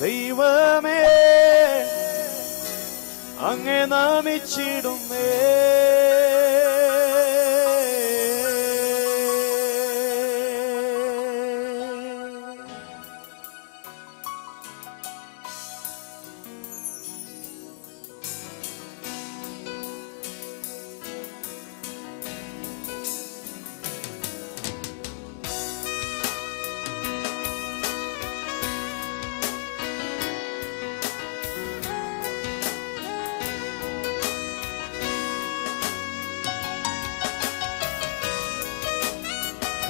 ദൈവമേ അങ്ങേ നാമിച്ചിടുമേ.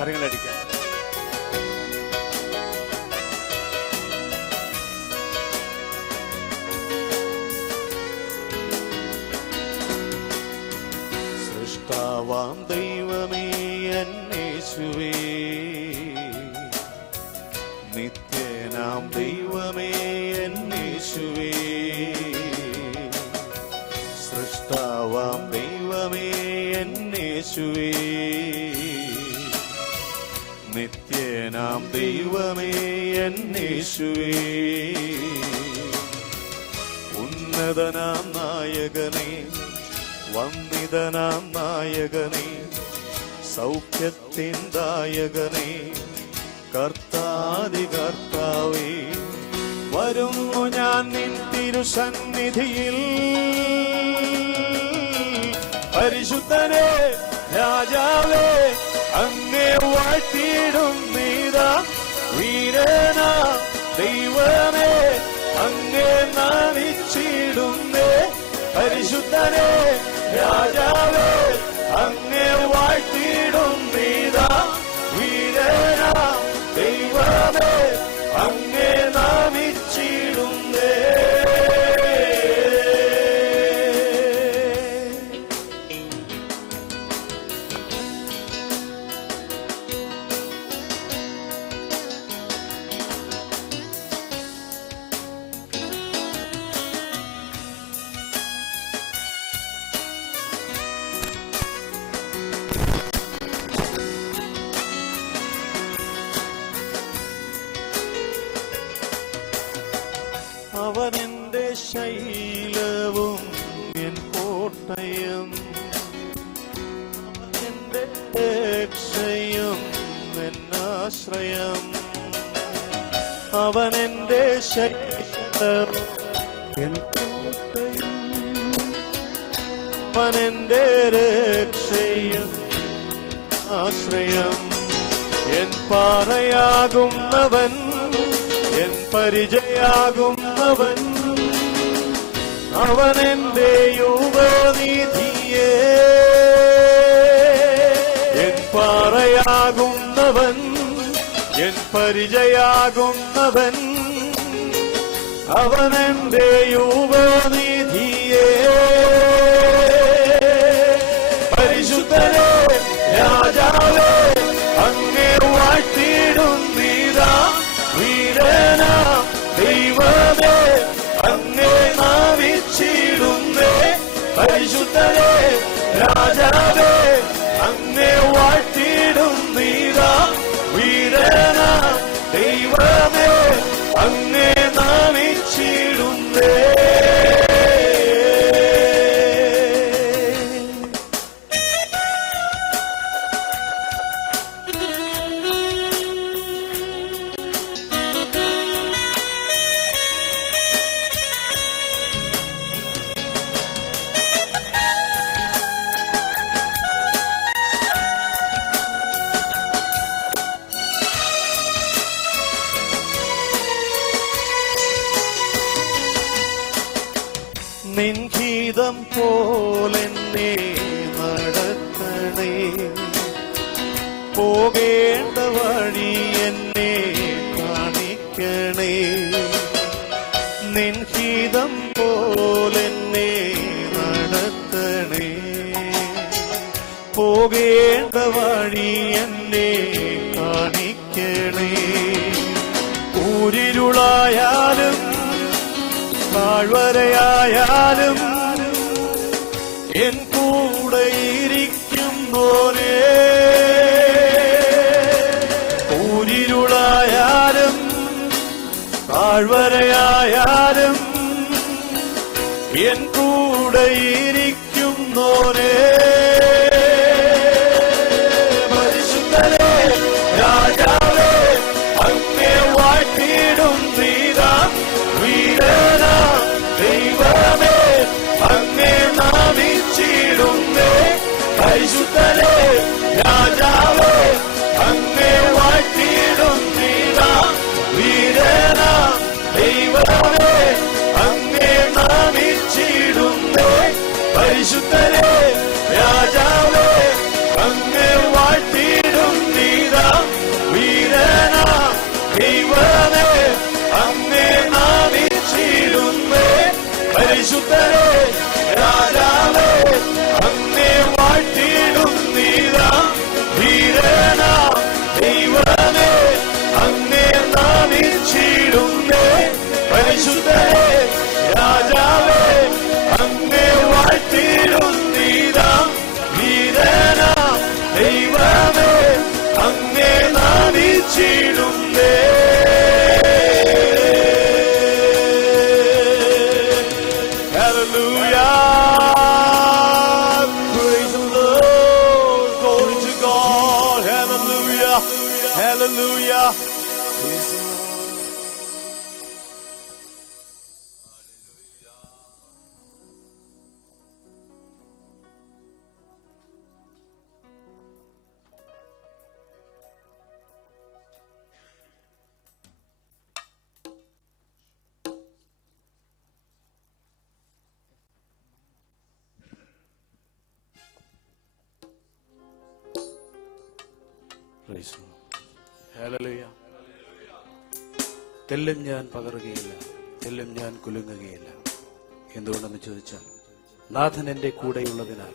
കരങ്ങളടിക്കാം. സൃഷ്ടാവാം ദൈവമേ എന്നേശുവേ, നിത്യനാം ദൈവമേ എന്നേശുവേ, സൃഷ്ടാവാം ദൈവമേ എന്നേശുവേ, നിത്യനാം ദൈവമേ എന്നേശുവേ, ഉന്നതനാം നായകനേ, വന്ദിതനാം നായകനേ, സൗഖ്യത്തിൻ ദായകനേ, കർത്താദി കർത്താവേ, വരുന്നു ഞാൻ നിൻ തിരുസന്നിധിയിൽ. പരിശുദ്ധനേ രാജാവേ, അങ്ങേ വാഴ്ത്തിയിടും നീതാ. വീരന ദൈവമേ, അങ്ങേ നാമിച്ചിടുന്നേ. പരിശുദ്ധനേ രാജാവേ, അങ്ങേ വാഴ്ത്തിയിടും നീതാ. വീരന ദൈവമേ, അങ്ങേ നാമിച്ചിടുന്നേ. അവനെന്റെ ശൈലവും എൻ കോട്ടയും, അവനെന്റെ രക്ഷയും എന്നാശ്രയം. അവനെന്റെ ശൈലവും എൻ കോട്ടയും, അവനെന്റെ രക്ഷയും ആശ്രയം. എൻ പാറയാകുന്നവൻ, എൻ പരിചയാകുന്നവൻ, അവനെന്റെ യുവനിധിയേ. എൻ പാറയാകുന്നവൻ, എൻ പരിചയാകുന്നവൻ, അവനെന്റെ യുവനിധിയേ. പരിശുദ്ധനേ രാജാവേ, അങ്ങേ വാഴ്ത്തിയിടും നീതാ. വീരന ദൈവമേ, അങ്ങേ നാമിച്ചിടുന്നേ. പരിശുദ്ധനേ രാജാവേ, അങ്ങേ വാഴ്ത്തിയിടും നീതാ. വീരന ദൈവമേ, അങ്ങേ നാമിച്ചിടുന്നേ. നിൻഗീതം പോലെന്നെ നടത്തണേ, പോകേണ്ട വഴി എന്നെ കാണിക്കണേ. നിൻഗീതം പോലെന്നെ നടത്തണേ, പോകേണ്ട വഴി എന്നെ കാണിക്കണേ. ഊരിരുളായാലും താഴ്വരയായാലും എൻ കൂടെ ഇരിക്കുന്നോനേ. ൂരിരുളായാലും താഴ്വരയായാലും എൻ കൂടെ ഇരിക്കുന്നോനേ, പരിശുദ്ധനേ രാജാവേ അങ്ങേ വാഴ്ത്തിയിടും നീതാ, വീരനാ ദൈവമേ അങ്ങേ നാമിച്ചിടുന്നേ, പരിശുദ്ധനേ രാജാവേ അങ്ങേ വാഴ്ത്തിയിടും നീതാ, വീരനാ ദൈവമേ അങ്ങേ നാമിച്ചിടുന്നേ, പരിശുദ്ധനേ രാജാവേ അങ്ങേ വാഴ്ത്തിയിടും നീതാ, വീരനാ ദൈവമേ അങ്ങേ നാമിച്ചിടുന്നേ, പരിശുദ്ധനേ രാജാവേ അങ്ങേ വാഴ്ത്തിയിടും നീതാ, വീരനാ ദൈവമേ അങ്ങേ നാമിച്ചിടുന്നേ, പരിശുദ്ധനേ രാജാവേ അങ്ങേ വാഴ്ത്തിയിടും നീതാ, വീരനാ ദൈവമേ അങ്ങേ നാമിച്ചിടുന്നേ. Hallelujah. Praise the Lord. Glory to God. Hallelujah. Hallelujah. Praise the Lord. Praise the Lord. Hallelujah. തെല്ലും ഞാൻ പതറുകയില്ല, തെല്ലും ഞാൻ കുലുങ്ങുകയില്ല. എന്തുകൊണ്ടെന്ന് ചോദിച്ചാൽ നാഥൻ എൻ്റെ കൂടെയുള്ളതിനാൽ,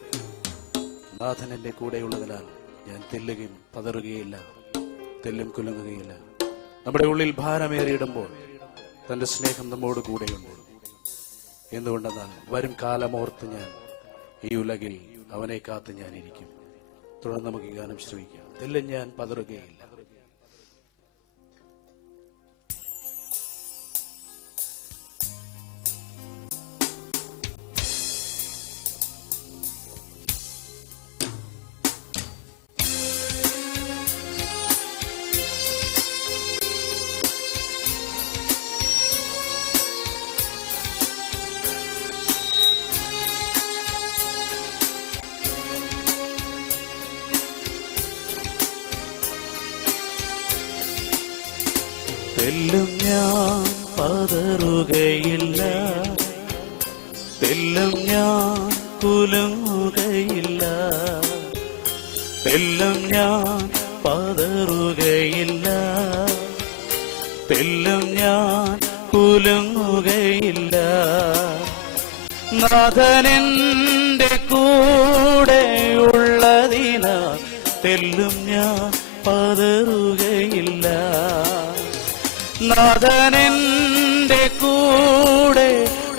നാഥൻ എൻ്റെ കൂടെയുള്ളതിനാൽ ഞാൻ തെല്ലുകയും പതറുകയില്ല, തെല്ലും കുലുങ്ങുകയില്ല. നമ്മുടെ ഉള്ളിൽ ഭാരമേറിയിടുമ്പോൾ തന്റെ സ്നേഹം നമ്മോട് കൂടെയുണ്ട്. എന്തുകൊണ്ടെന്നാൽ വരും കാലമോർത്ത് ഞാൻ ഈ ഉലകിൽ അവനെ കാത്ത് ഞാനിരിക്കും. തുടർന്ന് നമുക്ക് ഈ ഗാനം ശ്രമിക്കാം. തെല്ലും ഞാൻ പതറുകയില്ല. തെല്ലും ഞാൻ പതറുകയില്ല, തെല്ലും ഞാൻ കുലുങ്ങുകയില്ല, തെല്ലും ഞാൻ പതറുകയില്ല, തെല്ലും ഞാൻ കുലുങ്ങുകയില്ല. നാഥനെന്റെ കൂടെയുള്ളതിനാൽ തെല്ലും ഞാൻ പതറുകയില്ല. നാഥനെന്റെ കൂടെ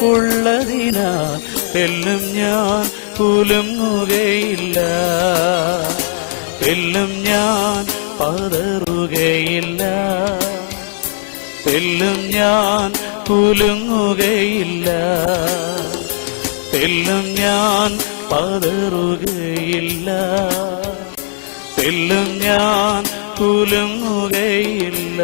ഉള്ളതിനാൽ തെല്ലും ഞാൻ കുലുങ്ങുകയില്ല, തെല്ലും ഞാൻ പതറുകയില്ല, തെല്ലും ഞാൻ കുലുങ്ങുകയില്ല, തെല്ലും ഞാൻ പതറുകയില്ല, തെല്ലും ഞാൻ കുലുങ്ങുകയില്ല.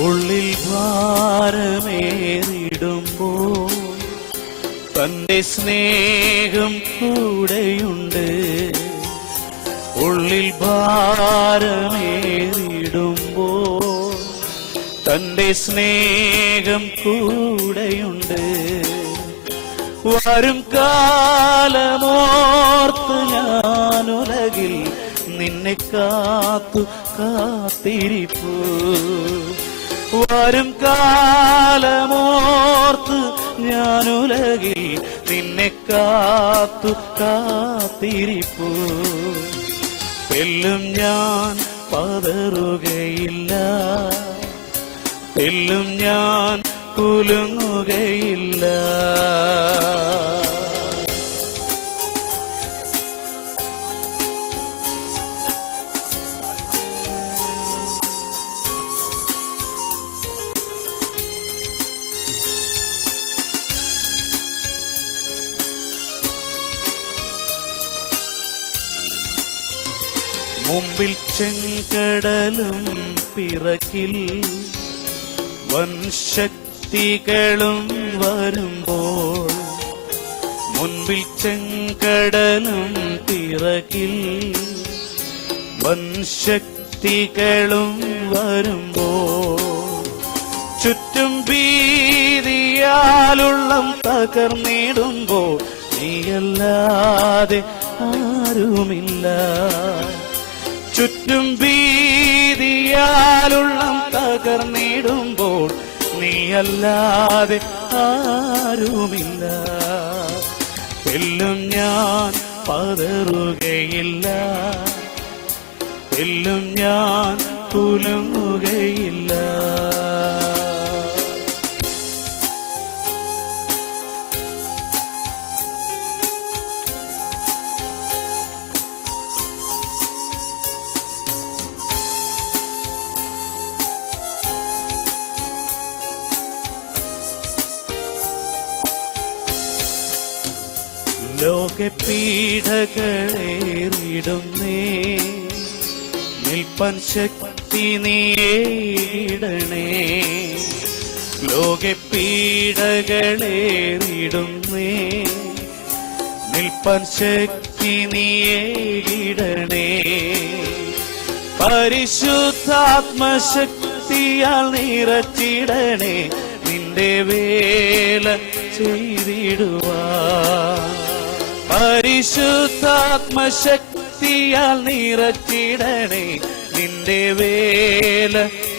ഉള്ളിൽ ഭാരമേറിടുമ്പോൾ തന്റെ സ്നേഹം കൂടെയുണ്ട്. ഉള്ളിൽ ഭാരമേറിടുമ്പോൾ തന്റെ സ്നേഹം കൂടെയുണ്ട്. വരും കാലമോർത്ത് ഞാനുലകിൽ നിന്നെ കാത്തു കാത്തിരിപ്പു. വരും കാലമോർത്ത് ഞാനുലകിൽ നിന്നെ കാത്തു കാത്തിരിപ്പു. എല്ലും ഞാൻ പതറുകയില്ല, എല്ലും ഞാൻ കുലുങ്ങുകയില്ല. മുമ്പിൽ ചെങ്കടലും പിറകിൽ വൻശക്തികളും വരുമ്പോൾ, മുൻപിൽ ചെങ്കടലും പിറകിൽ വൻശക്തികളും വരുമ്പോൾ, ചുറ്റും ഭീതിയാലുള്ളം തകർന്നിടുമ്പോൾ നീയല്ലാതെ ആരുമില്ല. ചുറ്റും ഭീതിയാലുള്ളം തകർന്നിടുമ്പോൾ നീയല്ലാതെ ആരുമില്ല. എല്ലും ഞാൻ പതറുകയില്ല, എല്ലും ഞാൻ കുലുങ്ങുകയില്ല. ലോകപീഠകളേറിടുന്നേ, നിൽപ്പൻ ശക്തി നീടണേ. ലോകപീഠകളേറിടുന്നേ, നിൽപ്പൻ ശക്തി നീടണേ. പരിശുദ്ധാത്മശക്തിയാൽ നിറച്ചിടണേ, നിന്റെ വേല ചെയ്തിടുവാൻ. പരിശുദ്ധാത്മശക്തിയാൽ നിറച്ചിടണേ, നിന്റെ വേല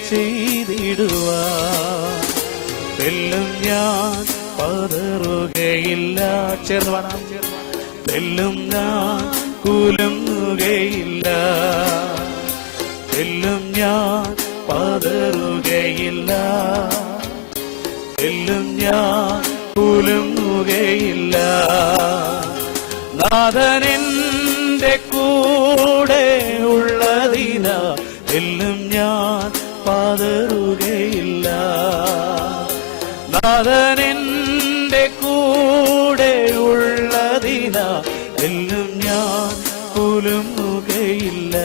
ചെയ്തിടുവാൻ. എല്ലും ഞാൻ പതറുകയില്ല, ചേർന്ന് പാടാം. എല്ലും ഞാൻ കുലുങ്ങുകയില്ല, എല്ലും ഞാൻ പതറുകയില്ല, എല്ലും ഞാൻ കുലുങ്ങുകയില്ല. നാഥനെന്റെ കൂടെ ഉള്ളതിനാ എല്ലും ഞാൻ പതറുകയില്ല. നാഥനെന്റെ കൂടെ ഉള്ളതിനാ എല്ലും ഞാൻ കുലുങ്ങുകയില്ല,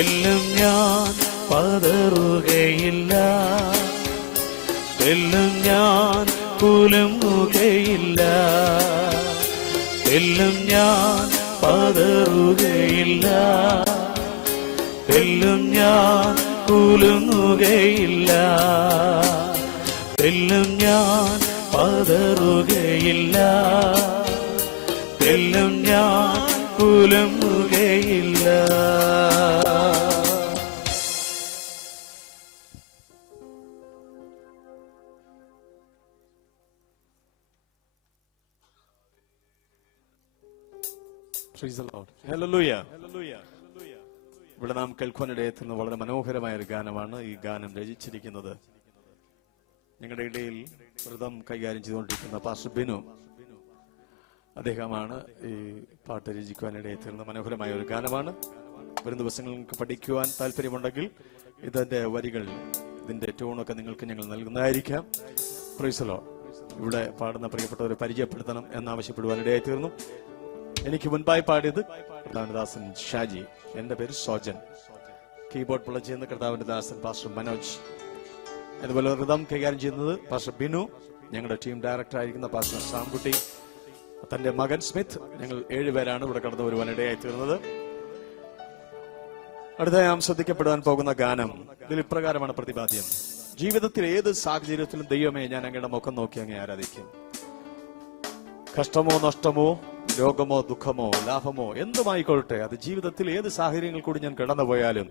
എല്ലും ഞാൻ പതറുകയില്ല, എല്ലും ഞാൻ കുലുങ്ങുകയില്ല, എല്ലും ഞാൻ പതറുകയില്ല, എല്ലും ഞാൻ കുലുങ്ങുകയില്ല, എല്ലും ഞാൻ പതറുകയില്ല, എല്ലും ഞാൻ കുലുങ്ങുകയില്ല. ഇവിടെ നാം കേൾക്കുവാനിടയെത്തുന്ന വളരെ മനോഹരമായ ഒരു ഗാനമാണ്. ഈ ഗാനം രചിച്ചിരിക്കുന്നത് ഞങ്ങളുടെ ഇടയിൽ വ്രതം കൈകാര്യം ചെയ്തുകൊണ്ടിരിക്കുന്ന പാസ്റ്റർ ബിനു. അദ്ദേഹമാണ് ഈ പാട്ട് രചിക്കുവാനിടയെത്തുന്ന മനോഹരമായ ഒരു ഗാനമാണ്. വരും ദിവസങ്ങളിൽ നിങ്ങൾക്ക് പഠിക്കുവാൻ താല്പര്യമുണ്ടെങ്കിൽ ഇതിന്റെ വരികൾ, ഇതിന്റെ ട്യൂണൊക്കെ നിങ്ങൾക്ക് ഞങ്ങൾ നൽകുന്നതായിരിക്കാം. Praise the Lord. ഇവിടെ പാടുന്ന പ്രിയപ്പെട്ടവരെ പരിചയപ്പെടുത്തണം എന്നാവശ്യപ്പെടുവാനിടയായി തീർന്നു. എനിക്ക് മുൻപായി പാടിയത് കർത്താവിന്റെ ദാസൻ ഷാജി, എന്റെ പേര് സോജൻ. കീബോർഡ് പ്ലേ ചെയ്യുന്ന കർത്താവിന്റെ ദാസൻ പാസ്റ്റർ മനോജ്. അതുപോലെ റിതം കൈകാര്യം ചെയ്യുന്നത് പാസ്റ്റർ ബിനു. ഞങ്ങളുടെ ടീം ഡയറക്ടർ ആയിരിക്കുന്ന പാസ്റ്റർ സാംകുട്ടി, തന്റെ മകൻ സ്മിത്ത്. ഞങ്ങൾ 7 പേരാണ് ഇവിടെ കടന്നു വരുവാനിടയായി തീർന്നത്. അടുത്ത നാം ശ്രദ്ധിക്കപ്പെടാൻ പോകുന്ന ഗാനം ഇതിൽ ഇപ്രകാരമാണ് പ്രതിപാദ്യം: ജീവിതത്തിൽ ഏത് സാഹചര്യത്തിലും ദൈവമേ ഞാൻ അങ്ങയുടെ മുഖം നോക്കി അങ്ങേ ആരാധിക്കും. കഷ്ടമോ നഷ്ടമോ രോഗമോ ദുഃഖമോ ലാഭമോ എന്തുമായിക്കൊള്ളട്ടെ, അത് ജീവിതത്തിൽ ഏത് സാഹചര്യങ്ങൾ കൂടി ഞാൻ കടന്നുപോയാലും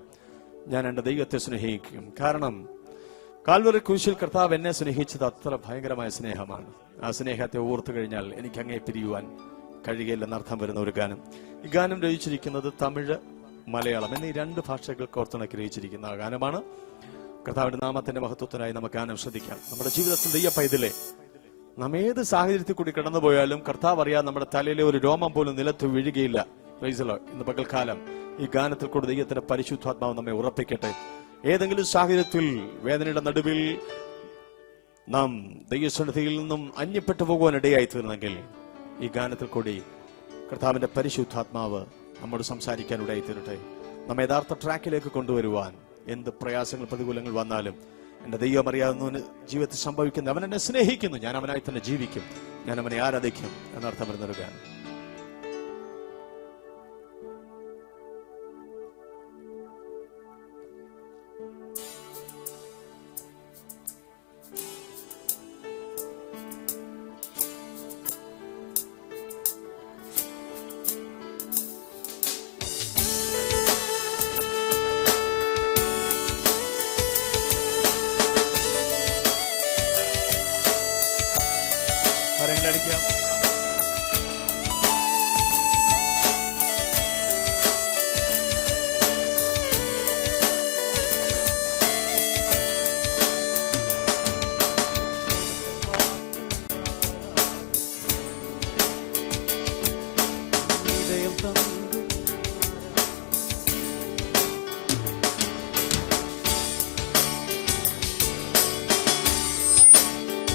ഞാൻ എൻ്റെ ദൈവത്തെ സ്നേഹിക്കും. കാരണം കാൽവറി ക്രൂശിൽ കർത്താവ് എന്നെ സ്നേഹിച്ചത് അത്ര ഭയങ്കരമായ സ്നേഹമാണ്. ആ സ്നേഹത്തെ ഓർത്തു കഴിഞ്ഞാൽ എനിക്ക് അങ്ങേ പിരിയുവാൻ കഴിയുകയില്ലെന്നർത്ഥം വരുന്ന ഒരു ഗാനം. ഈ ഗാനം രചിച്ചിരിക്കുന്നത് തമിഴ്, മലയാളം എന്നീ 2 ഭാഷകൾ കോർത്തിണക്കി രചിച്ചിരിക്കുന്ന ആ ഗാനമാണ്. കർത്താവിന്റെ നാമത്തിന്റെ മഹത്വത്തിനായി നമുക്ക് ഗാനം ശ്രദ്ധിക്കാം. നമ്മുടെ ജീവിതത്തിൽ ദൈവ പൈതലേ, നാം ഏത് സാഹചര്യത്തിൽ കൂടി കടന്നുപോയാലും കർത്താവ് അറിയാൻ നമ്മുടെ തലയിലെ ഒരു രോമം പോലും നിലത്ത് വീഴുകയില്ല. Praise the Lord. ഇന്ന് പകൽക്കാലം ഈ ഗാനത്തിൽ കൂടി ദൈവത്തിന്റെ പരിശുദ്ധാത്മാവ് നമ്മെ ഉറപ്പിക്കട്ടെ. ഏതെങ്കിലും സാഹചര്യത്തിൽ വേദനയുടെ നടുവിൽ നാം ദൈവസന്നിധിയിൽ നിന്നും അന്യപ്പെട്ടു പോകുവാൻ ഇടയായി തീർന്നെങ്കിൽ ഈ ഗാനത്തിൽ കൂടി കർത്താവിന്റെ പരിശുദ്ധാത്മാവ് നമ്മോട് സംസാരിക്കാൻ ഇടയായി തീരട്ടെ. നമ്മെ യഥാർത്ഥ ട്രാക്കിലേക്ക് കൊണ്ടുവരുവാൻ എന്ത് പ്രയാസങ്ങൾ പ്രതികൂലങ്ങൾ വന്നാലും എന്റെ ദൈവം അറിയാവുന്നവന് ജീവിതത്തിൽ സംഭവിക്കുന്നത് അവൻ എന്നെ സ്നേഹിക്കുന്നു, ഞാൻ അവനായി തന്നെ ജീവിക്കും, ഞാൻ അവനെ ആരാധിക്കും എന്നർത്ഥം വരുന്നൊരു ഗാനം. അടിക്കാം.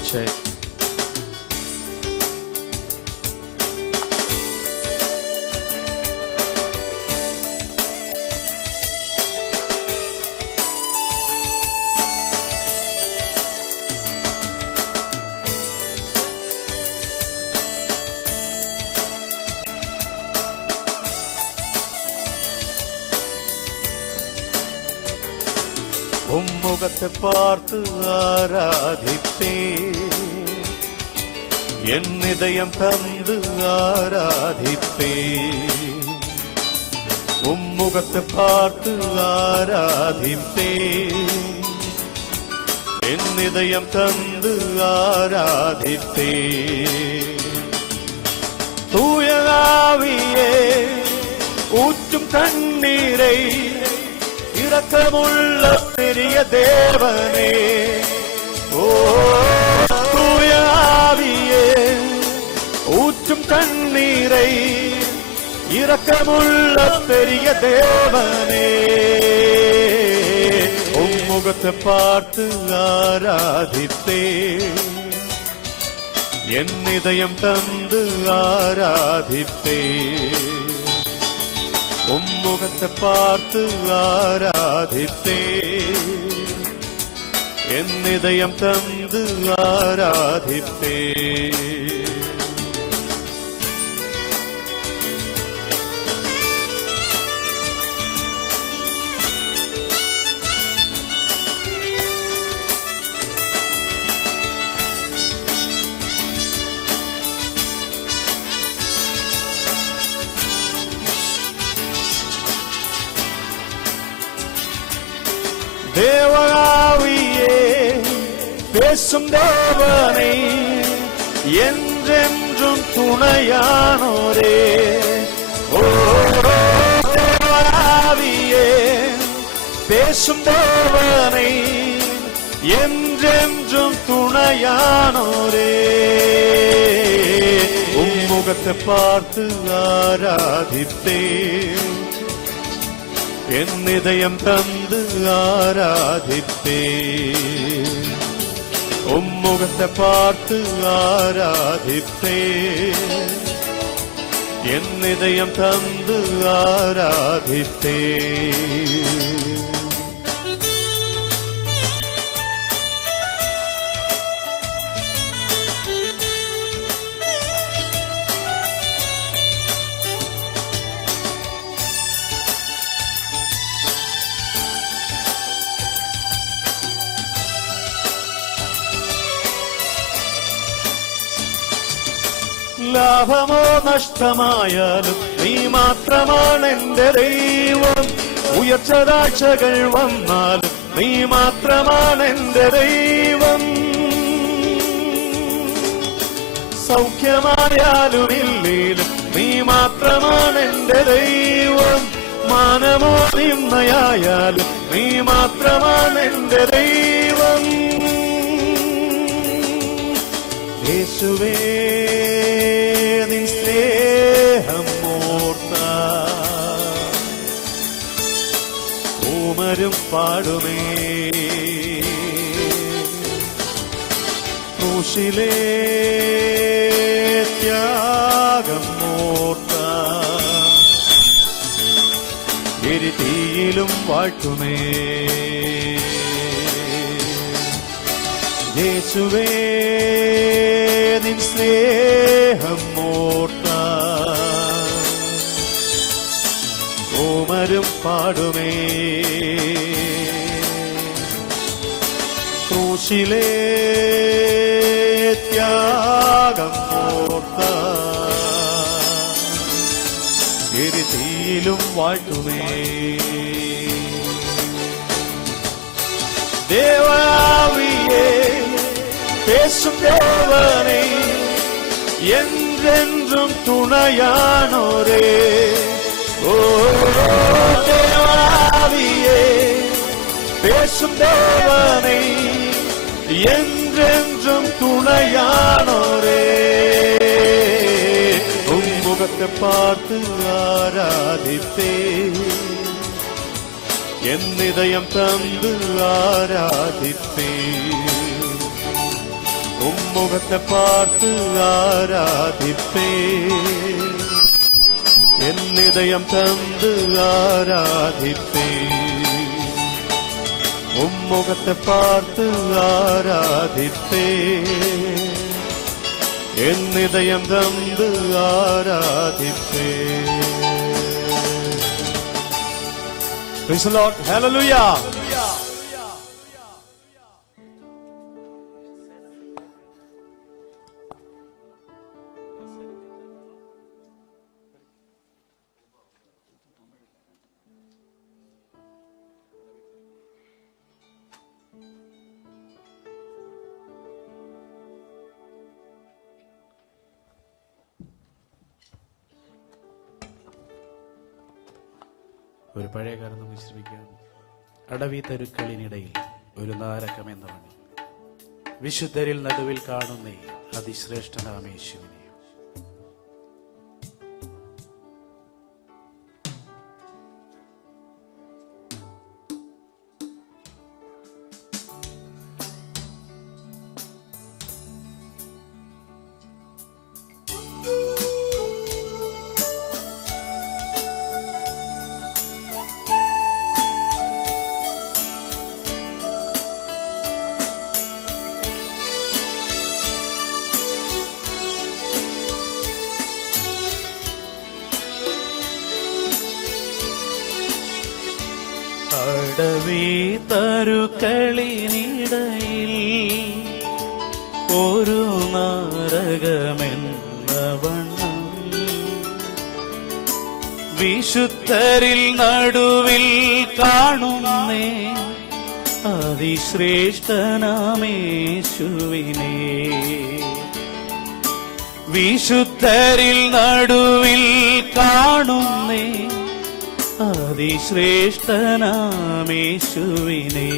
ശരി. உம்முகத்தை பார்த்து ஆராதித்தே, என் இதயம் தந்து ஆராதித்தே. உம்முகத்தை பார்த்து ஆராதித்தே, என் இதயம் தந்து ஆராதித்தே. தூய ஆவியே ஊற்றும் தண்ணீரை இரக்கமுள்ள பெரிய தேவனே, ஓ தூய ஆவியே ஊற்றும் தண்ணீரை இரக்கமுள்ள பெரிய தேவனே. உம்முகத்தை பார்த்து ஆராதித்தே, என் இதயம் தந்து ஆராதித்தே. உம்முகத்தை பார்த்து ஆராதித்தே, என் இதயம் தந்து ஆராதித்தே. தேவனாவியே பேசும் தேவனை என்றென்றும் துணையானோரே, ஓ தேவனாவியே பேசும் தேவனை என்றென்றும் துணையானோரே. உம்முகத்தை பார்த்து ஆராதித்தே, என் இதயம் தந்து ஆராதித்தே. உம்முகத்தை பார்த்து ஆராதித்தே, என் இதயம் தந்து ஆராதித்தே. ലാഭമോ നഷ്ടമായാലും നീ മാത്രമാണ് എന്റെ ദൈവം. ഉയർച്ച താഴ്ചകൾ വന്നാലും നീ മാത്രമാണ് എന്റെ ദൈവം. സൗഖ്യമായാലും ഇല്ലേലും നീ മാത്രമാണ് എന്റെ ദൈവം. മാനമോ നിന്നയായാലും നീ മാത്രമാണ് എന്റെ ദൈവം. യേശുവേ നിൻ സ്നേഹം ഓർത്താൽ ഓമരും പാടുമേ. ക്രൂശിലേ ത്യാഗം ഓർത്താൽ എരിതീയിലും വാഴ്ത്തുമേ. യേശുവേ നിൻ സ്നേഹം ഓർത്താൽ ഓമരും പാടുമേ. ക്രൂശിലേ ത്യാഗം ഓർത്താൽ എരിതീയിലും വാഴ്ത്തുമേ. ദേവാവിയേ பேசும் தேவனே என்றென்றும் துணையானோரே. ஓ தேவாவியே பேசும் தேவனே என்றென்றும் துணையானோரே. உம்முகத்தை பார்த்து ஆராதிப்பே, என் இதயம் தந்து ஆராதிப்பே. உம்முகத்தை பார்த்து ஆராதிப்பே, என் இதயம் தந்து ஆராதிப்பே. உம்முகத்தை பார்த்து ஆராதிப்பே, என் இதயம் தந்து ஆராதிப்பே. Praise the Lord. Hallelujah. ഒരു പഴയ കാലം നമുക്ക് ശ്രമിക്കാം. അടവി തരുക്കളിനിടയിൽ ഒരു നാരകമെന്നവൻ വിശുദ്ധരിൽ നടുവിൽ കാണുന്നേ അതിശ്രേഷ്ഠനാമേശുവിനെ. അടവി തരുക്കളിനിടയിൽ ഒരു നരകമെന്ന വണ്ണം വിശുദ്ധരിൽ നടുവിൽ കാണുന്നേ അതിശ്രേഷ്ഠനാമേശുവിനെ. വിശുദ്ധരിൽ നടുവിൽ കാണുന്നേ അതിശ്രേഷ്ഠനാമേശുവിനെ.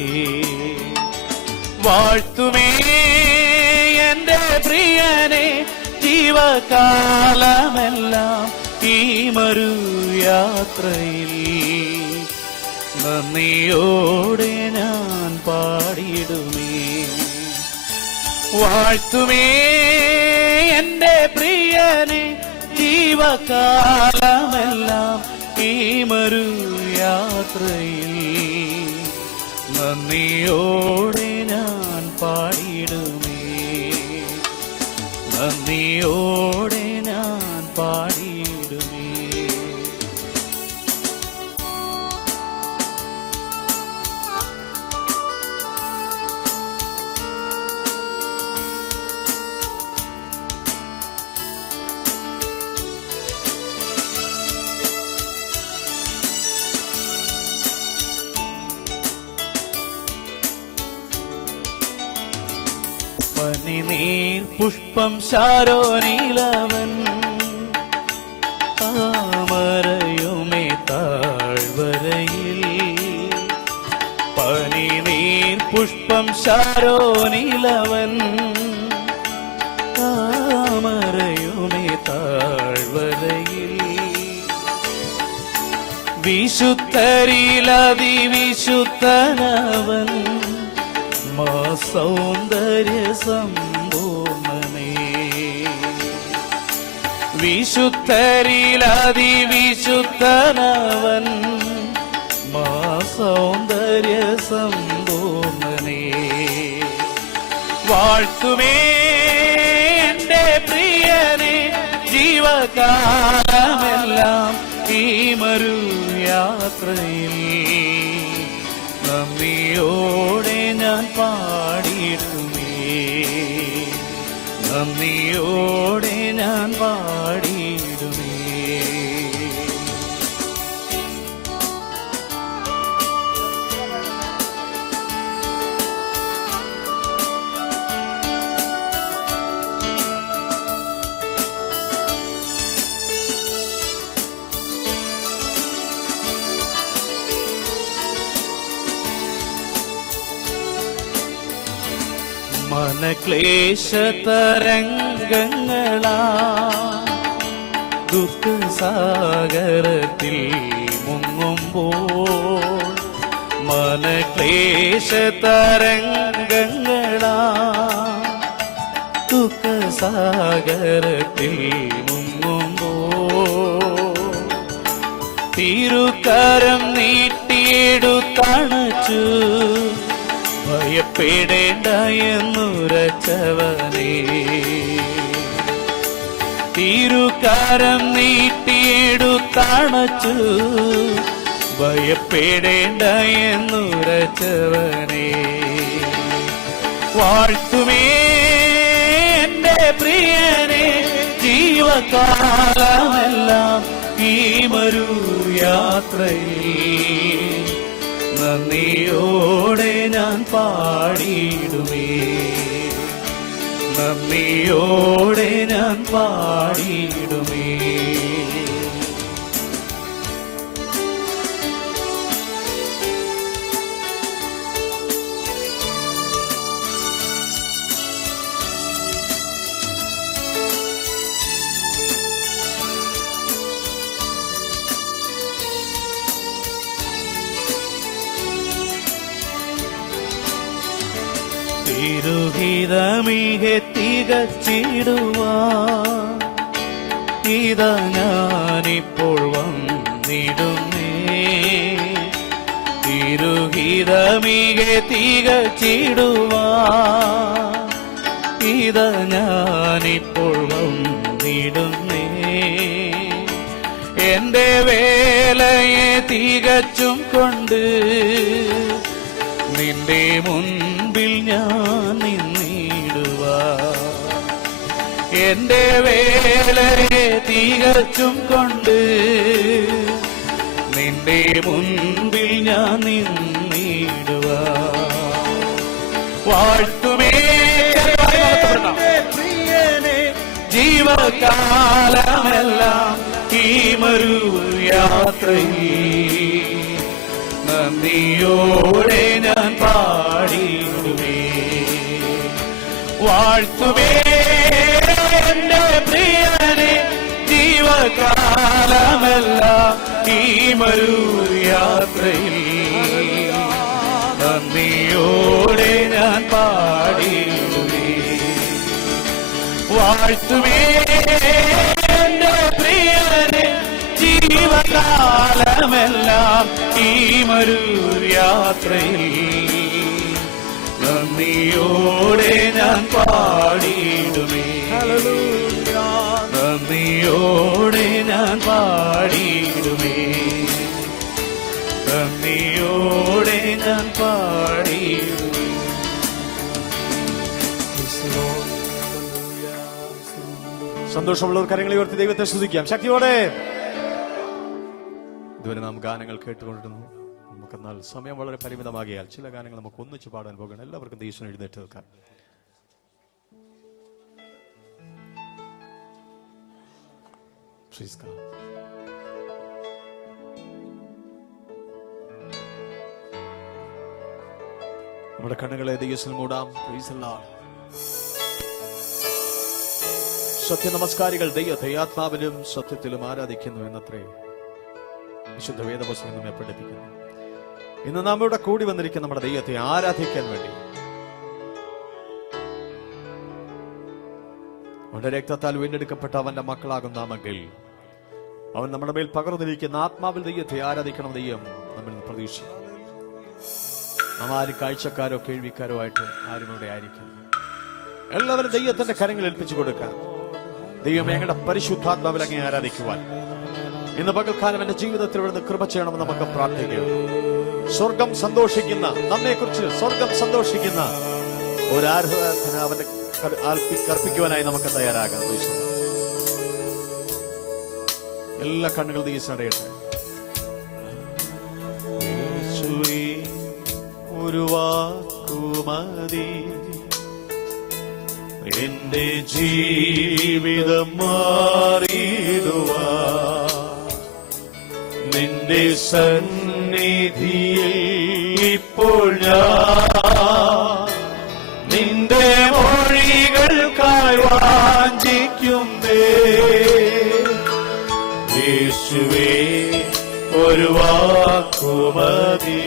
വാഴ്ത്തുമേ എന്റെ പ്രിയനെ ജീവകാലമെല്ലാം ഈ മരു യാത്രയിൽ. നന്ദിയോടെ ഞാൻ പാടിടുമേ. വാഴ്ത്തുമേ എന്റെ പ്രിയനെ ജീവകാലമെല്ലാം ഈ മരു യാത്രയിൽ. നന്ദിയോടെ ഞാൻ പാടിടുമേ. നന്ദിയോടെ ഞാൻ പാടിടുമേ. പനിനീർ പുഷ്പം ശാരോനിലവൻ താമരയുമേ താഴ്വരയിൽ പനിനീർ പുഷ്പം ശാരോനിലവൻ താമരയുമേ താഴ്വരയിൽ വിശുദ്ധരിലതിവിശുദ്ധനവൻ മാ സൗന്ദര്യ സമ്പൂർണനേ വിശുദ്ധരിലതിവിശുദ്ധനവൻ മാ സൗന്ദര്യ സമ്പൂർണനേ വാഴ്ത്തുമേ എന്റെ പ്രിയനെ ജീവകാലമെല്ലാം ഈ മരുയാത്രയിൽ നന്ദിയോടെ ഞാൻ പാടിയിടുമേ നന്ദിയോടെ ഞാൻ പാടിയിടുമേ മനക്ലേശതരംഗങ്ങളാ ദുഃഖസാഗരത്തിൽ മുങ്ങുമ്പോൾ മനക്ലേശതരംഗങ്ങളാ ദുഃഖസാഗരത്തിൽ മുങ്ങുമ്പോൾ തിരുകരം നീട്ടിയെടുത്തണച്ചു ഭയപ്പെടേണ്ട എന്നുരച്ചവനേ തിരുകരം നീട്ടിയെടുത്തണച്ചു ഭയപ്പെടേണ്ട എന്നുരച്ചവനേ വാഴ്ത്തുമേ എന്റെ പ്രിയനെ ജീവകാലമെല്ലാം ഈ മരുയാത്രയിൽ നന്ദിയോടെ ഞാൻ പാടിയിടുമേ നന്ദിയോടെ ഞാൻ പാടിയിടുമേ തിരുഹിതമികെ തികച്ചിടുവാൻ ഇതാ ഞാനിപ്പോൾ വന്നിടുന്നേ തിരുഹിതമികെ തികച്ചിടുവാൻ ഇതാ ഞാനിപ്പോൾ വന്നിടുന്നേ എന്റെ വേലയെ തികച്ചും കൊണ്ട് നിന്റെ മുൻപിൽ ഞാൻ നിന്നിടുവാ എന്റെ വേലയെ തികച്ചും കൊണ്ട് നിന്റെ മുൻപിൽ ഞാൻ നിന്നിടുവാ വാഴ്ത്തുമേ പ്രിയനെ ജീവകാലമെല്ലാം ഈ മരുയാത്രയിൽ നന്ദിയോടെ ഞാൻ പാടിയിടുമേ വാഴ്ത്തുമേ എന്റെ പ്രിയനെ ജീവകാലമെല്ലാം ഈ മരുയാത്രയിൽ നന്ദിയോടെ ഞാൻ പാടിയിടുമേ വാഴ്ത്തുമേ എന്റെ പ്രിയനെ ജീവകാലമെല്ലാം ഈ മരുയാത്രയിൽ നന്ദിയോടെ ഞാൻ പാടിയിടുമേ നന്ദിയോടെ ഞാൻ പാടിയിടുമേ നന്ദിയോടെ ഞാൻ പാടിയിടുമേ സന്തോഷമുള്ളവർ കരങ്ങളെ ഉയർത്തി ദൈവത്തെ സ്തുതിക്കാം ശക്തിയോടെ. ഇതുവരെ നാം ഗാനങ്ങൾ കേട്ടുകൊണ്ടിരുന്നു. നമുക്കെന്നാൽ സമയം വളരെ പരിമിതമാകിയാൽ ചില ഗാനങ്ങൾ നമുക്ക് ഒന്നിച്ചു പാടാൻ പോകണം. എല്ലാവർക്കും ദേശം എഴുന്നേറ്റ് നിൽക്കാം. Praise God. നമ്മുടെ കണ്ണുകളെ ദൈവത്തിൽ മൂടാം. Praise the Lord. സത്യ നമസ്കാരികൾ ദൈവത്തെ ആത്മാവിലും സത്യത്തിലും ആരാധിക്കുന്നു എന്നത്രേ വിശുദ്ധ വേദപുസ്തകം നമ്മെ പഠിപ്പിക്കുന്നു. ഇന്ന് നാം ഇവിടെ കൂടി വന്നിരിക്കുന്ന നമ്മുടെ ദൈവത്തെ ആരാധിക്കാൻ വേണ്ടി അവന്റെ രക്തത്താൽ വീണ്ടെടുക്കപ്പെട്ട അവന്റെ മക്കളാകും നാമെങ്കിൽ അവൻ നമ്മുടെ മേൽ പകർന്നിരിക്കുന്ന ആത്മാവിൽ ദൈവത്തെ ആരാധിക്കണം. ദൈവം നമ്മൾ പ്രതീക്ഷിക്കും. നാം ആരും കാഴ്ചക്കാരോ കേൾവിക്കാരോ ആയിട്ട് ആരും ഇവിടെ ആയിരിക്കും. എല്ലാവരും ദൈവത്തിന്റെ കരങ്ങൾ ഏൽപ്പിച്ചു കൊടുക്കാം. ദൈവം ഞങ്ങളുടെ പരിശുദ്ധാത്മാവിൽ അങ്ങേ ആരാധിക്കുവാൻ ഇന്ന് പകൽക്കാലം എന്റെ ജീവിതത്തിൽ ഇവിടുന്ന് കൃപ ചെയ്യണമെന്ന് നമുക്ക് പ്രാർത്ഥിക്കാം. സ്വർഗം സന്തോഷിക്കുന്ന, നമ്മെ കുറിച്ച് സ്വർഗം സന്തോഷിക്കുന്ന ഒരു ആരാധന അവന്റെ കർപ്പിക്കുവാനായി നമുക്ക് തയ്യാറാകാം. എല്ലാ കണ്ണുകൾ ദീസടയട്ടെ. ഒരു വാക്കുമതി എന്റെ ജീവിതം മാറിടുവാ, നിന്റെ സന്നിധിയിൽ ഇപ്പോൾ ഞാൻ നിന്റെ മൊഴികൾക്കായി വാഞ്ചിക്കുന്നേ. യേശുവേ ഒരു വാക്കുമതി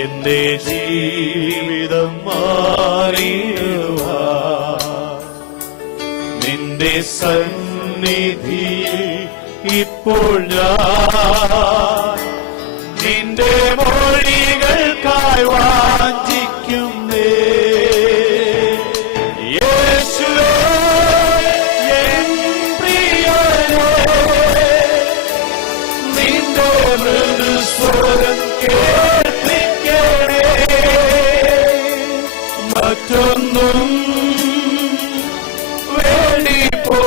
എന്റെ ജീവിതം മാറിടുവാ, നിന്റെ സന്നിധിയിൽ ഇപ്പോൾ ഞാൻ നിന്റെ മൊഴികൾക്കായി വാഞ്ചിക്കുന്നേ. യേശുവേ എൻ പ്രിയനേ, നിന്റെ മൃദുസ്വരം കേൾപ്പിക്കണേ. മറ്റൊന്നും വേണ്ടിപ്പോ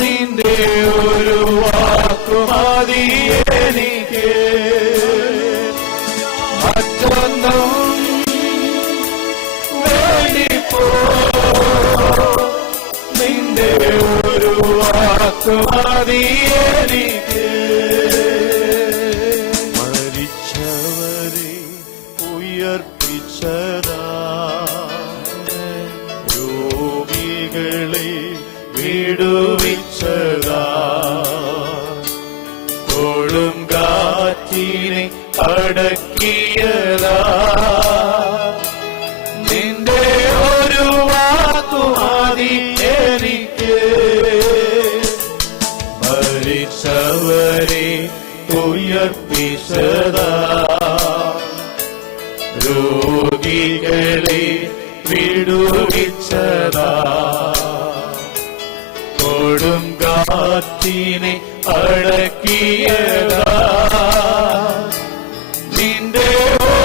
നിന്റെ ഒരു വാക്കുമതി എനിക്ക്. മറ്റൊന്നും വേണ്ടിപ്പോ നിന്റെ ഒരു വാക്കുമതി എനിക്ക്. മരിച്ചവരെ ഉയർപ്പിച്ചതാ, രോഗികളെ വിടുവിച്ചതാ, കൊടുങ്കാറ്റിനെ അടക്കിയതാ, നിന്റെ ഒരു വാക്കുമതി എനിക്ക്. മരിച്ചവരെ ഉയർപ്പിച്ചതാ, രോഗികളെ വിടുവിച്ചതാ, കൊടുങ്കാറ്റിനെ അടക്കിയതാ, നിന്റെ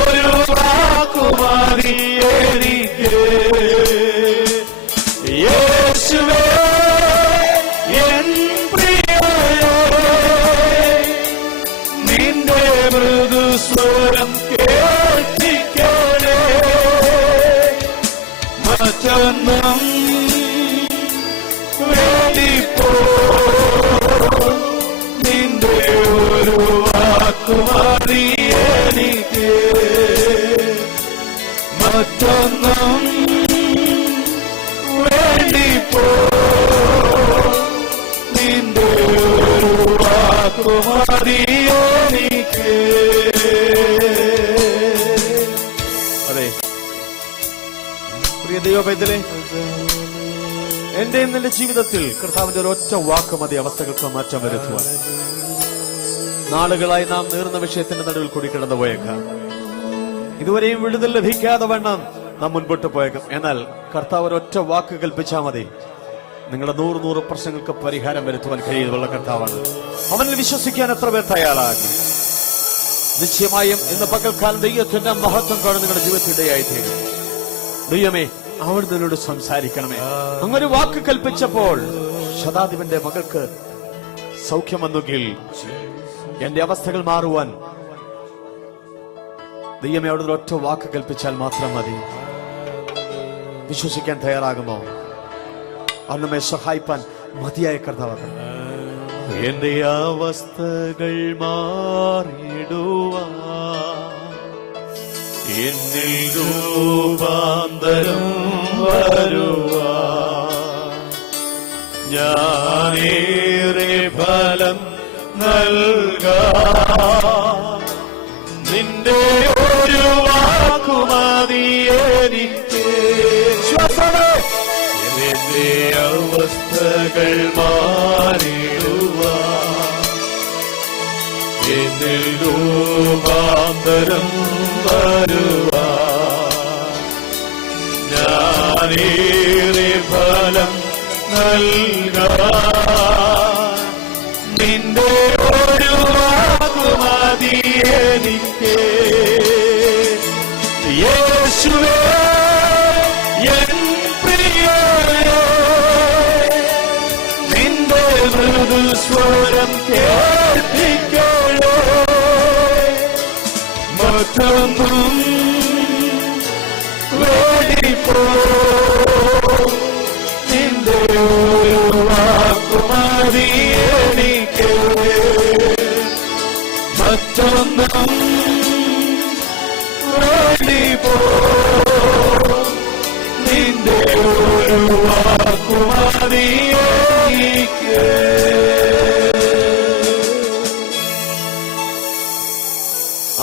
ഒരു വാക്കുമതി എനിക്ക്. യേശുവേ എൻ പ്രിയനേ, നിന്റെ മൃദുസ്വരം കേൾപ്പിക്കണേ. മറ്റൊന്നും വേണ്ടിപ്പോ നിന്റെ ഒരു വാക്കുമതി എനിക്ക്. മറ്റൊന്നും വേണ്ടിപ്പോ നിന്റെ ഒരു വാക്കുമതി എനിക്ക്. അതെ പ്രിയ ദൈവപൈതലേ, എന്റെ നിന്റെ ജീവിതത്തിൽ കർത്താവിന്റെ ഒരൊറ്റ വാക്ക് മതി അവസ്ഥകൾക്ക് മാറ്റം വരുത്തുവാൻ. നാളുകളായി നാം നീർന്ന വിഷയത്തിന്റെ നടുവിൽ കൂടി കിടന്നു പോയേക്കാം. ഇതുവരെയും വിടുതൽ ലഭിക്കാതെ വണ്ണം നാം മുൻപോട്ട് പോയേക്കാം. എന്നാൽ കർത്താവ് ഒരൊറ്റ വാക്ക് കൽപ്പിച്ചാൽ മതി, നിങ്ങളുടെ 100 പ്രശ്നങ്ങൾക്ക് പരിഹാരം വരുത്തുവാൻ കഴിയുന്നുള്ള കർത്താവാണ്. അവനിൽ വിശ്വസിക്കാൻ എത്ര പേർ തയ്യാറാകും? നിശ്ചയമായും ഇന്ന് പകൽക്കാലം ദൈവത്തിന്റെ മഹത്വം കാണും നിങ്ങളുടെ ജീവിതത്തിനിടയായി തീരും. ദൈവമേ, അവിടുന്ന് എന്നോട് സംസാരിക്കണമേ. അങ്ങൊരു വാക്ക് കൽപ്പിച്ചപ്പോൾ ശതാധിപന്റെ മകൾക്ക് സൗഖ്യം വന്നുകിൽ എന്റെ അവസ്ഥകൾ മാറുവാൻ ദൈവമേ അവിടുന്ന് ഒറ്റ വാക്ക് കൽപ്പിച്ചാൽ മാത്രം മതി. വിശ്വസിക്കാൻ തയ്യാറാകുമോ? അവൻ നമ്മെ സഹായിപ്പാൻ മതിയായ കർത്താവ്. എന്റെ അവസ്ഥകൾ മാറിടുവാൻ എന്നിൽ രൂപാന്തരം വരുവാൻ ഞാനേറെ ഫലം നൽകാൻ നിന്റെ ഒരു വാക്കുമതി എനിക്ക്. എന്റെ അവസ്ഥകൾ മാറിടുവാൻ എന്നിൽ രൂപാന്തരം വരുവാൻ ഞാനേറെ ഫലം നൽകാൻ നിന്റെ ഒരു വാക്കുമതി എനിക്ക്. യേശുവേ എൻ പ്രിയനേ, നിന്റെ മൃദുസ്വരം കേൾപ്പിക്കണേ. മറ്റൊന്നും വേടിപ്പോ നിന്റെ ഒരു വാക്കുമതി എനിക്ക്. മറ്റൊന്നും വേടിപ്പോ നിന്റെ ഒരു വാക്കുമതി എനിക്ക്.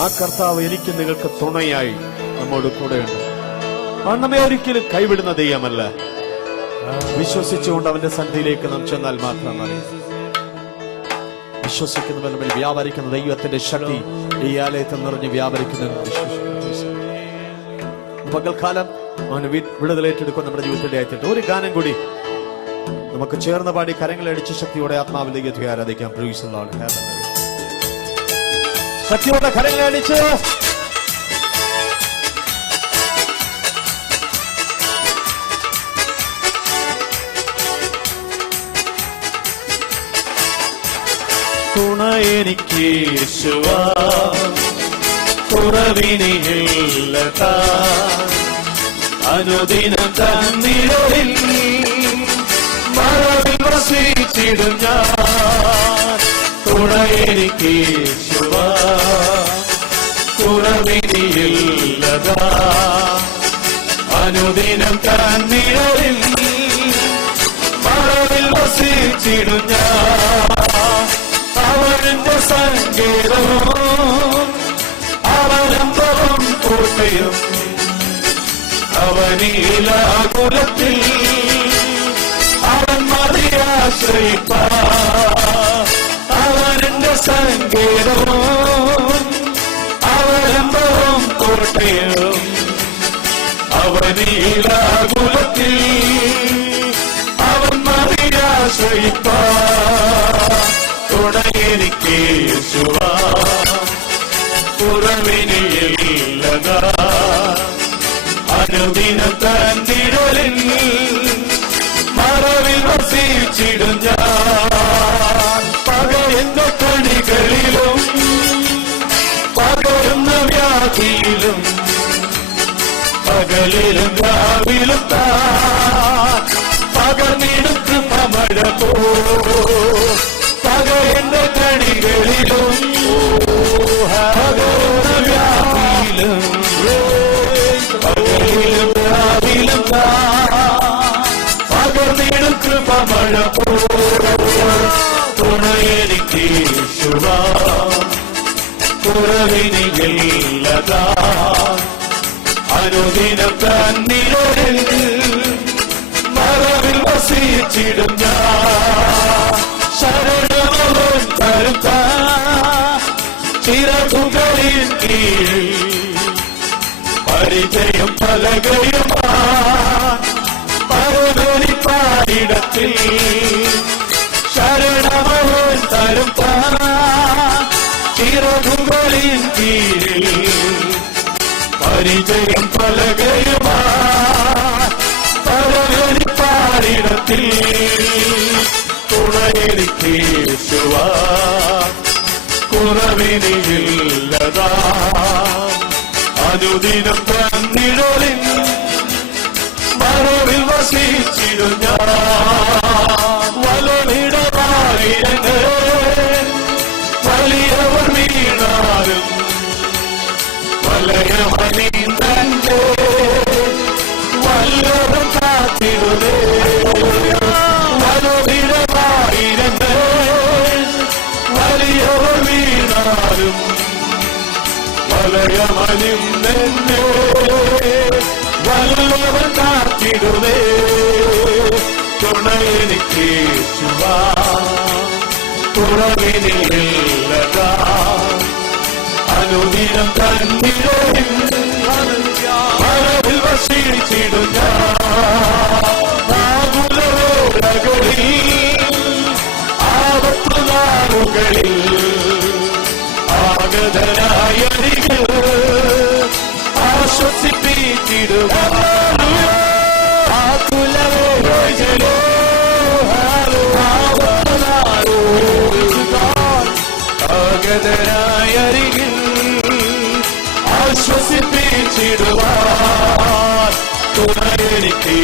ആ കർത്താവ് എനിക്ക് നിങ്ങൾക്ക് തുണയായി നമ്മോട് കൂടെയുണ്ട്. അവൻ നമ്മെ ഒരിക്കലും കൈവിടുന്ന ദൈവമല്ല. വിശ്വസിച്ചുകൊണ്ട് അവന്റെ സന്നിധിയിലേക്ക് നാം ചെന്നാൽ മാത്രം മതി. വിശ്വസിക്കുന്നവരുടെ മേൽ വ്യാപരിക്കുന്ന ദൈവത്തിന്റെ ശക്തി ഈ ആലയത്തിൽ നിറഞ്ഞ് വ്യാപരിക്കുന്നു. പകൽക്കാലം അവന് വിടുതലേറ്റെടുക്കും നമ്മുടെ ജീവിതത്തിന്റെ ആയിട്ട്. ഒരു ഗാനം കൂടി നമുക്ക് ചേർന്ന് പാടി കരങ്ങളടിച്ച് ശക്തിയോടെ ആത്മാവിൽ ദൈവത്തെ ആരാധിക്കാം. Praise the Lord. ശക്തിയോടെ കരങ്ങളടിച്ച് തുണ എനിക്ക് യേശുവാ, കുറവിനില്ല താൻ. അനുദിനം തന്നിടലിൽ മറവിൽ വസിച്ചിടും ഞാൻ. തുണ എനിക്ക് യേശുവാ, കുറവിനില്ല താൻ. അനുദിനം തന്നിടലിൽ മറവിൽ വസിച്ചിടും ഞാൻ. അവന്റെ സങ്കേതവും അവലംബവും കോട്ടയും അവനീലാകുലത്തിൽ അവൻ മതിയാശ്രയിപ്പാ. അവന്റെ സങ്കേതവും അവലംബവും കോട്ടയും അവനീലാകുലത്തിൽ അവൻ മതിയാശ്രയിപ്പാ. തുണ എനിക്ക് യേശുവാ, കുറവിനില്ല താൻ. അനുദിനം തന്നിടലിൽ മറവിൽ വസിച്ചിടും ഞാൻ. പകരുന്ന കണികളിലും പകരുന്ന വ്യാധിയിലും പകലിലും രാവിലും താൻ പകർന്നിടുക്കും മഴ പോ. പകരുന്ന കണികളിലും പകരുന്ന വ്യാധിയിലും പകലിലും രാവിലും പകർന്നിടും കൃപമഴ പോ. തുണ എനിക്ക് യേശുവാ, കുറവിനില്ല താൻ. അനുദിനം തന്നിടലിൽ മറവിൽ വസിച്ചിടും ഞാൻ. ശരണമവൻ കരുത്ത ചിറകുകളിൻ കീഴിൽ പരിചയം പലകയുമാ പരവലിപ്പായിടത്തിൽ. ശരണമവൻ തരും ചിറകുകളിൻ കീഴിൽ പരിചയം പലകയുമാ പരവലിപ്പായിടത്തിൽ. തുണ എനിക്ക് യേശുവാ, കുറവിനില്ല താൻ. അനുദിനം തന്നിടലിൽ മറവിൽ വസിച്ചിടും കാത്തിടും ഞാൻ വലമിടമായിരങ്ങൾ വലിയവർ വീണാലും വലയമണിന്തന്റെ വല്ലവൻ കാത്തിടുന്നേ വലമിടമായിരങ്ങൾ വലിയവർ വീണാലും വലയമണിന്തന്റെ വല്ലവൻ കാത്തിടുന്നേ തുണയെനിക്ക് തുറവിനില്ലതാ അനുദിനം തന്നിടയിൽ മരവിൽ വസിച്ചിടും ഞാകുലകളിൽ ആപത്തു നാളുകളിൽ ആഗതനായരികൾ ആശ്വസിപ്പിച്ചിടുക ആകുലവേളകളിൽ ആഗതനായരികൾ ആശ്വസിപ്പിച്ചിടുവാൻ തുണയെനിക്ക്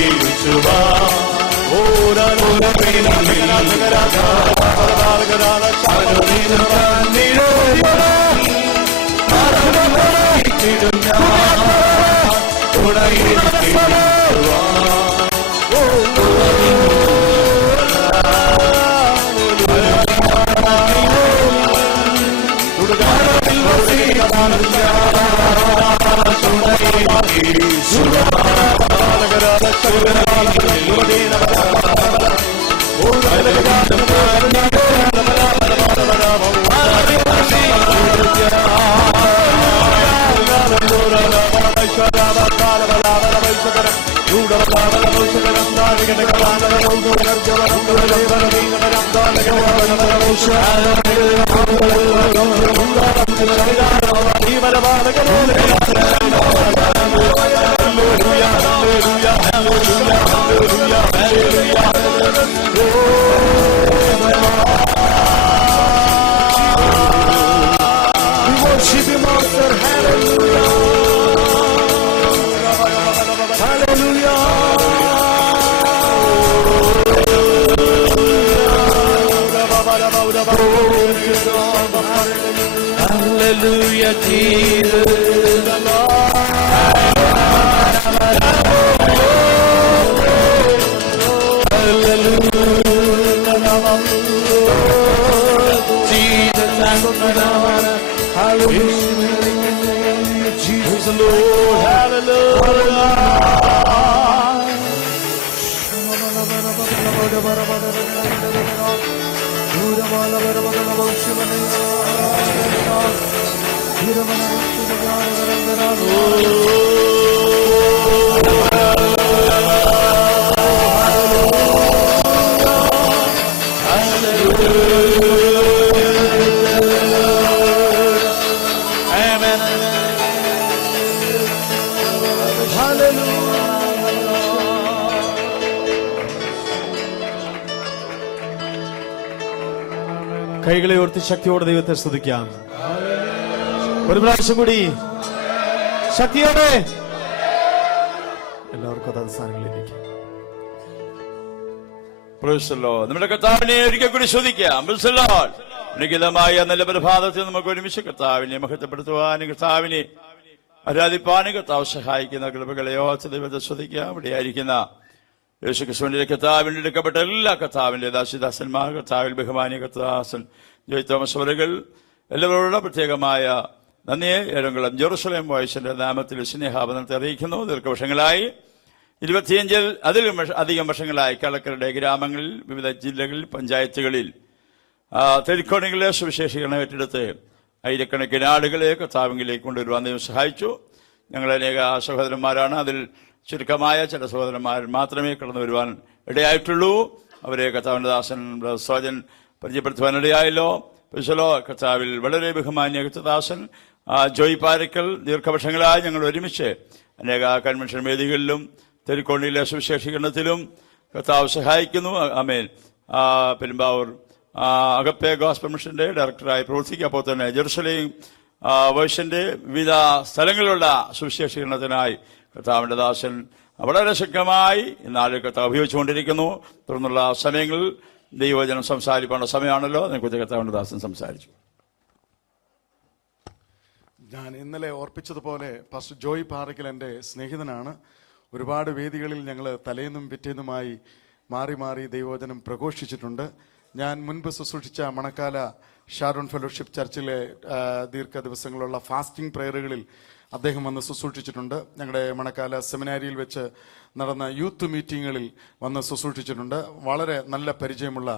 Hallelujah, Jesus. കൈകളെ ഉയർത്തി ശക്തിയോടെ ദൈവത്തെ സ്തുതിക്കാം. ഒരു പ്രാവശ്യം കൂടി ശക്തിയോടെ എല്ലാവർക്കും അതത് സ്ഥാനങ്ങളിലേക്ക്. നമ്മുടെ കർത്താവിനെ ഒരിക്കൽ കൂടി ശ്രദ്ധിക്കാം. അനുഗ്രഹമായ നല്ല പ്രഭാതത്തിൽ നമുക്ക് ഒരുമിച്ച് കർത്താവിനെ മഹത്വപ്പെടുത്തുവാനും കർത്താവിനെ ആരാധിപ്പാനും കർത്താവ് സഹായിക്കുന്ന കൃപകളെ ദൈവത്തെ ശ്രദ്ധിക്കാം. ഇവിടെയായിരിക്കുന്ന യേശുക്രിസ്തുവിന്റെ കർത്താവിന്റെ എടുക്കപ്പെട്ട എല്ലാ കർത്താവിന്റെ ദാസിദാസന്മാർ, കർത്താവിൽ ബഹുമാനിയ കർത്താസൻ ജോയ് തോമസ് അവരുകൾ എല്ലാവരോടും പ്രത്യേകമായ നന്ദിയെ ഏഴംകുളം ജെറുസലേം വോയിസിന്റെ നാമത്തിൽ സ്നേഹാബന്ധത്തെ അറിയിക്കുന്നു. ദീർഘവർഷങ്ങളായി 25 അതിലും അധികം വർഷങ്ങളായി കളക്കരുടെ ഗ്രാമങ്ങളിൽ, വിവിധ ജില്ലകളിൽ, പഞ്ചായത്തുകളിൽ തെരുക്കോണുകളിലെ സുവിശേഷീകരണം ഏറ്റെടുത്ത് ആയിരക്കണക്കിന് ആളുകളെ കർത്താവിലേക്ക് കൊണ്ടുവരുവാൻ ദൈവം സഹായിച്ചു. ഞങ്ങൾ അനേക സഹോദരന്മാരാണ്. അതിൽ ചുരുക്കമായ ചില സഹോദരന്മാർ മാത്രമേ കടന്നു വരുവാൻ ഇടയായിട്ടുള്ളൂ. അവരെ കർത്താവിന്റെ ദാസൻ സോജൻ പരിചയപ്പെടുത്തുവാനിടയായല്ലോ. കർത്താവിൽ വളരെ ബഹുമാന്യ കർത്തദാസൻ ജോയ് പാരക്കൽ ദീർഘവർഷങ്ങളായി ഞങ്ങൾ ഒരുമിച്ച് അനേക കൺവെൻഷൻ വേദികളിലും തെരുക്കോണിയിലെ സുവിശേഷീകരണത്തിലും കർത്താവ് സഹായിക്കുന്നു. ആമേൻ. പെരുമ്പാവൂർ അഗപ്പെ ഗോസ്പൽ മിഷന്റെ ഡയറക്ടറായി പ്രവർത്തിക്കുക. അപ്പോൾ തന്നെ ജെറുസലേം വോയിസിന്റെ വിവിധ സ്ഥലങ്ങളിലുള്ള സുവിശേഷീകരണത്തിനായി കർത്താവിന്റെ ദാസൻ വളരെ ശക്തമായി നാല് കർത്താവ് ഉപയോഗിച്ചുകൊണ്ടിരിക്കുന്നു. തുടർന്നുള്ള സമയങ്ങളിൽ ദൈവവചനം സംസാരിക്കേണ്ട സമയമാണല്ലോ. അതിനെക്കുറിച്ച് കർത്താവിന്റെ ദാസൻ സംസാരിച്ചു. ഞാൻ ഇന്നലെ ഓർപ്പിച്ചതുപോലെ പാസ്റ്റർ ജോയ് പാറയ്ക്കൽ എൻ്റെ സ്നേഹിതനാണ്. ഒരുപാട് വേദികളിൽ ഞങ്ങൾ തലേന്നും പിറ്റേന്നുമായി മാറി മാറി ദൈവവചനം പ്രഘോഷിച്ചിട്ടുണ്ട്. ഞാൻ മുൻപ് ശുശ്രൂഷിച്ച മണക്കാല ഷാരോൺ ഫെലോഷിപ്പ് ചർച്ചിലെ ദീർഘ ദിവസങ്ങളുള്ള ഫാസ്റ്റിംഗ് പ്രയറുകളിൽ അദ്ദേഹം വന്ന് ശുശ്രൂഷിച്ചിട്ടുണ്ട്. ഞങ്ങളുടെ മണക്കാല സെമിനാരിയിൽ വെച്ച് നടന്ന യൂത്ത് മീറ്റിങ്ങുകളിൽ വന്ന് ശുശ്രൂഷിച്ചിട്ടുണ്ട്. വളരെ നല്ല പരിചയമുള്ള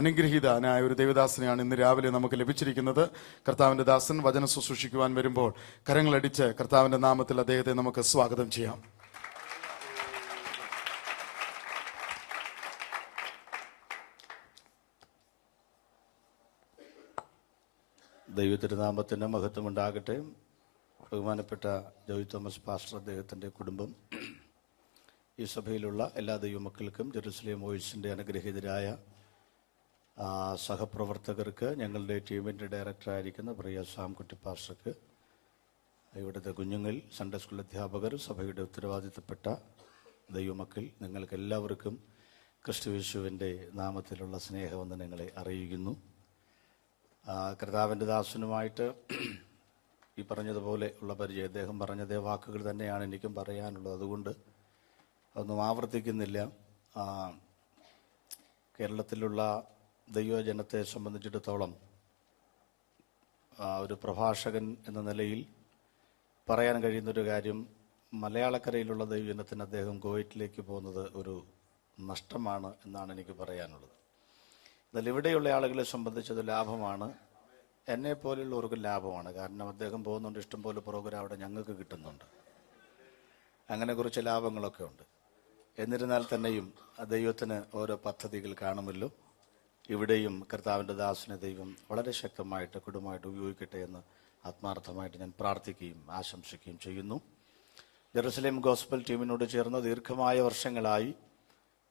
അനുഗ്രഹീതനായ ഒരു ദേവദാസനെയാണ് ഇന്ന് രാവിലെ നമുക്ക് ലഭിച്ചിരിക്കുന്നത്. കർത്താവിൻ്റെ ദാസൻ വചനം ശുശ്രൂഷിക്കുവാൻ വരുമ്പോൾ കരങ്ങളടിച്ച് കർത്താവിൻ്റെ നാമത്തിൽ അദ്ദേഹത്തെ നമുക്ക് സ്വാഗതം ചെയ്യാം. ദൈവത്തിരുനാമത്തിന് മഹത്വമുണ്ടാകട്ടെ. ബഹുമാനപ്പെട്ട ജോയ് തോമസ് പാസ്റ്റർ, അദ്ദേഹത്തിൻ്റെ കുടുംബം, ഈ സഭയിലുള്ള എല്ലാ ദൈവമക്കൾക്കും, ജെറുസലേം വോയിസിൻ്റെ അനുഗ്രഹീതരായ സഹപ്രവർത്തകർക്ക്, ഞങ്ങളുടെ ടീമിൻ്റെ ഡയറക്ടറായിരിക്കുന്ന പ്രിയ സാംകുട്ടി പാസ്റ്റർക്ക്, ഇവിടുത്തെ കുഞ്ഞുങ്ങൾ, സൺഡേ സ്കൂൾ അധ്യാപകർ, സഭയുടെ ഉത്തരവാദിത്തപ്പെട്ട ദൈവമക്കൾ, നിങ്ങൾക്ക് എല്ലാവർക്കും ക്രിസ്തുയേശുവിൻ്റെ നാമത്തിലുള്ള സ്നേഹവന്ദനങ്ങളെ അറിയിക്കുന്നു. കർത്താവിൻ്റെ ദാസനുമായിട്ട് ഈ പറഞ്ഞതുപോലെ ഉള്ള പരിചയം, അദ്ദേഹം പറഞ്ഞതേ വാക്കുകൾ തന്നെയാണ് എനിക്കും പറയാനുള്ളത്. അതുകൊണ്ട് ഒന്നും ആവർത്തിക്കുന്നില്ല. കേരളത്തിലുള്ള ദൈവജനത്തെ സംബന്ധിച്ചിടത്തോളം ഒരു പ്രഭാഷകൻ എന്ന നിലയിൽ പറയാൻ കഴിയുന്നൊരു കാര്യം, മലയാളക്കരയിലുള്ള ദൈവജനത്തിന് അദ്ദേഹം കുവൈറ്റിലേക്ക് പോകുന്നത് ഒരു നഷ്ടമാണ് എന്നാണ് എനിക്ക് പറയാനുള്ളത്. എന്നാൽ ഇവിടെയുള്ള ആളുകളെ സംബന്ധിച്ചത് ലാഭമാണ്, എന്നെ പോലെയുള്ളവർക്ക് ലാഭമാണ്. കാരണം അദ്ദേഹം പോകുന്നുണ്ട്, ഇഷ്ടംപോലെ പ്രോഗ്രാം അവിടെ ഞങ്ങൾക്ക് കിട്ടുന്നുണ്ട്, അങ്ങനെ കുറച്ച് ലാഭങ്ങളൊക്കെ ഉണ്ട്. എന്നിരുന്നാൽ തന്നെയും ദൈവത്തിന് ഓരോ പദ്ധതികൾ കാണുമല്ലോ. ഇവിടെയും കർത്താവിൻ്റെ ദാസനെ ദൈവം വളരെ ശക്തമായിട്ട് കുടുംബമായിട്ട് ഉപയോഗിക്കട്ടെ എന്ന് ആത്മാർത്ഥമായിട്ട് ഞാൻ പ്രാർത്ഥിക്കുകയും ആശംസിക്കുകയും ചെയ്യുന്നു. ജെറുസലേം ഗോസ്ബൽ ടീമിനോട് ചേർന്ന് ദീർഘമായ വർഷങ്ങളായി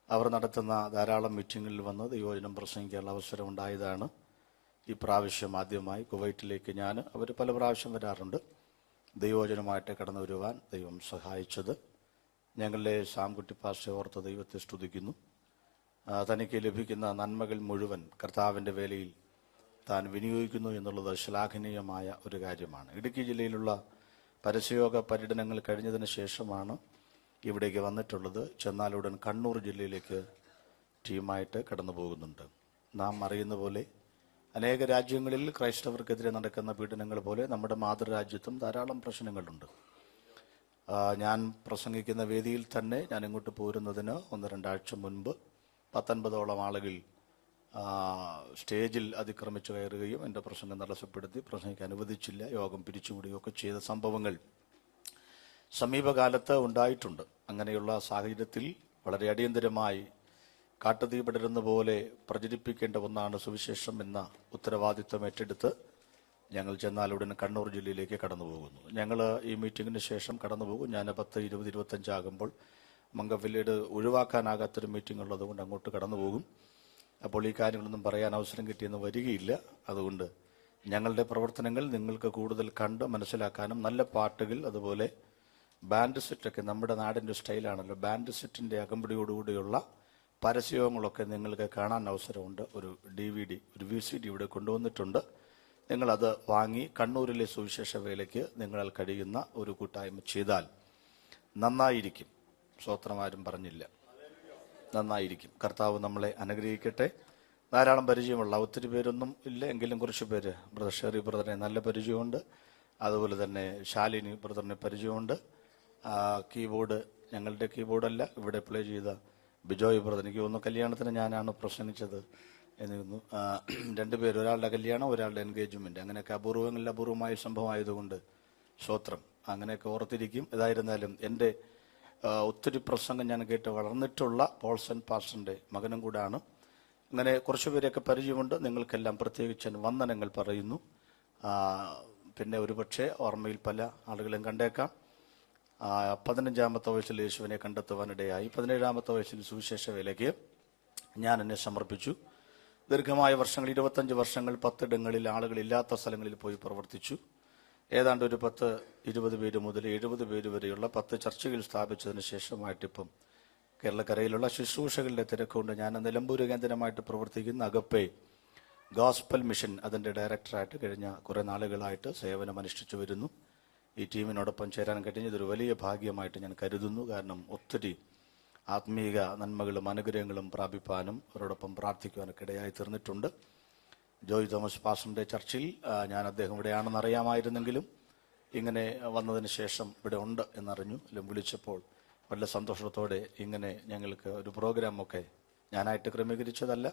അവർ നടത്തുന്ന ധാരാളം മീറ്റിങ്ങുകളിൽ വന്ന് ദൈവവചനം പ്രസംഗിക്കാനുള്ള അവസരം ഉണ്ടായതാണ്. ഈ പ്രാവശ്യം ആദ്യമായി കുവൈറ്റിലേക്ക് അവർ പല പ്രാവശ്യം വരാറുണ്ട്, ദൈവവചനമായിട്ട് കടന്നു വരുവാൻ ദൈവം സഹായിച്ചത്. ഞങ്ങളുടെ സാംകുട്ടി പാസ്റ്ററെ ഓർത്ത് ദൈവത്തെ സ്തുതിക്കുന്നു. തനിക്ക് ലഭിക്കുന്ന നന്മകൾ മുഴുവൻ കർത്താവിൻ്റെ വേലയിൽ താൻ വിനിയോഗിക്കുന്നു എന്നുള്ളത് ശ്ലാഘനീയമായ ഒരു കാര്യമാണ്. ഇടുക്കി ജില്ലയിലുള്ള പരസ്യയോഗ പര്യടനങ്ങൾ കഴിഞ്ഞതിന് ശേഷമാണ് ഇവിടേക്ക് വന്നിട്ടുള്ളത്. ചെന്നാലുടൻ കണ്ണൂർ ജില്ലയിലേക്ക് ടീമായിട്ട് കടന്നു പോകുന്നുണ്ട്. നാം അറിയുന്ന പോലെ അനേക രാജ്യങ്ങളിൽ ക്രൈസ്തവർക്കെതിരെ നടക്കുന്ന പീഡനങ്ങൾ പോലെ നമ്മുടെ മാതൃരാജ്യത്തും ധാരാളം പ്രശ്നങ്ങളുണ്ട്. ഞാൻ പ്രസംഗിക്കുന്ന വേദിയിൽ തന്നെ ഞാൻ ഇങ്ങോട്ട് പോരുന്നതിന് 1-2 ആഴ്ച മുൻപ് 19ഓളം ആളുകൾ സ്റ്റേജിൽ അതിക്രമിച്ചു കയറുകയും എൻ്റെ പ്രസംഗം തടസ്സപ്പെടുത്തി പ്രസംഗിക്കാൻ അനുവദിച്ചില്ല, യോഗം പിരിച്ചുവിടുകയൊക്കെ ചെയ്ത സംഭവങ്ങൾ സമീപകാലത്ത് ഉണ്ടായിട്ടുണ്ട്. അങ്ങനെയുള്ള സാഹചര്യത്തിൽ വളരെ അടിയന്തരമായി കാട്ടുതീ പടരുന്ന പോലെ പ്രചരിപ്പിക്കേണ്ട ഒന്നാണ് സുവിശേഷം എന്ന ഉത്തരവാദിത്വം ഏറ്റെടുത്ത് ഞങ്ങൾ ചെന്നാലുടൻ കണ്ണൂർ ജില്ലയിലേക്ക് കടന്നു പോകുന്നു. ഞങ്ങൾ ഈ മീറ്റിങ്ങിന് ശേഷം കടന്നു പോകും. ഞാൻ 10, 20, 25 ആകുമ്പോൾ മംഗവില്ലേട് ഒഴിവാക്കാനാകാത്തൊരു മീറ്റിംഗ് ഉള്ളതുകൊണ്ട് അങ്ങോട്ട് കടന്നു പോകും. അപ്പോൾ ഈ കാര്യങ്ങളൊന്നും പറയാൻ അവസരം കിട്ടിയെന്ന് വരികയില്ല. അതുകൊണ്ട് ഞങ്ങളുടെ പ്രവർത്തനങ്ങൾ നിങ്ങൾക്ക് കൂടുതൽ കണ്ട് മനസ്സിലാക്കാനും നല്ല പാട്ടുകൾ, അതുപോലെ ബാൻഡ് സെറ്റൊക്കെ നമ്മുടെ നാടിൻ്റെ സ്റ്റൈലാണല്ലോ, ബാൻഡ് സെറ്റിൻ്റെ അകമ്പടിയോടുകൂടിയുള്ള പരസ്യങ്ങളൊക്കെ നിങ്ങൾക്ക് കാണാൻ അവസരമുണ്ട്. ഒരു DVD, ഒരു VCD ഇവിടെ കൊണ്ടുവന്നിട്ടുണ്ട്. നിങ്ങളത് വാങ്ങി കണ്ണൂരിലെ സുവിശേഷ വേലയ്ക്ക് നിങ്ങളാൽ കഴിയുന്ന ഒരു കൂട്ടായ്മ ചെയ്താൽ നന്നായിരിക്കും. സ്വോത്രമാരും പറഞ്ഞില്ല, നന്നായിരിക്കും. കർത്താവ് നമ്മളെ അനുഗ്രഹിക്കട്ടെ. ധാരാളം പരിചയമുള്ള, ഒത്തിരി പേരൊന്നും ഇല്ല എങ്കിലും കുറച്ച് പേര്, ബ്രദർ ഷെറി ബ്രദറിനെ നല്ല പരിചയമുണ്ട്, അതുപോലെ തന്നെ ശാലിനി ബ്രദറിനെ പരിചയമുണ്ട്. കീബോർഡ് ഞങ്ങളുടെ കീബോർഡല്ല, ഇവിടെ പ്ലേ ചെയ്ത ബിജോയ് ബ്രദർ, എനിക്ക് തോന്നുന്നു കല്യാണത്തിന് ഞാനാണ് പ്രസംഗിച്ചത് എന്ന് തോന്നുന്നു. 2 പേര്, ഒരാളുടെ കല്യാണം, ഒരാളുടെ എൻഗേജ്മെൻറ്റ്, അങ്ങനെയൊക്കെ അപൂർവമായ സംഭവമായതുകൊണ്ട് സ്വോത്രം അങ്ങനെയൊക്കെ ഓർത്തിരിക്കും. ഏതായിരുന്നാലും എൻ്റെ ഒത്തിരി പ്രസംഗം ഞാൻ കേട്ട് വളർന്നിട്ടുള്ള പോൾസൺ പാസ്റ്ററിൻ്റെ മകനും കൂടാണ്. അങ്ങനെ കുറച്ച് പേരെയൊക്കെ പരിചയമുണ്ട്. നിങ്ങൾക്കെല്ലാം പ്രത്യേകിച്ച് വന്ദനങ്ങൾ പറയുന്നു. പിന്നെ ഒരുപക്ഷെ ഓർമ്മയിൽ പല ആളുകളും കണ്ടേക്കാം. 15-ാമത്തെ വയസ്സിൽ യേശുവിനെ കണ്ടെത്തുവാനിടയായി. 17-ാമത്തെ വയസ്സിൽ സുവിശേഷ വേലയ്ക്ക് ഞാൻ എന്നെ സമർപ്പിച്ചു. ദീർഘമായ വർഷങ്ങൾ, 25 വർഷങ്ങൾ 10 ഇടങ്ങളിൽ, ആളുകളില്ലാത്ത സ്ഥലങ്ങളിൽ പോയി പ്രവർത്തിച്ചു. ഏതാണ്ട് ഒരു 10-20 പേര് മുതൽ 70 പേര് വരെയുള്ള 10 ചർച്ചകൾ സ്ഥാപിച്ചതിന് ശേഷമായിട്ടിപ്പം കേരളക്കരയിലുള്ള ശുശ്രൂഷകളുടെ തിരക്കുകൊണ്ട് ഞാൻ നിലമ്പൂർ കേന്ദ്രമായിട്ട് പ്രവർത്തിക്കുന്ന അഗപ്പെ ഗോസ്പൽ മിഷൻ അതിൻ്റെ ഡയറക്ടറായിട്ട് കഴിഞ്ഞ കുറേ നാളുകളായിട്ട് സേവനമനുഷ്ഠിച്ചു വരുന്നു. ഈ ടീമിനോടൊപ്പം ചേരാൻ കഴിഞ്ഞതൊരു വലിയ ഭാഗ്യമായിട്ട് ഞാൻ കരുതുന്നു. കാരണം ഒത്തിരി ആത്മീക നന്മകളും അനുഗ്രഹങ്ങളും പ്രാപിപ്പാനും അവരോടൊപ്പം പ്രാർത്ഥിക്കുവാനൊക്കെ ഇടയായി തീർന്നിട്ടുണ്ട്. ജോയ് തോമസ് പാസ്റ്ററിൻ്റെ ചർച്ചിൽ ഞാൻ അദ്ദേഹം ഇവിടെയാണെന്ന് അറിയാമായിരുന്നെങ്കിലും ഇങ്ങനെ വന്നതിന് ശേഷം ഇവിടെ ഉണ്ട് എന്നറിഞ്ഞു. വിളിച്ചപ്പോൾ വളരെ സന്തോഷത്തോടെ ഇങ്ങനെ ഞങ്ങൾക്ക് ഒരു പ്രോഗ്രാമൊക്കെ ഞാനായിട്ട് ക്രമീകരിച്ചതല്ല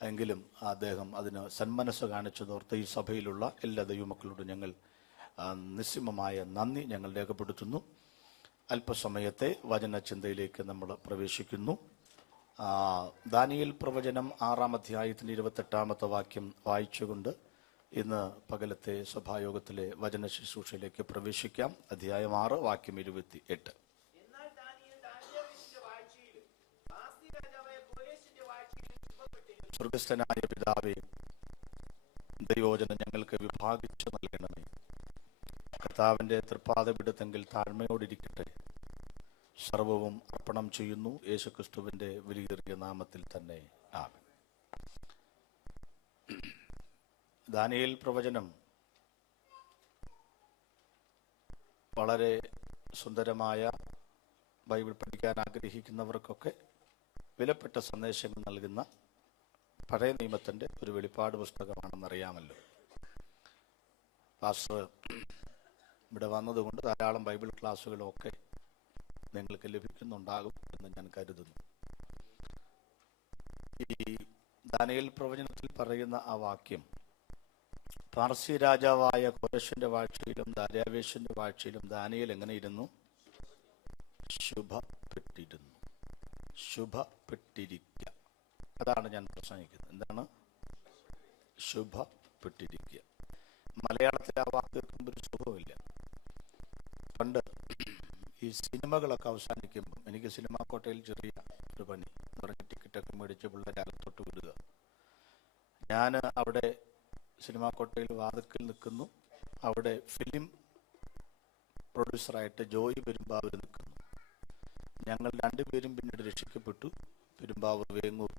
എങ്കിലും അദ്ദേഹം അതിന് സന്മനസ് കാണിച്ചതോർത്ത് ഈ സഭയിലുള്ള എല്ലാ ദൈവമക്കളോടും ഞങ്ങൾ നിസ്സീമമായ നന്ദി ഞങ്ങൾ രേഖപ്പെടുത്തുന്നു. അല്പസമയത്തെ വചനചിന്തയിലേക്ക് നമ്മൾ പ്രവേശിക്കുന്നു. ദാനിയേൽ പ്രവചനം 6-ാം അധ്യായത്തിൻ്റെ 28-ാമത്തെ വാക്യം വായിച്ചുകൊണ്ട് ഇന്ന് പകലത്തെ സഭായോഗത്തിലെ വചന ശുശ്രൂഷയിലേക്ക് പ്രവേശിക്കാം. അധ്യായം 6 വാക്യം 28. സ്വർഗസ്ഥനായ പിതാവേ, ദൈവവചനം ഞങ്ങൾക്ക് വിഭാഗിച്ചു നൽകണമേ. കർത്താവിൻ്റെ തൃപ്പാദപീഠത്തെങ്കിൽ താഴ്മയോടിരിക്കട്ടെ. സർവവും അർപ്പണം ചെയ്യുന്നു യേശുക്രിസ്തുവിൻ്റെ വിലയേറിയ നാമത്തിൽ തന്നെ. ആമേൻ. ദാനിയേൽ പ്രവചനം വളരെ സുന്ദരമായ, ബൈബിൾ പഠിക്കാൻ ആഗ്രഹിക്കുന്നവർക്കൊക്കെ വിലപ്പെട്ട സന്ദേശങ്ങൾ നൽകുന്ന പഴയ നിയമത്തിൻ്റെ ഒരു വെളിപ്പാട് പുസ്തകമാണെന്നറിയാമല്ലോ. പാസ്റ്റർ ഇവിടെ വന്നതുകൊണ്ട് ധാരാളം ബൈബിൾ ക്ലാസ്സുകളൊക്കെ നിങ്ങൾക്ക് ലഭിക്കുന്നുണ്ടാകും എന്ന് ഞാൻ കരുതുന്നു. ഈ ദാനിയേൽ പ്രവചനത്തിൽ പറയുന്ന ആ വാക്യം പാർസി രാജാവായ കോരശിന്റെ വാഴ്ചയിലും ദാര്യാവേശിന്റെ വാഴ്ചയിലും ദാനിയേൽ എങ്ങനെ ഇരുന്നു? ശുഭപ്പെട്ടിരുന്നു. ശുഭപ്പെട്ടിരിക്കുക, അതാണ് ഞാൻ പ്രസംഗിക്കുന്നത്. എന്താണ് ശുഭപ്പെട്ടിരിക്കുക? മലയാളത്തിൽ ആ വാക്ക് കേൾക്കുമ്പോൾ ഒരു സുഖമില്ല. പണ്ട് ഈ സിനിമകളൊക്കെ അവസാനിക്കുമ്പോൾ എനിക്ക് സിനിമാ കോട്ടയിൽ ചെറിയ ഒരു പണി എന്ന് പറഞ്ഞ് ടിക്കറ്റൊക്കെ മേടിച്ച് പിള്ളേരെ അകത്തോട്ട് വിടുക. ഞാൻ അവിടെ സിനിമാ കോട്ടയിൽ വാതിക്കൽ നിൽക്കുന്നു. അവിടെ ഫിലിം പ്രൊഡ്യൂസറായിട്ട് ജോയ് പെരുമ്പാവൂർ നിൽക്കുന്നു. ഞങ്ങൾ രണ്ടുപേരും പിന്നീട് രക്ഷിക്കപ്പെട്ടു. പെരുമ്പാവൂർ വേങ്ങൂർ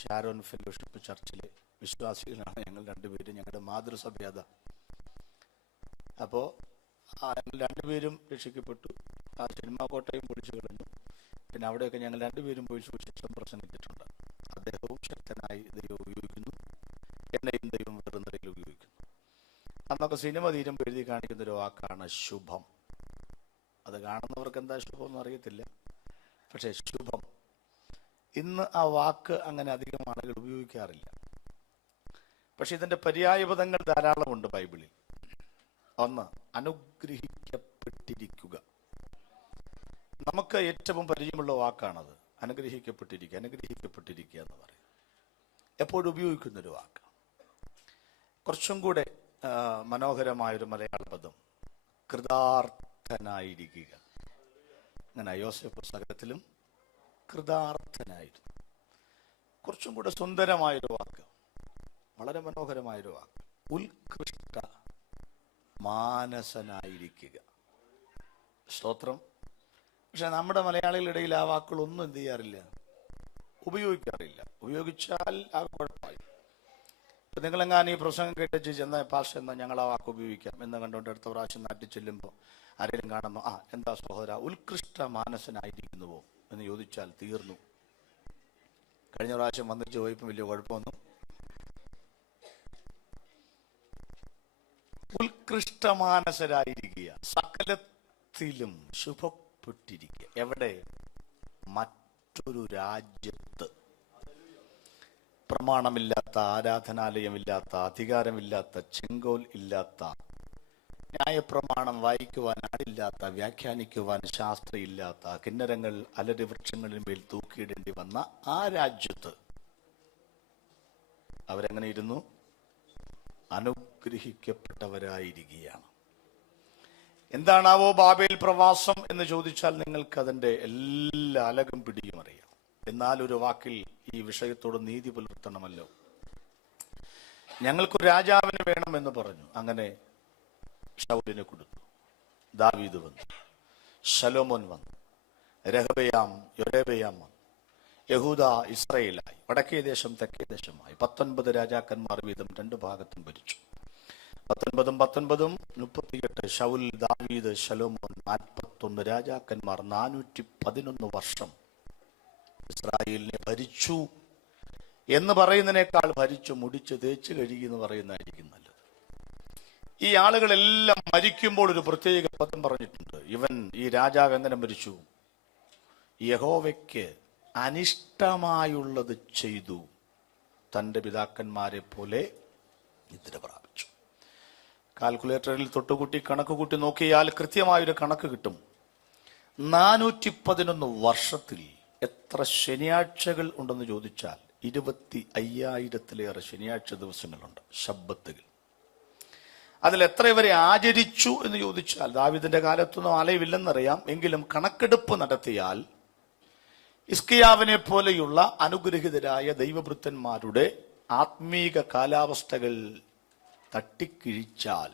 ഷാരോൺ ഫെലോഷിപ്പ് ചർച്ചിലെ വിശ്വാസികളാണ് ഞങ്ങൾ രണ്ടുപേരും. ഞങ്ങളുടെ മാതൃസഭ അതാ. അപ്പോൾ ഞങ്ങൾ രണ്ടുപേരും രക്ഷിക്കപ്പെട്ടു. ആ സിനിമാ കോട്ടയും പൊളിച്ചു കളഞ്ഞു. പിന്നെ അവിടെയൊക്കെ ഞങ്ങൾ രണ്ടുപേരും പോയി സുവിശേഷം പ്രസംഗിച്ചിട്ടുണ്ട്. അദ്ദേഹവും ശക്തനായി ദൈവം ഉപയോഗിക്കുന്നു, എന്നെയും ദൈവം വേറെ നിലയിൽ ഉപയോഗിക്കുന്നു. അന്നൊക്കെ സിനിമ തീരുമ്പോൾ എഴുതി കാണിക്കുന്ന ഒരു വാക്കാണ് ശുഭം. അത് കാണുന്നവർക്ക് എന്താ ശുഭം എന്ന് അറിയത്തില്ല, പക്ഷേ ശുഭം. ഇന്ന് ആ വാക്ക് അങ്ങനെ അധികം ആളുകൾ ഉപയോഗിക്കാറില്ല. പക്ഷെ ഇതിന്റെ പര്യായപദങ്ങൾ ധാരാളമുണ്ട് ബൈബിളിൽ. ഒന്ന്, അനുഗ്രഹിക്കപ്പെട്ടിരിക്കുക. നമുക്ക് ഏറ്റവും പരിചയമുള്ള വാക്കാണത്. അനുഗ്രഹിക്കപ്പെട്ടിരിക്കുക, അനുഗ്രഹിക്കപ്പെട്ടിരിക്കുക എന്ന് പറയും. എപ്പോഴും ഉപയോഗിക്കുന്നൊരു വാക്ക്. കുറച്ചും കൂടെ മനോഹരമായൊരു മലയാള പദം കൃതാർത്ഥനായിരിക്കുക. അങ്ങനെ യോസേഫ് പുസ്തകത്തിലും കൃതാർത്ഥനായിരുന്നു. കുറച്ചും കൂടെ സുന്ദരമായൊരു വാക്ക്, വളരെ മനോഹരമായൊരു വാക്ക്, ഉത്കൃഷ്ട മാനസനായിരിക്കുക. സ്തോത്രം. പക്ഷെ നമ്മുടെ മലയാളികളുടെ ഇടയിൽ ആ വാക്കുകളൊന്നും എന്ത് ചെയ്യാറില്ല, ഉപയോഗിക്കാറില്ല. ഉപയോഗിച്ചാൽ ആ കുഴപ്പമായി. ഇപ്പം നിങ്ങളെങ്ങാനും ഈ പ്രസംഗം കേട്ടിച്ച് ചെന്ന പാഷ എന്നാൽ ഞങ്ങൾ ആ വാക്ക് ഉപയോഗിക്കാം എന്ന് കണ്ടുകൊണ്ട് അടുത്ത പ്രാവശ്യം നാട്ടിൽ ചെല്ലുമ്പോൾ ആരെങ്കിലും കാണുമ്പോൾ എന്താ സഹോദര ഉത്കൃഷ്ട മാനസനായിരിക്കുന്നുവോ എന്ന് ചോദിച്ചാൽ തീർന്നു. കഴിഞ്ഞ പ്രാവശ്യം വന്നിട്ട് പോയപ്പോൾ വലിയ കുഴപ്പമൊന്നും. ഉത്കൃഷ്ടമാനസരായിരിക്കുക, സകലത്തിലും ശുഭപ്പെട്ടിരിക്കുക. എവിടെ? മറ്റൊരു രാജ്യത്ത്. പ്രമാണമില്ലാത്ത, ആരാധനാലയമില്ലാത്ത, അധികാരമില്ലാത്ത, ചെങ്കോൽ ഇല്ലാത്ത, ന്യായപ്രമാണം വായിക്കുവാൻ ആളില്ലാത്ത, വ്യാഖ്യാനിക്കുവാൻ ശാസ്ത്രയില്ലാത്ത, കിന്നരങ്ങൾ അലരി വൃക്ഷങ്ങളിന്മേൽ തൂക്കിയിടേണ്ടി വന്ന ആ രാജ്യത്ത് അവരെങ്ങനെ ഇരുന്നു? അനുഗ്രഹിക്കപ്പെട്ടവരായിരിക്കുകയാണ്. എന്താണാവോ ബാബേൽ പ്രവാസം എന്ന് ചോദിച്ചാൽ നിങ്ങൾക്ക് അതിന്റെ എല്ലാ അലകും പിടിയും അറിയാം. എന്നാൽ ഒരു വാക്കിൽ ഈ വിഷയത്തോട് നീതി പുലർത്തണമല്ലോ. ഞങ്ങൾക്കൊരു രാജാവിന് വേണമെന്ന് പറഞ്ഞു. അങ്ങനെ ശൗലിന് കൊടുത്തു. ദാവീദ് വന്നു, ശലോമോൻ വന്നു, രഹബയാം യൊരെബയാം വന്നു, യഹൂദ ഇസ്രായേലായി, വടക്കേ ദേശം തെക്കേ ദേശമായി. 19 രാജാക്കന്മാർ വീതം 2 ഭാഗത്തും ഭരിച്ചു. 19 38 ശൗൽ, ദാവീദ്, ശലോമോൻ 41 രാജാക്കന്മാർ 411 വർഷം ഇസ്രായേലിനെ ഭരിച്ചു എന്ന് പറയുന്നതിനേക്കാൾ ഭരിച്ചു മുടിച്ച് തേച്ച് കഴുകി എന്ന് പറയുന്നതായിരിക്കും നല്ലത്. ഈ ആളുകളെല്ലാം മരിക്കുമ്പോൾ ഒരു പ്രത്യേക പദം പറഞ്ഞിട്ടുണ്ട്. ഈ രാജാവ് എങ്ങനെ മരിച്ചു? യഹോവയ്ക്ക് അനിഷ്ടമായുള്ളത് ചെയ്തു, തന്റെ പിതാക്കന്മാരെ പോലെ നിദ്ര പ്രാപിച്ചു. കാൽക്കുലേറ്ററിൽ തൊട്ടുകൂട്ടി കണക്ക് കൂട്ടി നോക്കിയാൽ കൃത്യമായൊരു കണക്ക് കിട്ടും. 411 വർഷത്തിൽ എത്ര ശനിയാഴ്ചകൾ ഉണ്ടെന്ന് ചോദിച്ചാൽ 25,000-ലേറെ ശനിയാഴ്ച ദിവസങ്ങളുണ്ട്, ശബ്ബത്തുകൾ. അതിൽ എത്ര വരെ ആചരിച്ചു എന്ന് ചോദിച്ചാൽ ദാവീദിന്റെ കാലത്തൊന്നും ആലയമില്ലെന്നറിയാം, എങ്കിലും കണക്കെടുപ്പ് നടത്തിയാൽ ഹിസ്കിയാവിനെ പോലെയുള്ള അനുഗ്രഹീതരായ ദൈവഭൃത്തന്മാരുടെ ആത്മീക കാലാവസ്ഥകൾ തട്ടിക്കിഴിച്ചാൽ,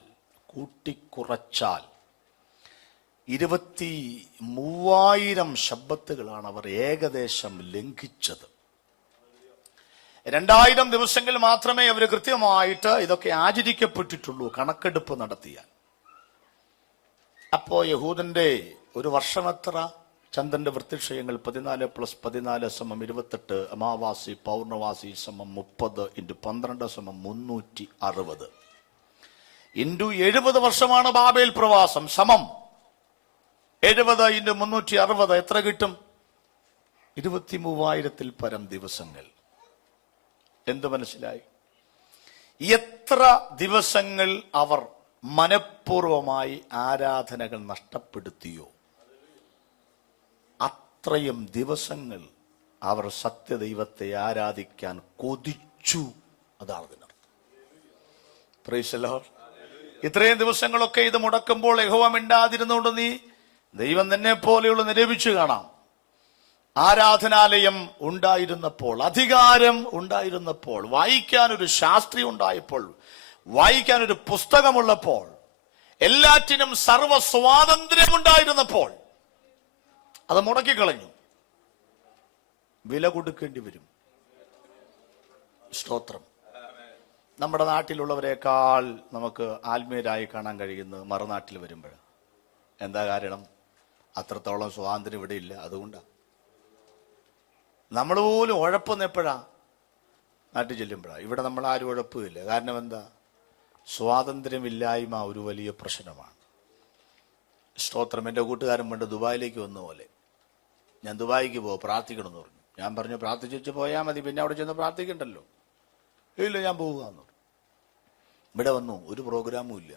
കൂട്ടിക്കുറച്ചാൽ 23,000 ശബ്ബത്തുകളാണ് അവർ ഏകദേശം ലംഘിച്ചത്. 2000 ദിവസങ്ങൾ മാത്രമേ അവർ കൃത്യമായിട്ട് ഇതൊക്കെ ആചരിക്കപ്പെട്ടിട്ടുള്ളൂ കണക്കെടുപ്പ് നടത്തിയാൽ. അപ്പോ യഹൂദന്റെ ഒരു വർഷം എത്ര? ചന്ദ്രന്റെ വൃത്തിക്ഷയങ്ങൾ 14 + 14 = 28, അമാവാസി പൗർണവാസി = 30 × 12 = 360 × 70 വർഷമാണ് ബാബേൽ പ്രവാസം. 70 × 360 എത്ര കിട്ടും? 23,000-ൽ പരം ദിവസങ്ങൾ. എന്ത് മനസ്സിലായി? എത്ര ദിവസങ്ങൾ അവർ മനഃപൂർവമായി ആരാധനകൾ നഷ്ടപ്പെടുത്തിയോ അത്രയും ദിവസങ്ങൾ അവർ സത്യദൈവത്തെ ആരാധിക്കാൻ കൊതിച്ചു. അതാണ് ഇതിനർത്ഥം. Praise the Lord. ഇത്രയും ദിവസങ്ങളൊക്കെ ഇത് മുടക്കുമ്പോൾ യഹോവ മിണ്ടാതിരുന്നുകൊണ്ട് നീ ദൈവം നിന്നെ പോലെയുള്ള നിരൂപിച്ചു കാണാം. ആരാധനാലയം ഉണ്ടായിരുന്നപ്പോൾ, അധികാരം ഉണ്ടായിരുന്നപ്പോൾ, വായിക്കാനൊരു ശാസ്ത്രി ഉണ്ടായപ്പോൾ, വായിക്കാനൊരു പുസ്തകമുള്ളപ്പോൾ, എല്ലാറ്റിനും സർവ്വ സ്വാതന്ത്ര്യമുണ്ടായിരുന്നപ്പോൾ അത് മുടക്കിക്കളഞ്ഞു. വില കൊടുക്കേണ്ടി വരും. സ്തോത്രം. നമ്മുടെ നാട്ടിലുള്ളവരെക്കാൾ നമുക്ക് ആത്മീയരായി കാണാൻ കഴിയുന്നത് മറുനാട്ടിൽ വരുമ്പോഴാണ്. എന്താ കാരണം? അത്രത്തോളം സ്വാതന്ത്ര്യം ഇവിടെ ഇല്ല. അതുകൊണ്ടാണ് നമ്മൾ പോലും ഉഴപ്പൊന്നും എപ്പോഴാ? നാട്ടിൽ ചെല്ലുമ്പോഴാണ്. ഇവിടെ നമ്മൾ ആരും ഉഴപ്പുമില്ല. കാരണം എന്താ? സ്വാതന്ത്ര്യമില്ലായ്മ ഒരു വലിയ പ്രശ്നമാണ്. സ്തോത്രം. എൻ്റെ കൂട്ടുകാരൻ പണ്ട് ദുബായിലേക്ക് വന്ന പോലെ, ഞാൻ ദുബായിക്ക് പ്രാർത്ഥിക്കണമെന്ന് പറഞ്ഞു. ഞാൻ പറഞ്ഞു പ്രാർത്ഥിച്ചു പോയാൽ മതി, പിന്നെ അവിടെ ചെന്ന് പ്രാർത്ഥിക്കണ്ടല്ലോ. ഇല്ല, ഞാൻ പോവുകയെന്ന് പറഞ്ഞു. ഇവിടെ വന്നു, ഒരു പ്രോഗ്രാമും ഇല്ല.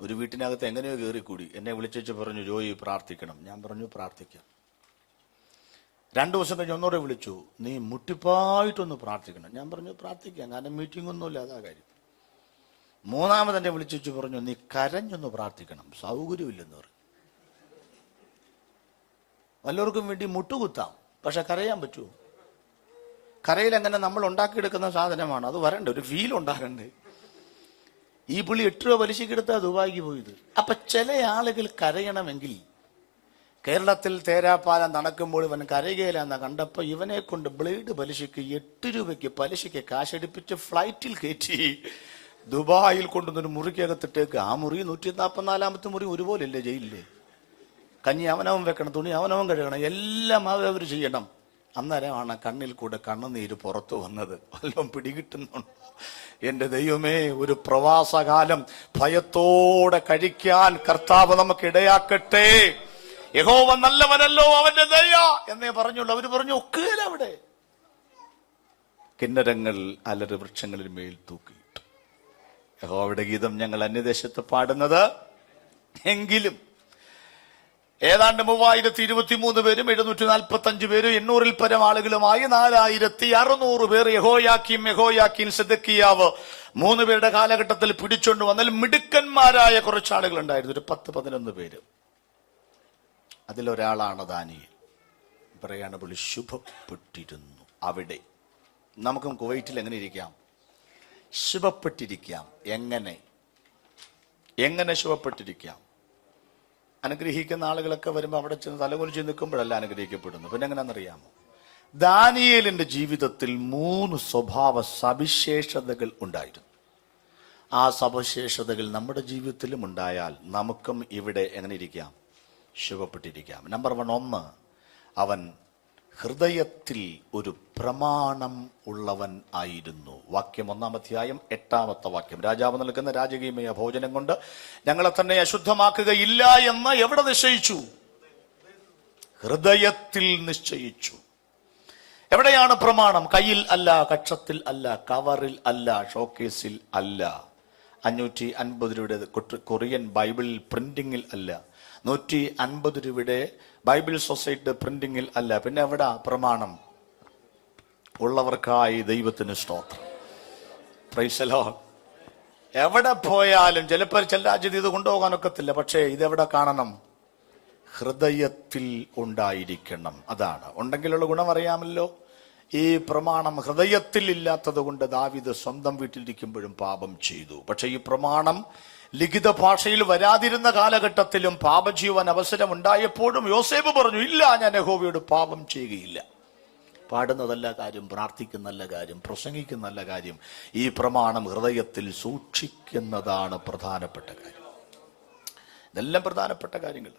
ഒരു വീട്ടിനകത്ത് എങ്ങനെയോ കയറിക്കൂടി. എന്നെ വിളിച്ചു പറഞ്ഞു, ജോയി പ്രാർത്ഥിക്കണം. ഞാൻ പറഞ്ഞു പ്രാർത്ഥിക്കാം. 2 ദിവസം കഴിഞ്ഞ് ഒന്നോടെ വിളിച്ചു, നീ മുട്ടിപ്പായിട്ടൊന്ന് പ്രാർത്ഥിക്കണം. ഞാൻ പറഞ്ഞു പ്രാർത്ഥിക്കാം, കാരണം മീറ്റിംഗ് ഒന്നുമില്ല, അതാ കാര്യം. 3-മത് എന്നെ വിളിച്ചു പറഞ്ഞു, നീ കരഞ്ഞൊന്ന് പ്രാർത്ഥിക്കണം. സൗകര്യമില്ലെന്ന് പറഞ്ഞു. വല്ലവർക്കും വേണ്ടി മുട്ടുകുത്താം, പക്ഷെ കരയാൻ പറ്റുമോ? കരയിൽ എങ്ങനെ നമ്മൾ ഉണ്ടാക്കിയെടുക്കുന്ന സാധനമാണ്, അത് വരണ്ടേ, ഒരു ഫീൽ ഉണ്ടാകണ്ടേ. ഈ പുള്ളി 8 രൂപ പലിശക്കെടുത്താ ദുബായിക്ക് പോയത്. അപ്പൊ ചില ആളുകൾ കരയണമെങ്കിൽ, കേരളത്തിൽ തേരാപ്പാലം നടക്കുമ്പോൾ ഇവൻ കരയുകയില്ലെന്ന കണ്ടപ്പോ ഇവനെ കൊണ്ട് ബ്ലേഡ് പലിശയ്ക്ക് 8 രൂപയ്ക്ക് പലിശയ്ക്ക് കാശടിപ്പിച്ച് ഫ്ലൈറ്റിൽ കയറ്റി ദുബായിൽ കൊണ്ടുവന്നൊരു മുറിക്കകത്തിട്ടേക്ക്. ആ മുറി 144-ാമത്തെ മുറി ഒരുപോലെയല്ലേ ജയിലില്ലേ? കഞ്ഞി അവനവൻ വെക്കണം, തുണി അവനവൻ കഴുകണം, എല്ലാം അവർ ചെയ്യണം. അന്നേരമാണ് കണ്ണിൽ കൂടെ കണ്ണുനീര് പുറത്തു വന്നത്. വല്ലതും പിടികിട്ടുന്നുണ്ടോ? എന്റെ ദൈവമേ, ഒരു പ്രവാസകാലം ഭയത്തോടെ കഴിക്കാൻ കർത്താവ് നമുക്ക് ഇടയാക്കട്ടെ. യഹോവ നല്ലവനല്ലോ, അവന്റെ ദയ എന്നേ പറഞ്ഞുള്ളൂ. അവര് പറഞ്ഞു ഒക്കുകയില്ല. അവിടെ കിന്നരങ്ങൾ അലറ് വൃക്ഷങ്ങളിൽ മേൽ തൂക്കിയിട്ടു. യഹോവയുടെ ഗീതം ഞങ്ങൾ അന്യദേശത്ത് പാടുന്നത്. എങ്കിലും ഏതാണ്ട് 3023 പേരും 745 പേരും 800-ൽ പരം ആളുകളുമായി 4600 പേർ യഹോയാക്കീൻ സിദക്കിയാവ് 3 പേരുടെ കാലഘട്ടത്തിൽ പിടിച്ചോണ്ട് വന്നാൽ മിടുക്കന്മാരായ കുറച്ച് ആളുകൾ ഉണ്ടായിരുന്നു. ഒരു 10-11 പേര്. അതിലൊരാളാണ് ദാനിയേൽ. പറയാണ് പുള്ളി ശുഭപ്പെട്ടിരുന്നു. അവിടെ നമുക്കും കുവൈറ്റിൽ എങ്ങനെ ഇരിക്കാം? ശുഭപ്പെട്ടിരിക്കാം. എങ്ങനെ? എങ്ങനെ ശുഭപ്പെട്ടിരിക്കാം? അനുഗ്രഹിക്കുന്ന ആളുകളൊക്കെ വരുമ്പോൾ അവിടെ ചെന്ന് തലകുലിച്ച് നിൽക്കുമ്പോഴല്ല അനുഗ്രഹിക്കപ്പെടുന്നു. പിന്നെ എങ്ങനെയാണെന്നറിയാമോ? ദാനിയേലിന്റെ ജീവിതത്തിൽ 3 സ്വഭാവ സവിശേഷതകൾ ഉണ്ടായിരുന്നു. ആ സവിശേഷതകൾ നമ്മുടെ ജീവിതത്തിലും ഉണ്ടായാൽ നമുക്കും ഇവിടെ എങ്ങനെ ഇരിക്കാം? ശുഭപ്പെട്ടിരിക്കാം. നമ്പർ 1, അവൻ ഹൃദയത്തിൽ ഒരു പ്രമാണം ഉള്ളവൻ ആയിരുന്നു. വാക്യം 1-ാം അധ്യായം 8-ാമത്തെ വാക്യം. രാജാവ് നൽകുന്ന രാജകീയമായ ഭോജനം കൊണ്ട് ഞങ്ങളെ തന്നെ അശുദ്ധമാക്കുകയില്ല എന്ന് എവിടെ നിശ്ചയിച്ചു? ഹൃദയത്തിൽ നിശ്ചയിച്ചു. എവിടെയാണ് പ്രമാണം? കയ്യിൽ അല്ല, കക്ഷത്തിൽ അല്ല, കവറിൽ അല്ല, ഷോക്കേസിൽ അല്ല, 550 രൂപയുടെ കൊറിയൻ ബൈബിൾ പ്രിന്റിങ്ങിൽ അല്ല, 150 രൂപയുടെ ബൈബിൾ സൊസൈറ്റി പ്രിന്റിങ്ങിൽ അല്ല. പിന്നെ എവിടാ പ്രമാണം? ഉള്ളവർക്കായി ദൈവത്തിന് സ്തോത്രം. Praise the Lord. എവിടെ പോയാലും ചിലപ്പോൾ ചില രാജ്യത്ത് ഇത് കൊണ്ടുപോകാനൊക്കത്തില്ല. പക്ഷേ ഇതെവിടെ കാണണം? ഹൃദയത്തിൽ ഉണ്ടായിരിക്കണം. അതാണ്. ഉണ്ടെങ്കിലുള്ള ഗുണം അറിയാമല്ലോ. ഈ പ്രമാണം ഹൃദയത്തിൽ ഇല്ലാത്തത് കൊണ്ട് ദാവീദ് സ്വന്തം വീട്ടിലിരിക്കുമ്പോഴും പാപം ചെയ്തു. പക്ഷെ ഈ പ്രമാണം ലിഖിത ഭാഷയിൽ വരാതിരുന്ന കാലഘട്ടത്തിലും പാപം ചെയ്യുവാൻ അവസരം ഉണ്ടായപ്പോഴും യോസേഫ് പറഞ്ഞു, ഇല്ല, ഞാൻ യഹോവയോട് പാപം ചെയ്യുകയില്ല. പാടുന്നതല്ല കാര്യം, പ്രാർത്ഥിക്കുന്നല്ല കാര്യം, പ്രസംഗിക്കുന്നല്ല കാര്യം, ഈ പ്രമാണം ഹൃദയത്തിൽ സൂക്ഷിക്കുന്നതാണ് പ്രധാനപ്പെട്ട കാര്യം. ഇതെല്ലാം പ്രധാനപ്പെട്ട കാര്യങ്ങൾ.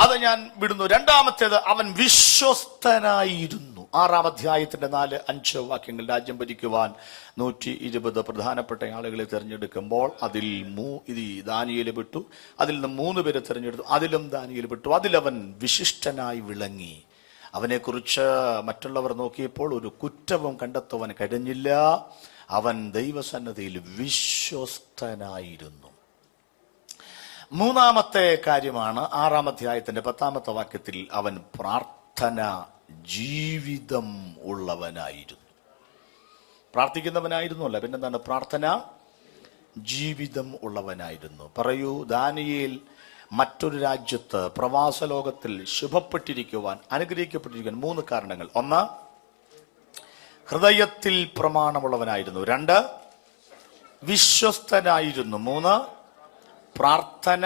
അത് ഞാൻ വിടുന്നു. രണ്ടാമത്തേത്, അവൻ വിശ്വസ്തനായിരുന്നു. 6-ാം അധ്യായത്തിന്റെ 4-5 വാക്യങ്ങൾ. രാജ്യം ഭരിക്കുവാൻ 120 പ്രധാനപ്പെട്ട ആളുകളെ തിരഞ്ഞെടുക്കുമ്പോൾ അതിൽ ദാനിയേൽ വിട്ടു. അതിൽ നിന്ന് 3 പേരെ തിരഞ്ഞെടുത്തു. അതിലും ദാനിയേൽ വിട്ടു. അതിലവൻ വിശിഷ്ടനായി വിളങ്ങി. അവനെക്കുറിച്ച് മറ്റുള്ളവർ നോക്കിയപ്പോൾ ഒരു കുറ്റവും കണ്ടെത്തുവാൻ കഴിഞ്ഞില്ല. അവൻ ദൈവസന്നിധിയിൽ വിശ്വസ്തനായിരുന്നു. 3-ാമത്തെ കാര്യമാണ് 6-ാം അധ്യായത്തിന്റെ 10-ാമത്തെ വാക്യത്തിൽ, അവൻ പ്രാർത്ഥന ജീവിതം ഉള്ളവനായിരുന്നു. പ്രാർത്ഥിക്കുന്നവനായിരുന്നു അല്ല, പിന്നെന്താണ്? പ്രാർത്ഥന ജീവിതം ഉള്ളവനായിരുന്നു. പറയൂ, ദാനിയേൽ മറ്റൊരു രാജ്യത്ത് പ്രവാസ ലോകത്തിൽ ശുഭപ്പെട്ടിരിക്കുവാൻ, അനുഗ്രഹിക്കപ്പെട്ടിരിക്കുവാൻ 3 കാരണങ്ങൾ. 1, ഹൃദയത്തിൽ പ്രമാണമുള്ളവനായിരുന്നു. 2, വിശ്വസ്തനായിരുന്നു. 3, പ്രാർത്ഥന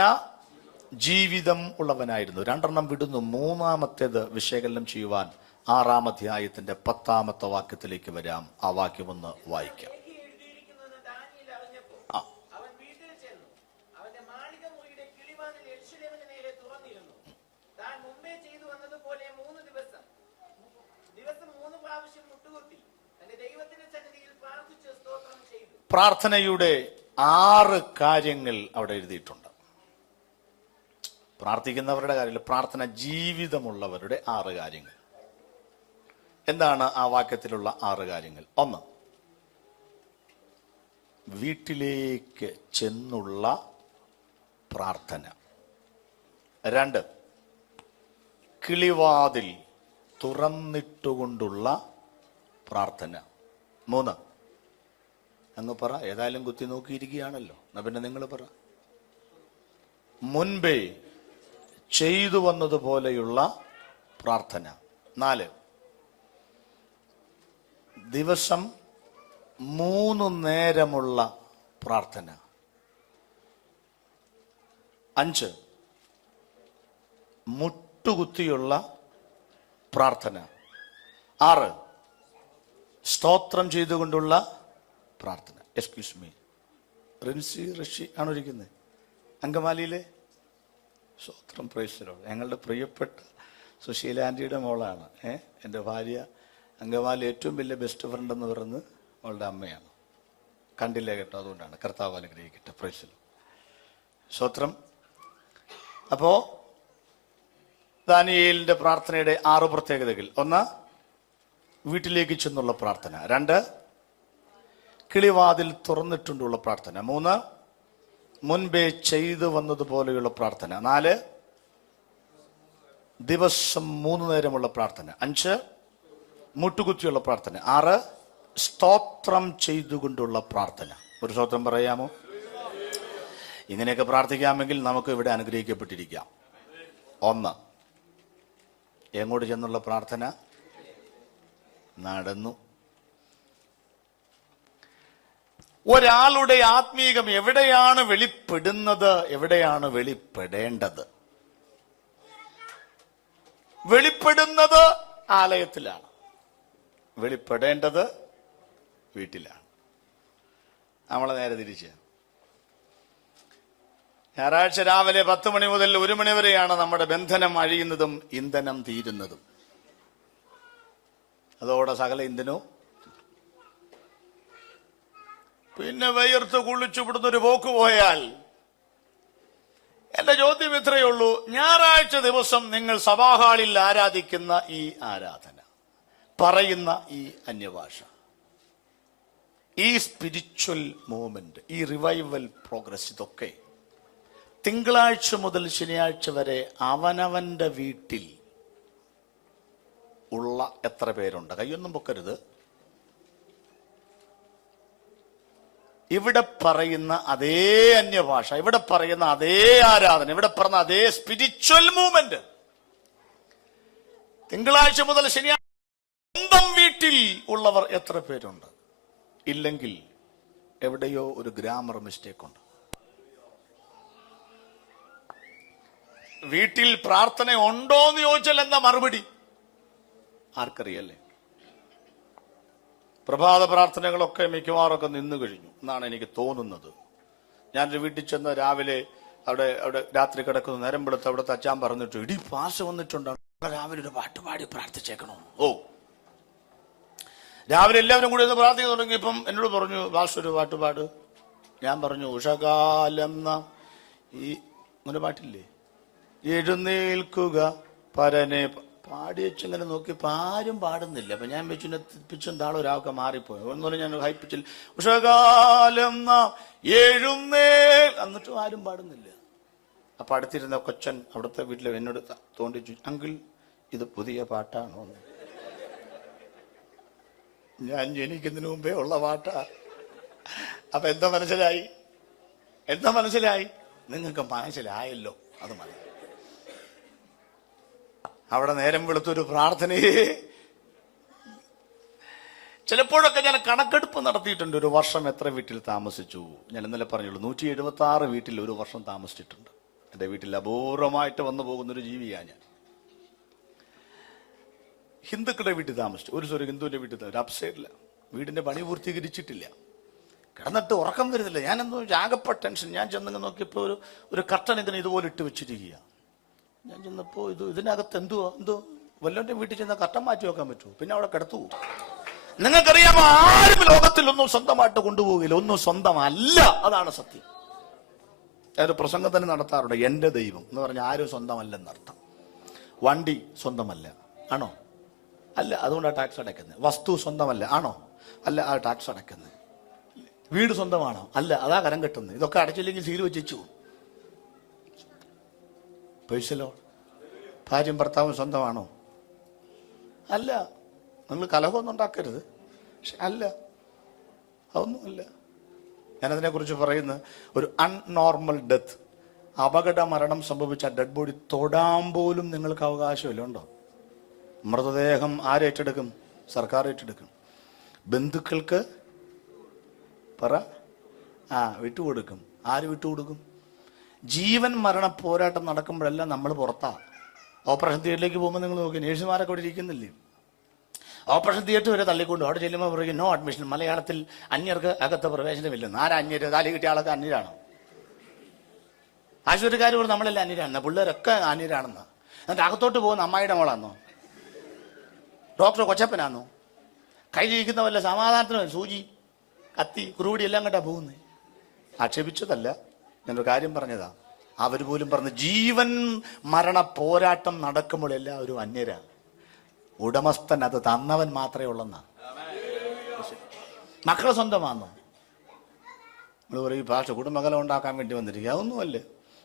ജീവിതം ഉള്ളവനായിരുന്നു. 2 വിടുന്നു. 3-ാമത്തേത് വിശകലനം ചെയ്യുവാൻ 6-ാം അധ്യായത്തിന്റെ 10-ാമത്തെ വാക്യത്തിലേക്ക് വരാം. ആ വാക്യം ഒന്ന് വായിക്കാം. പ്രാർത്ഥനയുടെ 6 കാര്യങ്ങൾ അവിടെ എഴുതിയിട്ടുണ്ട്. പ്രാർത്ഥിക്കുന്നവരുടെ കാര്യത്തിൽ പ്രാർത്ഥന ജീവിതമുള്ളവരുടെ 6 കാര്യങ്ങൾ. എന്താണ് ആ വാക്യത്തിലുള്ള 6 കാര്യങ്ങൾ? 1, വീട്ടിലേക്ക് ചെന്നുള്ള പ്രാർത്ഥന. 2, കിളിവാതിൽ തുറന്നിട്ടുകൊണ്ടുള്ള പ്രാർത്ഥന. 3, അങ്ങ് പറ, ഏതായാലും കുത്തി നോക്കിയിരിക്കുകയാണല്ലോ, എന്നാ പിന്നെ നിങ്ങൾ പറ. മുൻപേ ചെയ്തു വന്നതുപോലെയുള്ള പ്രാർത്ഥന. 4, ദിവസം 3 നേരമുള്ള പ്രാർത്ഥന. 5, മുട്ടുകുത്തിയുള്ള പ്രാർത്ഥന. 6, സ്തോത്രം ചെയ്തുകൊണ്ടുള്ള പ്രാർത്ഥന. എക്സ്ക്യൂസ് മീ, റിൻസി ഋഷി ആണോ ഇരിക്കുന്നത്? അങ്കമാലിയിലെ സ്തോത്രം, പ്രൈസ് ദി ലോർഡ്. ഞങ്ങളുടെ പ്രിയപ്പെട്ട സുശീല ആൻറ്റിയുടെ മോളാണ്. എൻ്റെ ഭാര്യ അങ്കമാലി ഏറ്റവും വലിയ ബെസ്റ്റ് ഫ്രണ്ട് എന്ന് പറയുന്നത് അവളുടെ അമ്മയാണ്. കണ്ടില്ല കേട്ടോ, അതുകൊണ്ടാണ്. കർത്താവ് അനുഗ്രഹിക്കട്ടെ. Praise the Lord. സ്തോത്രം. അപ്പോ ദാനിയേലിന്റെ പ്രാർത്ഥനയുടെ 6 പ്രത്യേകതകൾ. 1, വീട്ടിലേക്ക് ചെന്നുള്ള പ്രാർത്ഥന. 2, കിളിവാതിൽ തുറന്നിട്ടുള്ള പ്രാർത്ഥന. 3, മുൻപേ ചെയ്തു വന്നതുപോലെയുള്ള പ്രാർത്ഥന. 4, ദിവസം 3 നേരമുള്ള പ്രാർത്ഥന. 5, മുട്ടുകുത്തിയുള്ള പ്രാർത്ഥന. 6, സ്തോത്രം ചെയ്തുകൊണ്ടുള്ള പ്രാർത്ഥന. ഒരു സ്തോത്രം പറയാമോ? ഇങ്ങനെയൊക്കെ പ്രാർത്ഥിക്കാമെങ്കിൽ നമുക്ക് ഇവിടെ അനുഗ്രഹിക്കപ്പെട്ടിരിക്കാം. 1, എങ്ങോട്ട് ചെന്നുള്ള പ്രാർത്ഥന? നടന്നു. ഒരാളുടെ ആത്മീകം എവിടെയാണ് വെളിപ്പെടുന്നത്, എവിടെയാണ് വെളിപ്പെടേണ്ടത്? വെളിപ്പെടുന്നത് ആലയത്തിലാണ്, വെളിപ്പെടേണ്ടത് വീട്ടിലാണ്. നമ്മളെ നേരെ തിരിച്ച്. ഞായറാഴ്ച രാവിലെ 10 മണി മുതൽ 1 മണി വരെയാണ് നമ്മുടെ ബന്ധനം അഴിയുന്നതും ഇന്ധനം തീരുന്നതും. അതോടെ സകല ഇന്ധനവും പിന്നെ വയർത്ത് കുളിച്ചു വിടുന്നൊരു പോക്ക് പോയാൽ. എന്റെ ചോദ്യം ഇത്രയേ ഉള്ളൂ, ഞായറാഴ്ച ദിവസം നിങ്ങൾ സഭാഹാളിൽ ആരാധിക്കുന്ന ഈ ആരാധന, പറയുന്ന ഈ അന്യഭാഷ, ഈ സ്പിരിച്വൽ മൂവ്മെന്റ്, ഈ റിവൈവൽ പ്രോഗ്രസ്, ഇതൊക്കെ തിങ്കളാഴ്ച മുതൽ ശനിയാഴ്ച വരെ അവനവന്റെ വീട്ടിൽ ഉള്ള എത്ര പേരുണ്ട്? കയ്യൊന്നും പൊക്കരുത്. ഇവിടെ പറയുന്ന അതേ അന്യഭാഷ, ഇവിടെ പറയുന്ന അതേ ആരാധന, ഇവിടെ പറയുന്ന അതേ സ്പിരിച്വൽ മൂവ്മെന്റ് തിങ്കളാഴ്ച മുതൽ ശനിയാഴ്ച സ്വന്തം വീട്ടിൽ ഉള്ളവർ എത്ര പേരുണ്ട്? ഇല്ലെങ്കിൽ എവിടെയോ ഒരു ഗ്രാമർ മിസ്റ്റേക്ക് ഉണ്ട്. വീട്ടിൽ പ്രാർത്ഥന ഉണ്ടോ എന്ന് ചോദിച്ചാൽ എന്താ മറുപടി? ആർക്കറിയല്ലേ? പ്രഭാത പ്രാർത്ഥനകളൊക്കെ മിക്കവാറൊക്കെ നിന്നു കഴിഞ്ഞു എന്നാണ് എനിക്ക് തോന്നുന്നത്. ഞാനൊരു വീട്ടിൽ ചെന്ന് രാവിലെ അവിടെ രാത്രി കിടക്കുന്ന നേരം വെളുത്ത് അവിടുത്തെ അച്ഛൻ പറഞ്ഞിട്ട്, ഇടി പാസ് വന്നിട്ടുണ്ട്, രാവിലെ ഒരു പാട്ട് പാടി പ്രാർത്ഥിച്ചേക്കണോ? ഓ, രാവിലെ എല്ലാവരും കൂടി ഒന്ന് പ്രാർത്ഥിക്കാൻ തുടങ്ങിയപ്പം എന്നോട് പറഞ്ഞു, പാസ് ഒരു പാട്ട് പാട്. ഞാൻ പറഞ്ഞു, ഉഷകാലം ഈ അങ്ങനെ പാട്ടില്ലേ, എഴുന്നേൽക്കുക പരനെ പാടി വെച്ചിങ്ങനെ നോക്കിയപ്പോൾ ആരും പാടുന്നില്ല. അപ്പൊ ഞാൻ വെച്ചിനെ പിച്ചും താളം ഒരാൾക്ക് മാറിപ്പോയി. ഒന്നുപോലെ ഞാൻ ഹൈപ്പിച്ചിൽ ഉഷകാലം എഴുന്നേൽ, എന്നിട്ടും ആരും പാടുന്നില്ല. അപ്പൊ അടുത്തിരുന്ന കൊച്ചൻ അവിടുത്തെ വീട്ടിലെ എന്നോട് തോണ്ടിച്ചു, അങ്കിൾ ഇത് പുതിയ പാട്ടാണോ? ഞാൻ ജനിക്കുന്നതിന് മുമ്പേ ഉള്ള പാട്ടാ. അപ്പൊ എന്താ മനസ്സിലായി? നിങ്ങൾക്ക് മനസ്സിലായല്ലോ, അത് മതി. അവിടെ നേരം വെളുത്തൊരു പ്രാർത്ഥനയെ ചിലപ്പോഴൊക്കെ ഞാൻ കണക്കെടുപ്പ് നടത്തിയിട്ടുണ്ട്. ഒരു വർഷം എത്ര വീട്ടിൽ താമസിച്ചു? ഞാൻ ഇന്നലെ പറഞ്ഞുള്ളൂ, 176 വീട്ടിൽ ഒരു വർഷം താമസിച്ചിട്ടുണ്ട്. എൻ്റെ വീട്ടിൽ അപൂർവമായിട്ട് വന്നു പോകുന്നൊരു ജീവിയാണ് ഞാൻ. ഹിന്ദുക്കളുടെ വീട്ടിൽ താമസിച്ചു, ഒരു ഹിന്ദുവിന്റെ വീട്ടിൽ താമസിച്ചു. അപ്സൈഡില്ല, വീടിന്റെ പണി പൂർത്തീകരിച്ചിട്ടില്ല, കിടന്നിട്ട് ഉറക്കം വരുന്നില്ല. ഞാനെന്തോ ആകെപ്പെട്ട ടെൻഷൻ. ഞാൻ ചെന്ന് നോക്കിയപ്പോൾ ഒരു കർട്ടൻ ഇതിനെ ഇതുപോലെ ഇട്ട് വെച്ചിരിക്കുക. ഞാൻ ചെന്നപ്പോ ഇതിനകത്ത് എന്തോ വല്ലവന്റെ വീട്ടിൽ ചെന്ന കർട്ടൻ മാറ്റി വെക്കാൻ പറ്റുമോ? പിന്നെ അവിടെ കിടത്തു. നിങ്ങൾക്കറിയാമോ, ആരും ലോകത്തിലൊന്നും സ്വന്തമായിട്ട് കൊണ്ടുപോകില്ല, ഒന്നും സ്വന്തമല്ല, അതാണ് സത്യം. ഒരു പ്രസംഗം തന്നെ നടത്താറുണ്ട്, എന്റെ ദൈവം എന്ന് പറഞ്ഞാൽ ആരും സ്വന്തമല്ലെന്നർത്ഥം. വണ്ടി സ്വന്തമല്ല, ആണോ? അല്ല, അതുകൊണ്ടാണ് ടാക്സ് അടയ്ക്കുന്നത്. വസ്തു സ്വന്തമല്ല, ആണോ? അല്ല, ആ ടാക്സ് അടയ്ക്കുന്നത്. വീട് സ്വന്തമാണോ? അല്ല, അതാ കരം കെട്ടുന്നത്. ഇതൊക്കെ അടച്ചില്ലെങ്കിൽ സീൽ വെച്ചു. പൈസലോ? ഭാര്യയും ഭർത്താവും സ്വന്തമാണോ? അല്ല. നിങ്ങൾ കലഹമൊന്നും ഉണ്ടാക്കരുത്. പക്ഷെ അല്ല, അതൊന്നുമല്ല. ഞാനതിനെ കുറിച്ച് പറയുന്ന ഒരു അൺനോർമൽ ഡെത്ത്, അപകട മരണം സംഭവിച്ച ഡെഡ് ബോഡി തൊടാൻ പോലും നിങ്ങൾക്ക് അവകാശമില്ല. ഉണ്ടോ? മൃതദേഹം ആരേറ്റെടുക്കും? സർക്കാർ ഏറ്റെടുക്കും. ബന്ധുക്കൾക്ക് വിട്ടുകൊടുക്കും. ആര് വിട്ടുകൊടുക്കും? ജീവൻ മരണ പോരാട്ടം നടക്കുമ്പോഴെല്ലാം നമ്മൾ പുറത്താ. ഓപ്പറേഷൻ തിയേറ്ററിലേക്ക് പോകുമ്പോൾ നിങ്ങൾ നോക്കി, നേഴ്സുമാരൊക്കെ അവിടെ ഇരിക്കുന്നില്ലേ? ഓപ്പറേഷൻ തിയേറ്റർ വരെ തള്ളിക്കൊണ്ട് അവിടെ ചെല്ലുമ്പോൾ പറയും നോ അഡ്മിഷൻ. മലയാളത്തിൽ അന്യർക്ക് അകത്ത് പ്രവേശനമില്ലെന്ന്. ആരാ അന്യര്? താലി കിട്ടിയ ആളൊക്കെ അന്യരാണോ? ആശുപത്രിക്കാർ കൂടെ നമ്മളെല്ലാം അന്യരാണെന്ന്, പിള്ളേരൊക്കെ അന്യരാണെന്ന്. എന്നിട്ട് അകത്തോട്ട് പോകുന്ന അമ്മായിയുടെ മോളാന്നോ? ഡോക്ടർ കൊച്ചപ്പനാന്നോ? കയ്യിലിരിക്കുന്ന വല്ല സമാധാനത്തിനോ സൂചി, കത്തി, കുറുപടി എല്ലാം കണ്ടാ പോകുന്നേ. ആക്ഷേപിച്ചതല്ല, ഞാനൊരു കാര്യം പറഞ്ഞതാ. അവർ പോലും പറഞ്ഞ് ജീവൻ മരണ പോരാട്ടം നടക്കുമ്പോൾ എല്ലാവരും അന്യരാ. ഉടമസ്ഥൻ അത് തന്നവൻ മാത്രമേ ഉള്ളെന്നാ. മക്കളെ സ്വന്തമാണോ? നമ്മൾ പറയും ഭാഷ കുടുംബകലം ഉണ്ടാക്കാൻ വേണ്ടി വന്നിരിക്കുക. അതൊന്നുമല്ലേ.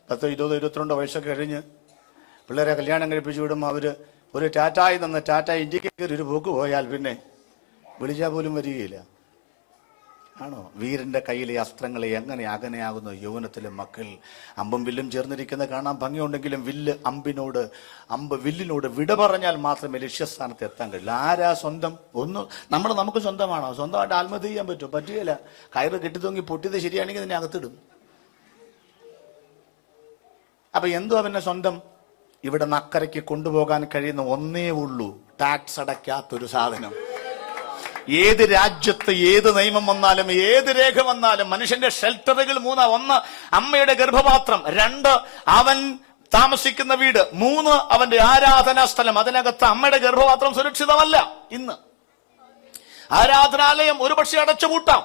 10, 20, 22 വയസ്സൊക്കെ കഴിഞ്ഞ് പിള്ളേരെ കല്യാണം കഴിപ്പിച്ചു വിടുമ്പോൾ അവര് ഒരു ടാറ്റായി ഇന്ത്യക്ക് കയറി ഒരു പോക്ക് പോയാൽ പിന്നെ വിളിച്ചാൽ പോലും വരികയില്ല. ആണോ? വീരന്റെ കയ്യിലെ അസ്ത്രങ്ങളെ എങ്ങനെ അകനെയാകുന്നു യൗവനത്തിലെ മക്കൾ. അമ്പും വില്ലും ചേർന്നിരിക്കുന്നത് കാണാൻ ഭംഗിയുണ്ടെങ്കിലും അമ്പ് വില്ലിനോട് വിട പറഞ്ഞാൽ മാത്രമേ ലക്ഷ്യസ്ഥാനത്ത് എത്താൻ കഴിയില്ല. ആരാ സ്വന്തം? നമുക്ക് സ്വന്തമാണോ? സ്വന്തമായിട്ട് ആത്മഹത്യ ചെയ്യാൻ പറ്റുമോ? പറ്റുകയില്ല. കയറ് കെട്ടിത്തൂങ്ങി പൊട്ടിയത് ശരിയാണെങ്കിൽ നിന്നെ അകത്തിടും. അപ്പൊ എന്തോ അവന്റെ സ്വന്തം? ഇവിടെ നക്കരയ്ക്ക് കൊണ്ടുപോകാൻ കഴിയുന്ന ഒന്നേ ഉള്ളൂ, ടാക്സ് അടയ്ക്കാത്തൊരു സാധനം. ഏത് രാജ്യത്ത് ഏത് നിയമം വന്നാലും ഏത് രേഖ വന്നാലും മനുഷ്യന്റെ ഷെൽട്ടറുകൾ 3: 1 അമ്മയുടെ ഗർഭപാത്രം, 2 അവൻ താമസിക്കുന്ന വീട്, 3 അവന്റെ ആരാധനാ സ്ഥലം. അതിനകത്ത് അമ്മയുടെ ഗർഭപാത്രം സുരക്ഷിതമല്ല. ഇന്ന് ആരാധനാലയം ഒരുപക്ഷെ അടച്ചുപൂട്ടാം.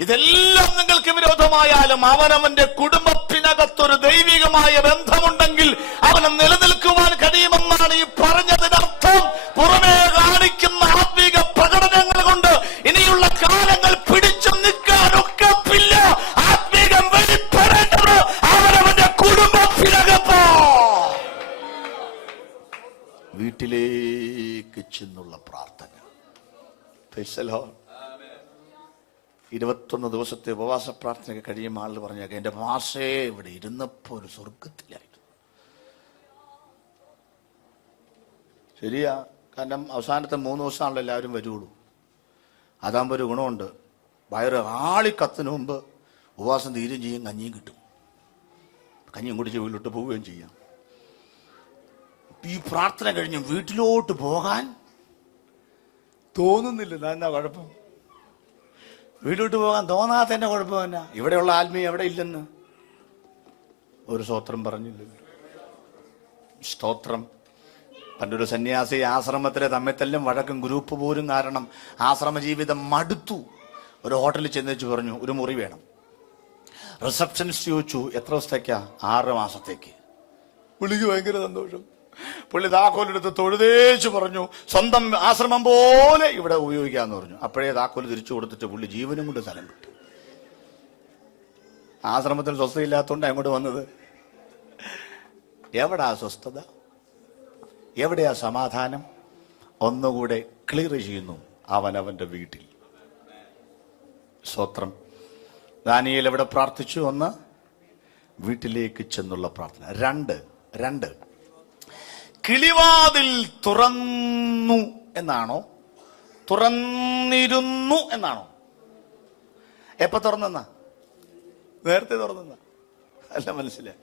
ഇതെല്ലാം നിങ്ങൾക്ക് വിരോധമായാലും അവനവന്റെ കുടുംബത്തിനകത്തൊരു ദൈവികമായ ബന്ധമുണ്ടെങ്കിൽ അവന് നിലനിൽക്കുവാൻ കഴിയുമെന്നാണ് ഈ പറഞ്ഞതിനർത്ഥം. പുറമേ കാണിക്കുന്ന ആത്മീക പ്രകടനങ്ങൾ കൊണ്ട് ഇനിയുള്ള കാലങ്ങൾ പിടിച്ചു നിൽക്കാനൊക്കത്തില്ല. ആത്മീകം വെളിപ്പെടേണ്ടത് അവനവന്റെ കുടുംബത്തിനകത്തോ വീട്ടിലേക്ക് ചെന്നുള്ള പ്രാർത്ഥന. 21 ദിവസത്തെ ഉപവാസ പ്രാർത്ഥനയ്ക്ക് കഴിയുമ്പോൾ ആളുകൾ പറഞ്ഞേക്കാം, എന്റെ മാസേ ഇവിടെ ഇരുന്നപ്പോ ഒരു സ്വർഗത്തിലായിരുന്നു. ശരിയാ, കാരണം അവസാനത്തെ 3 ദിവസമാണല്ലോ എല്ലാവരും വരുള്ളൂ. അതാകുമ്പോൾ ഒരു ഗുണമുണ്ട്, വയറ് ആളിക്കത്തിന് മുമ്പ് ഉപവാസം തീരുകയും ചെയ്യും, കഞ്ഞിയും കിട്ടും. കഞ്ഞിയും കുടിച്ച് വീട്ടിലോട്ട് പോവുകയും ചെയ്യാം. ഈ പ്രാർത്ഥന കഴിഞ്ഞ് വീട്ടിലോട്ട് പോകാൻ തോന്നുന്നില്ല. എന്നാ കുഴപ്പം? വീട്ടിലോട്ട് പോകാൻ തോന്നാത്തതിന്റെ കുഴപ്പം തന്നെ. ഇവിടെയുള്ള ആത്മീയം എവിടെ ഇല്ലെന്ന് ഒരു സ്തോത്രം പറഞ്ഞില്ലല്ലോ. സ്തോത്രം. പണ്ടൊരു സന്യാസി ആശ്രമത്തിലെ തമ്മിത്തല്ലും വഴക്കും ഗ്രൂപ്പ് പോരും കാരണം ആശ്രമ ജീവിതം മടുത്തു. ഒരു ഹോട്ടലിൽ ചെന്നേച്ച് പറഞ്ഞു, ഒരു മുറി വേണം. റിസപ്ഷനിസ്റ്റ് ചോദിച്ചു, എത്ര ദിവസത്തേക്കാ? 6 മാസത്തേക്ക്. പുള്ളിക്ക് ഭയങ്കര സന്തോഷം. പുള്ളി താക്കോലെടുത്ത് തൊഴുതേച്ച് പറഞ്ഞു, സ്വന്തം ആശ്രമം പോലെ ഇവിടെ ഉപയോഗിക്കാന്ന് പറഞ്ഞു. അപ്പോഴേ താക്കോല് തിരിച്ചു കൊടുത്തിട്ട് പുള്ളി ജീവനും കൊണ്ട് സ്ഥലം വിട്ടു. ആശ്രമത്തിൽ സ്വസ്ഥതയില്ലാത്തതുകൊണ്ട് അങ്ങോട്ട് വന്നത്. എവിടാ സ്വസ്ഥത? എവിടെയാ സമാധാനം? ഒന്നുകൂടെ ക്ലിയർ ചെയ്യുന്നു, അവനവന്റെ വീട്ടിൽ. സ്തോത്രം. ദാനിയേൽ എവിടെ പ്രാർത്ഥിച്ചു? 1 വീട്ടിലേക്ക് ചെന്നുള്ള പ്രാർത്ഥന. 2 കിളിവാതിൽ തുറന്നു എന്നാണോ, തുറന്നിരുന്നു എന്നാണോ? എപ്പ തുറന്നെന്നാ? നേരത്തെ തുറന്നെന്നാ? അല്ല, മനസ്സിലായി.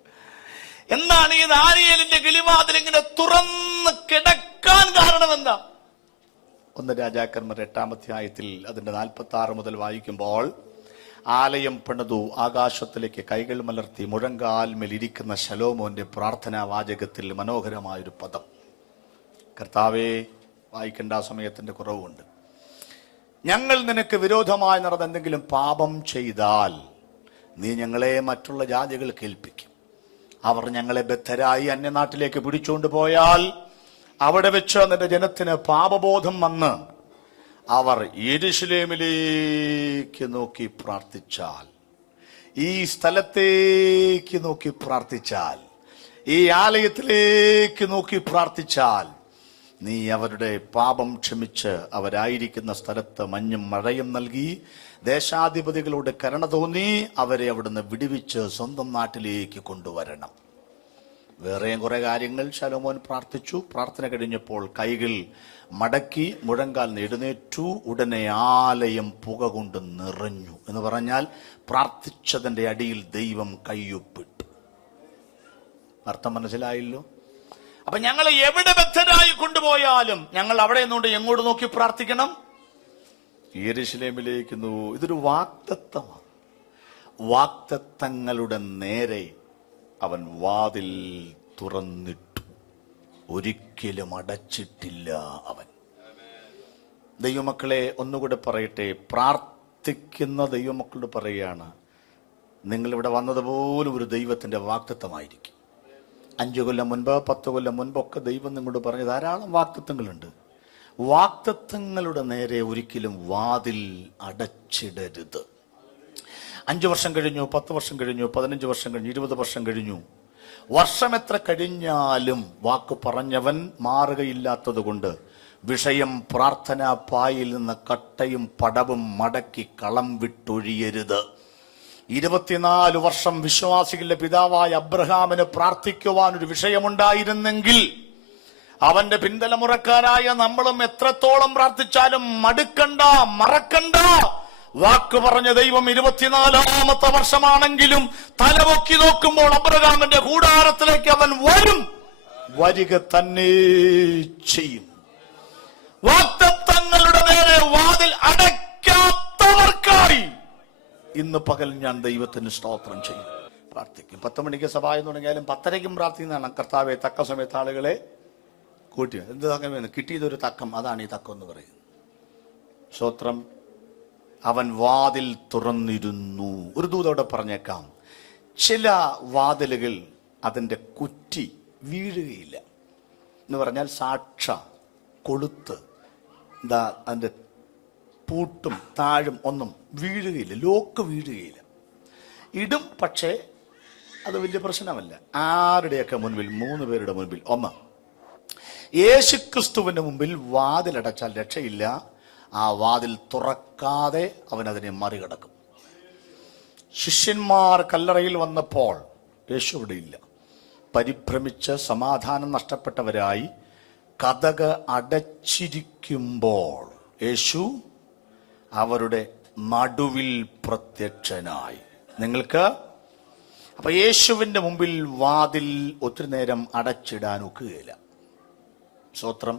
എന്താണ് ഈ ദാനിയേലിന്റെ കിളിവാതിൽ ഇങ്ങനെ തുറന്ന് കിടക്കാൻ കാരണം എന്താ? 1 രാജാക്കന്മാർ 8-ാം അധ്യായത്തിൽ അതിന്റെ 46 മുതൽ വായിക്കുമ്പോൾ, ആലയം പണിതു, ആകാശത്തിലേക്ക് കൈകൾ മലർത്തി മുഴങ്കാൽമേൽ ഇരിക്കുന്ന ശലോമോന്റെ പ്രാർത്ഥനാ വാചകത്തിൽ മനോഹരമായൊരു പദം. കർത്താവേ, വായിക്കേണ്ട സമയത്തിന്റെ കുറവുണ്ട്. ഞങ്ങൾ നിനക്ക് വിരോധമായി നടന്ന എന്തെങ്കിലും പാപം ചെയ്താൽ നീ ഞങ്ങളെ മറ്റുള്ള ജാതികൾക്ക് ഏൽപ്പിക്കും. അവർ ഞങ്ങളെ ബദ്ധരായി അന്യനാട്ടിലേക്ക് പിടിച്ചുകൊണ്ട് പോയാൽ അവിടെ വെച്ച് നിന്റെ ജനത്തിന് പാപബോധം വന്ന് അവർ യെരൂശലേമിലേക്ക് നോക്കി പ്രാർത്ഥിച്ചാൽ, ഈ സ്ഥലത്തേക്ക് നോക്കി പ്രാർത്ഥിച്ചാൽ, ഈ ആലയത്തിലേക്ക് നോക്കി പ്രാർത്ഥിച്ചാൽ, നീ അവരുടെ പാപം ക്ഷമിച്ച് അവരായിരിക്കുന്ന സ്ഥലത്ത് മഞ്ഞും മഴയും നൽകി ദേശാധിപതികളോട് കരുണ തോന്നി അവരെ അവിടുന്ന് വിടുവിച്ച് സ്വന്തം നാട്ടിലേക്ക് കൊണ്ടുവരണം. വേറെയും കുറെ കാര്യങ്ങൾ ശലോമോൻ പ്രാർത്ഥിച്ചു. പ്രാർത്ഥന കഴിഞ്ഞപ്പോൾ കൈകൾ മടക്കി മുഴങ്കാൽ എഴുന്നേറ്റു. ഉടനെ ആലയം പുക കൊണ്ട് നിറഞ്ഞു എന്ന് പറഞ്ഞാൽ പ്രാർത്ഥിച്ചതിന്റെ അടിയിൽ ദൈവം കയ്യൊപ്പിട്ടു. അർത്ഥം മനസ്സിലായല്ലോ? അപ്പൊ ഞങ്ങൾ എവിടെ ബദ്ധരായി കൊണ്ടുപോയാലും ഞങ്ങൾ അവിടെ നിന്നുകൊണ്ട് എങ്ങോട്ട് നോക്കി പ്രാർത്ഥിക്കണം? യെരൂശലേമിലേക്ക്. ഇതൊരു വാഗ്ദത്തമാണ്. വാഗ്ദത്തങ്ങളുടെ നേരെ അവൻ വാതിൽ തുറന്നിട്ടു, ഒരിക്കലും അടച്ചിട്ടില്ല അവൻ. ദൈവമക്കളെ, ഒന്നുകൂടെ പറയട്ടെ, പ്രാർത്ഥിക്കുന്ന ദൈവമക്കളോട് പറയുകയാണ്, നിങ്ങളിവിടെ വന്നതുപോലും ഒരു ദൈവത്തിന്റെ വാഗ്ദത്തമായിരിക്കും. 5 കൊല്ലം മുൻപ് 10 കൊല്ലം മുൻപൊക്കെ ദൈവം നിങ്ങളോട് പറഞ്ഞ ധാരാളം വാഗ്ദത്തങ്ങളുണ്ട്. വാഗ്ദത്തങ്ങളുടെ നേരെ ഒരിക്കലും വാതിൽ അടച്ചിടരുത്. 5 വർഷം കഴിഞ്ഞു, 10 വർഷം കഴിഞ്ഞു, 15 വർഷം കഴിഞ്ഞു, 20 വർഷം കഴിഞ്ഞു. വർഷം എത്ര കഴിഞ്ഞാലും വാക്ക് പറഞ്ഞവൻ മാറുകയില്ലാത്തത് കൊണ്ട് വിഷയം പ്രാർത്ഥനാ പായിൽ നിന്ന് കട്ടയും പടവും മടക്കി കളം വിട്ടൊഴിയരുത്. 24 വർഷം വിശ്വാസികളുടെ പിതാവായ അബ്രഹാമിന് പ്രാർത്ഥിക്കുവാൻ ഒരു വിഷയമുണ്ടായിരുന്നെങ്കിൽ അവന്റെ പിന്തലമുറക്കാരായ നമ്മളും എത്രത്തോളം പ്രാർത്ഥിച്ചാലും മടുക്കണ്ട, മറക്കണ്ട. വാക്ക് പറഞ്ഞ ദൈവം 24ാമത്തെ വർഷമാണെങ്കിലും തലപൊക്കി നോക്കുമ്പോൾ അബ്രഹാമിന്റെ കൂടാരത്തിലേക്ക് അവൻ വരും, വരിക തന്നെ ചെയ്യും. വാഗ്ദത്തങ്ങളുടെ നേരെ വാതിൽ അടയ്ക്കാത്തവർക്കായി ഇന്ന് പകൽ ഞാൻ ദൈവത്തിന് സ്തോത്രം ചെയ്യും. പ്രാർത്ഥിക്കും. 10 മണിക്ക് സഭ എന്ന് തുടങ്ങിയാലും 10:30ക്കും പ്രാർത്ഥിക്കുന്നതാണ്. കർത്താവെ തക്ക സമയത്ത് ആളുകളെ കൂട്ടി. എന്ത് തക്കം വേണം? കിട്ടിയതൊരു തക്കം, അതാണ് ഈ തക്കം എന്ന് പറയുന്നത്. സ്തോത്രം. അവൻ വാതിൽ തുറന്നിരുന്നു. ഒരു ദൂതോടെ പറഞ്ഞേക്കാം, ചില വാതിലുകൾ അതിൻ്റെ കുറ്റി വീഴുകയില്ല എന്ന് പറഞ്ഞാൽ സാക്ഷ കൊളുത്ത് എന്താ അതിൻ്റെ പൂട്ടും താഴും ഒന്നും വീഴുകയില്ല, ലോക്ക് വീഴുകയില്ല. ഇടും, പക്ഷേ അത് വലിയ പ്രശ്നമല്ല. ആരുടെയൊക്കെ മുൻപിൽ? 3 പേരുടെ മുൻപിൽ. ഒന്ന്, യേശുക്രിസ്തുവിന്റെ മുമ്പിൽ വാതിലടച്ചാൽ രക്ഷയില്ല. ആ വാതിൽ തുറക്കാതെ അവൻ അതിനെ മറികടക്കും. ശിഷ്യന്മാർ കല്ലറയിൽ വന്നപ്പോൾ യേശു അവിടെ ഇല്ല. പരിഭ്രമിച്ച് സമാധാനം നഷ്ടപ്പെട്ടവരായി കതക് അടച്ചിരിക്കുമ്പോൾ യേശു അവരുടെ നടുവിൽ പ്രത്യക്ഷനായി. നിങ്ങൾക്ക് അപ്പൊ യേശുവിന്റെ മുമ്പിൽ വാതിൽ ഒത്തിരി നേരം അടച്ചിടാൻ ഒക്കുകയില്ല. സ്തോത്രം.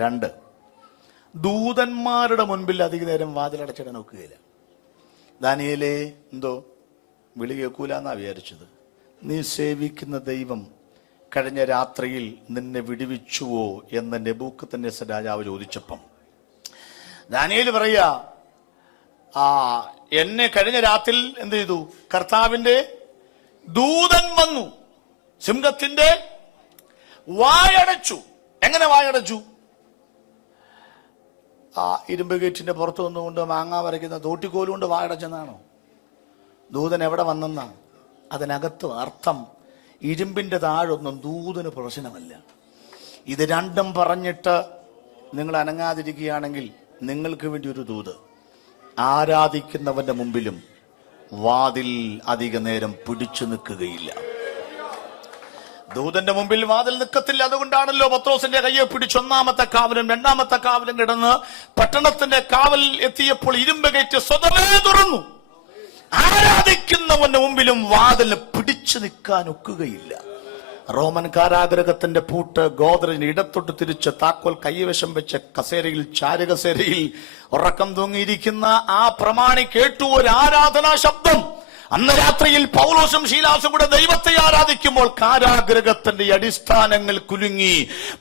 2, ദൂതന്മാരുടെ മുൻപിൽ അധിക നേരം വാതിൽ അടച്ചിടാൻ ഒക്കുകയില്ല. ദാനിയേലേ, എന്തോ വിളി കേൾക്കൂലെന്നാ വിചാരിച്ചത്. നീ സേവിക്കുന്ന ദൈവം കഴിഞ്ഞ രാത്രിയിൽ നിന്നെ വിടുവിച്ചുവോ എന്ന് നെബൂഖദ്നേസർ രാജാവ് ചോദിച്ചപ്പം ദാനിയേൽ പറയാ, എന്നെ കഴിഞ്ഞ രാത്രിയിൽ എന്ത് ചെയ്തു? കർത്താവിന്റെ ദൂതൻ വന്നു, സിംഹത്തിന്റെ വായടച്ചു. എങ്ങനെ വായടച്ചു? ഇരുമ്പ് ഗേറ്റിന്റെ പുറത്തു നിന്നുകൊണ്ട് മാങ്ങ വരയ്ക്കുന്ന തോട്ടിക്കോലുകൊണ്ട് വായടച്ചെന്നാണോ? ദൂതൻ എവിടെ വന്നെന്നാ? അതിനകത്ത് അർത്ഥം ഇരുമ്പിന്റെ താഴൊന്നും ദൂതന് പ്രശ്നമല്ല. ഇത് രണ്ടും പറഞ്ഞിട്ട് നിങ്ങൾ അനങ്ങാതിരിക്കുകയാണെങ്കിൽ നിങ്ങൾക്ക് വേണ്ടി ഒരു ദൂത്. ആരാധിക്കുന്നവന്റെ മുമ്പിലും വാതിൽ അധിക നേരം പിടിച്ചു നിൽക്കുകയില്ല. ദൂതന്റെ മുമ്പിൽ വാതിൽ നിൽക്കത്തില്ല. അതുകൊണ്ടാണല്ലോ പത്രോസിന്റെ കയ്യെ പിടിച്ച് 1ാമത്തെ കാവലും 2ാമത്തെ കാവലും കിടന്ന് പട്ടണത്തിന്റെ കാവൽ എത്തിയപ്പോൾ ഇരുമ്പ് ഗേറ്റ് സ്വതവേ തുറന്നു. ആരാധിക്കുന്നവന്റെ മുമ്പിലും വാതിൽ പിടിച്ചു നിൽക്കാൻ ഒക്കുകയില്ല. റോമൻ കാരാഗ്രഹത്തിന്റെ പൂട്ട് ഗോദ്രജിന് ഇടത്തൊട്ട് തിരിച്ച് താക്കോൽ കൈവശം വെച്ച് കസേരയിൽ, ചാരുകസേരയിൽ ഉറക്കം തൂങ്ങിയിരിക്കുന്ന ആ പ്രമാണി കേട്ടു ഒരു ആരാധനാ ശബ്ദം. അന്ന് രാത്രിയിൽ പൗലോസും ശീലാസും കൂടെ ദൈവത്തെ ആരാധിക്കുമ്പോൾ കാരാഗ്രഹത്തിന്റെ അടിസ്ഥാനങ്ങൾ കുലുങ്ങി,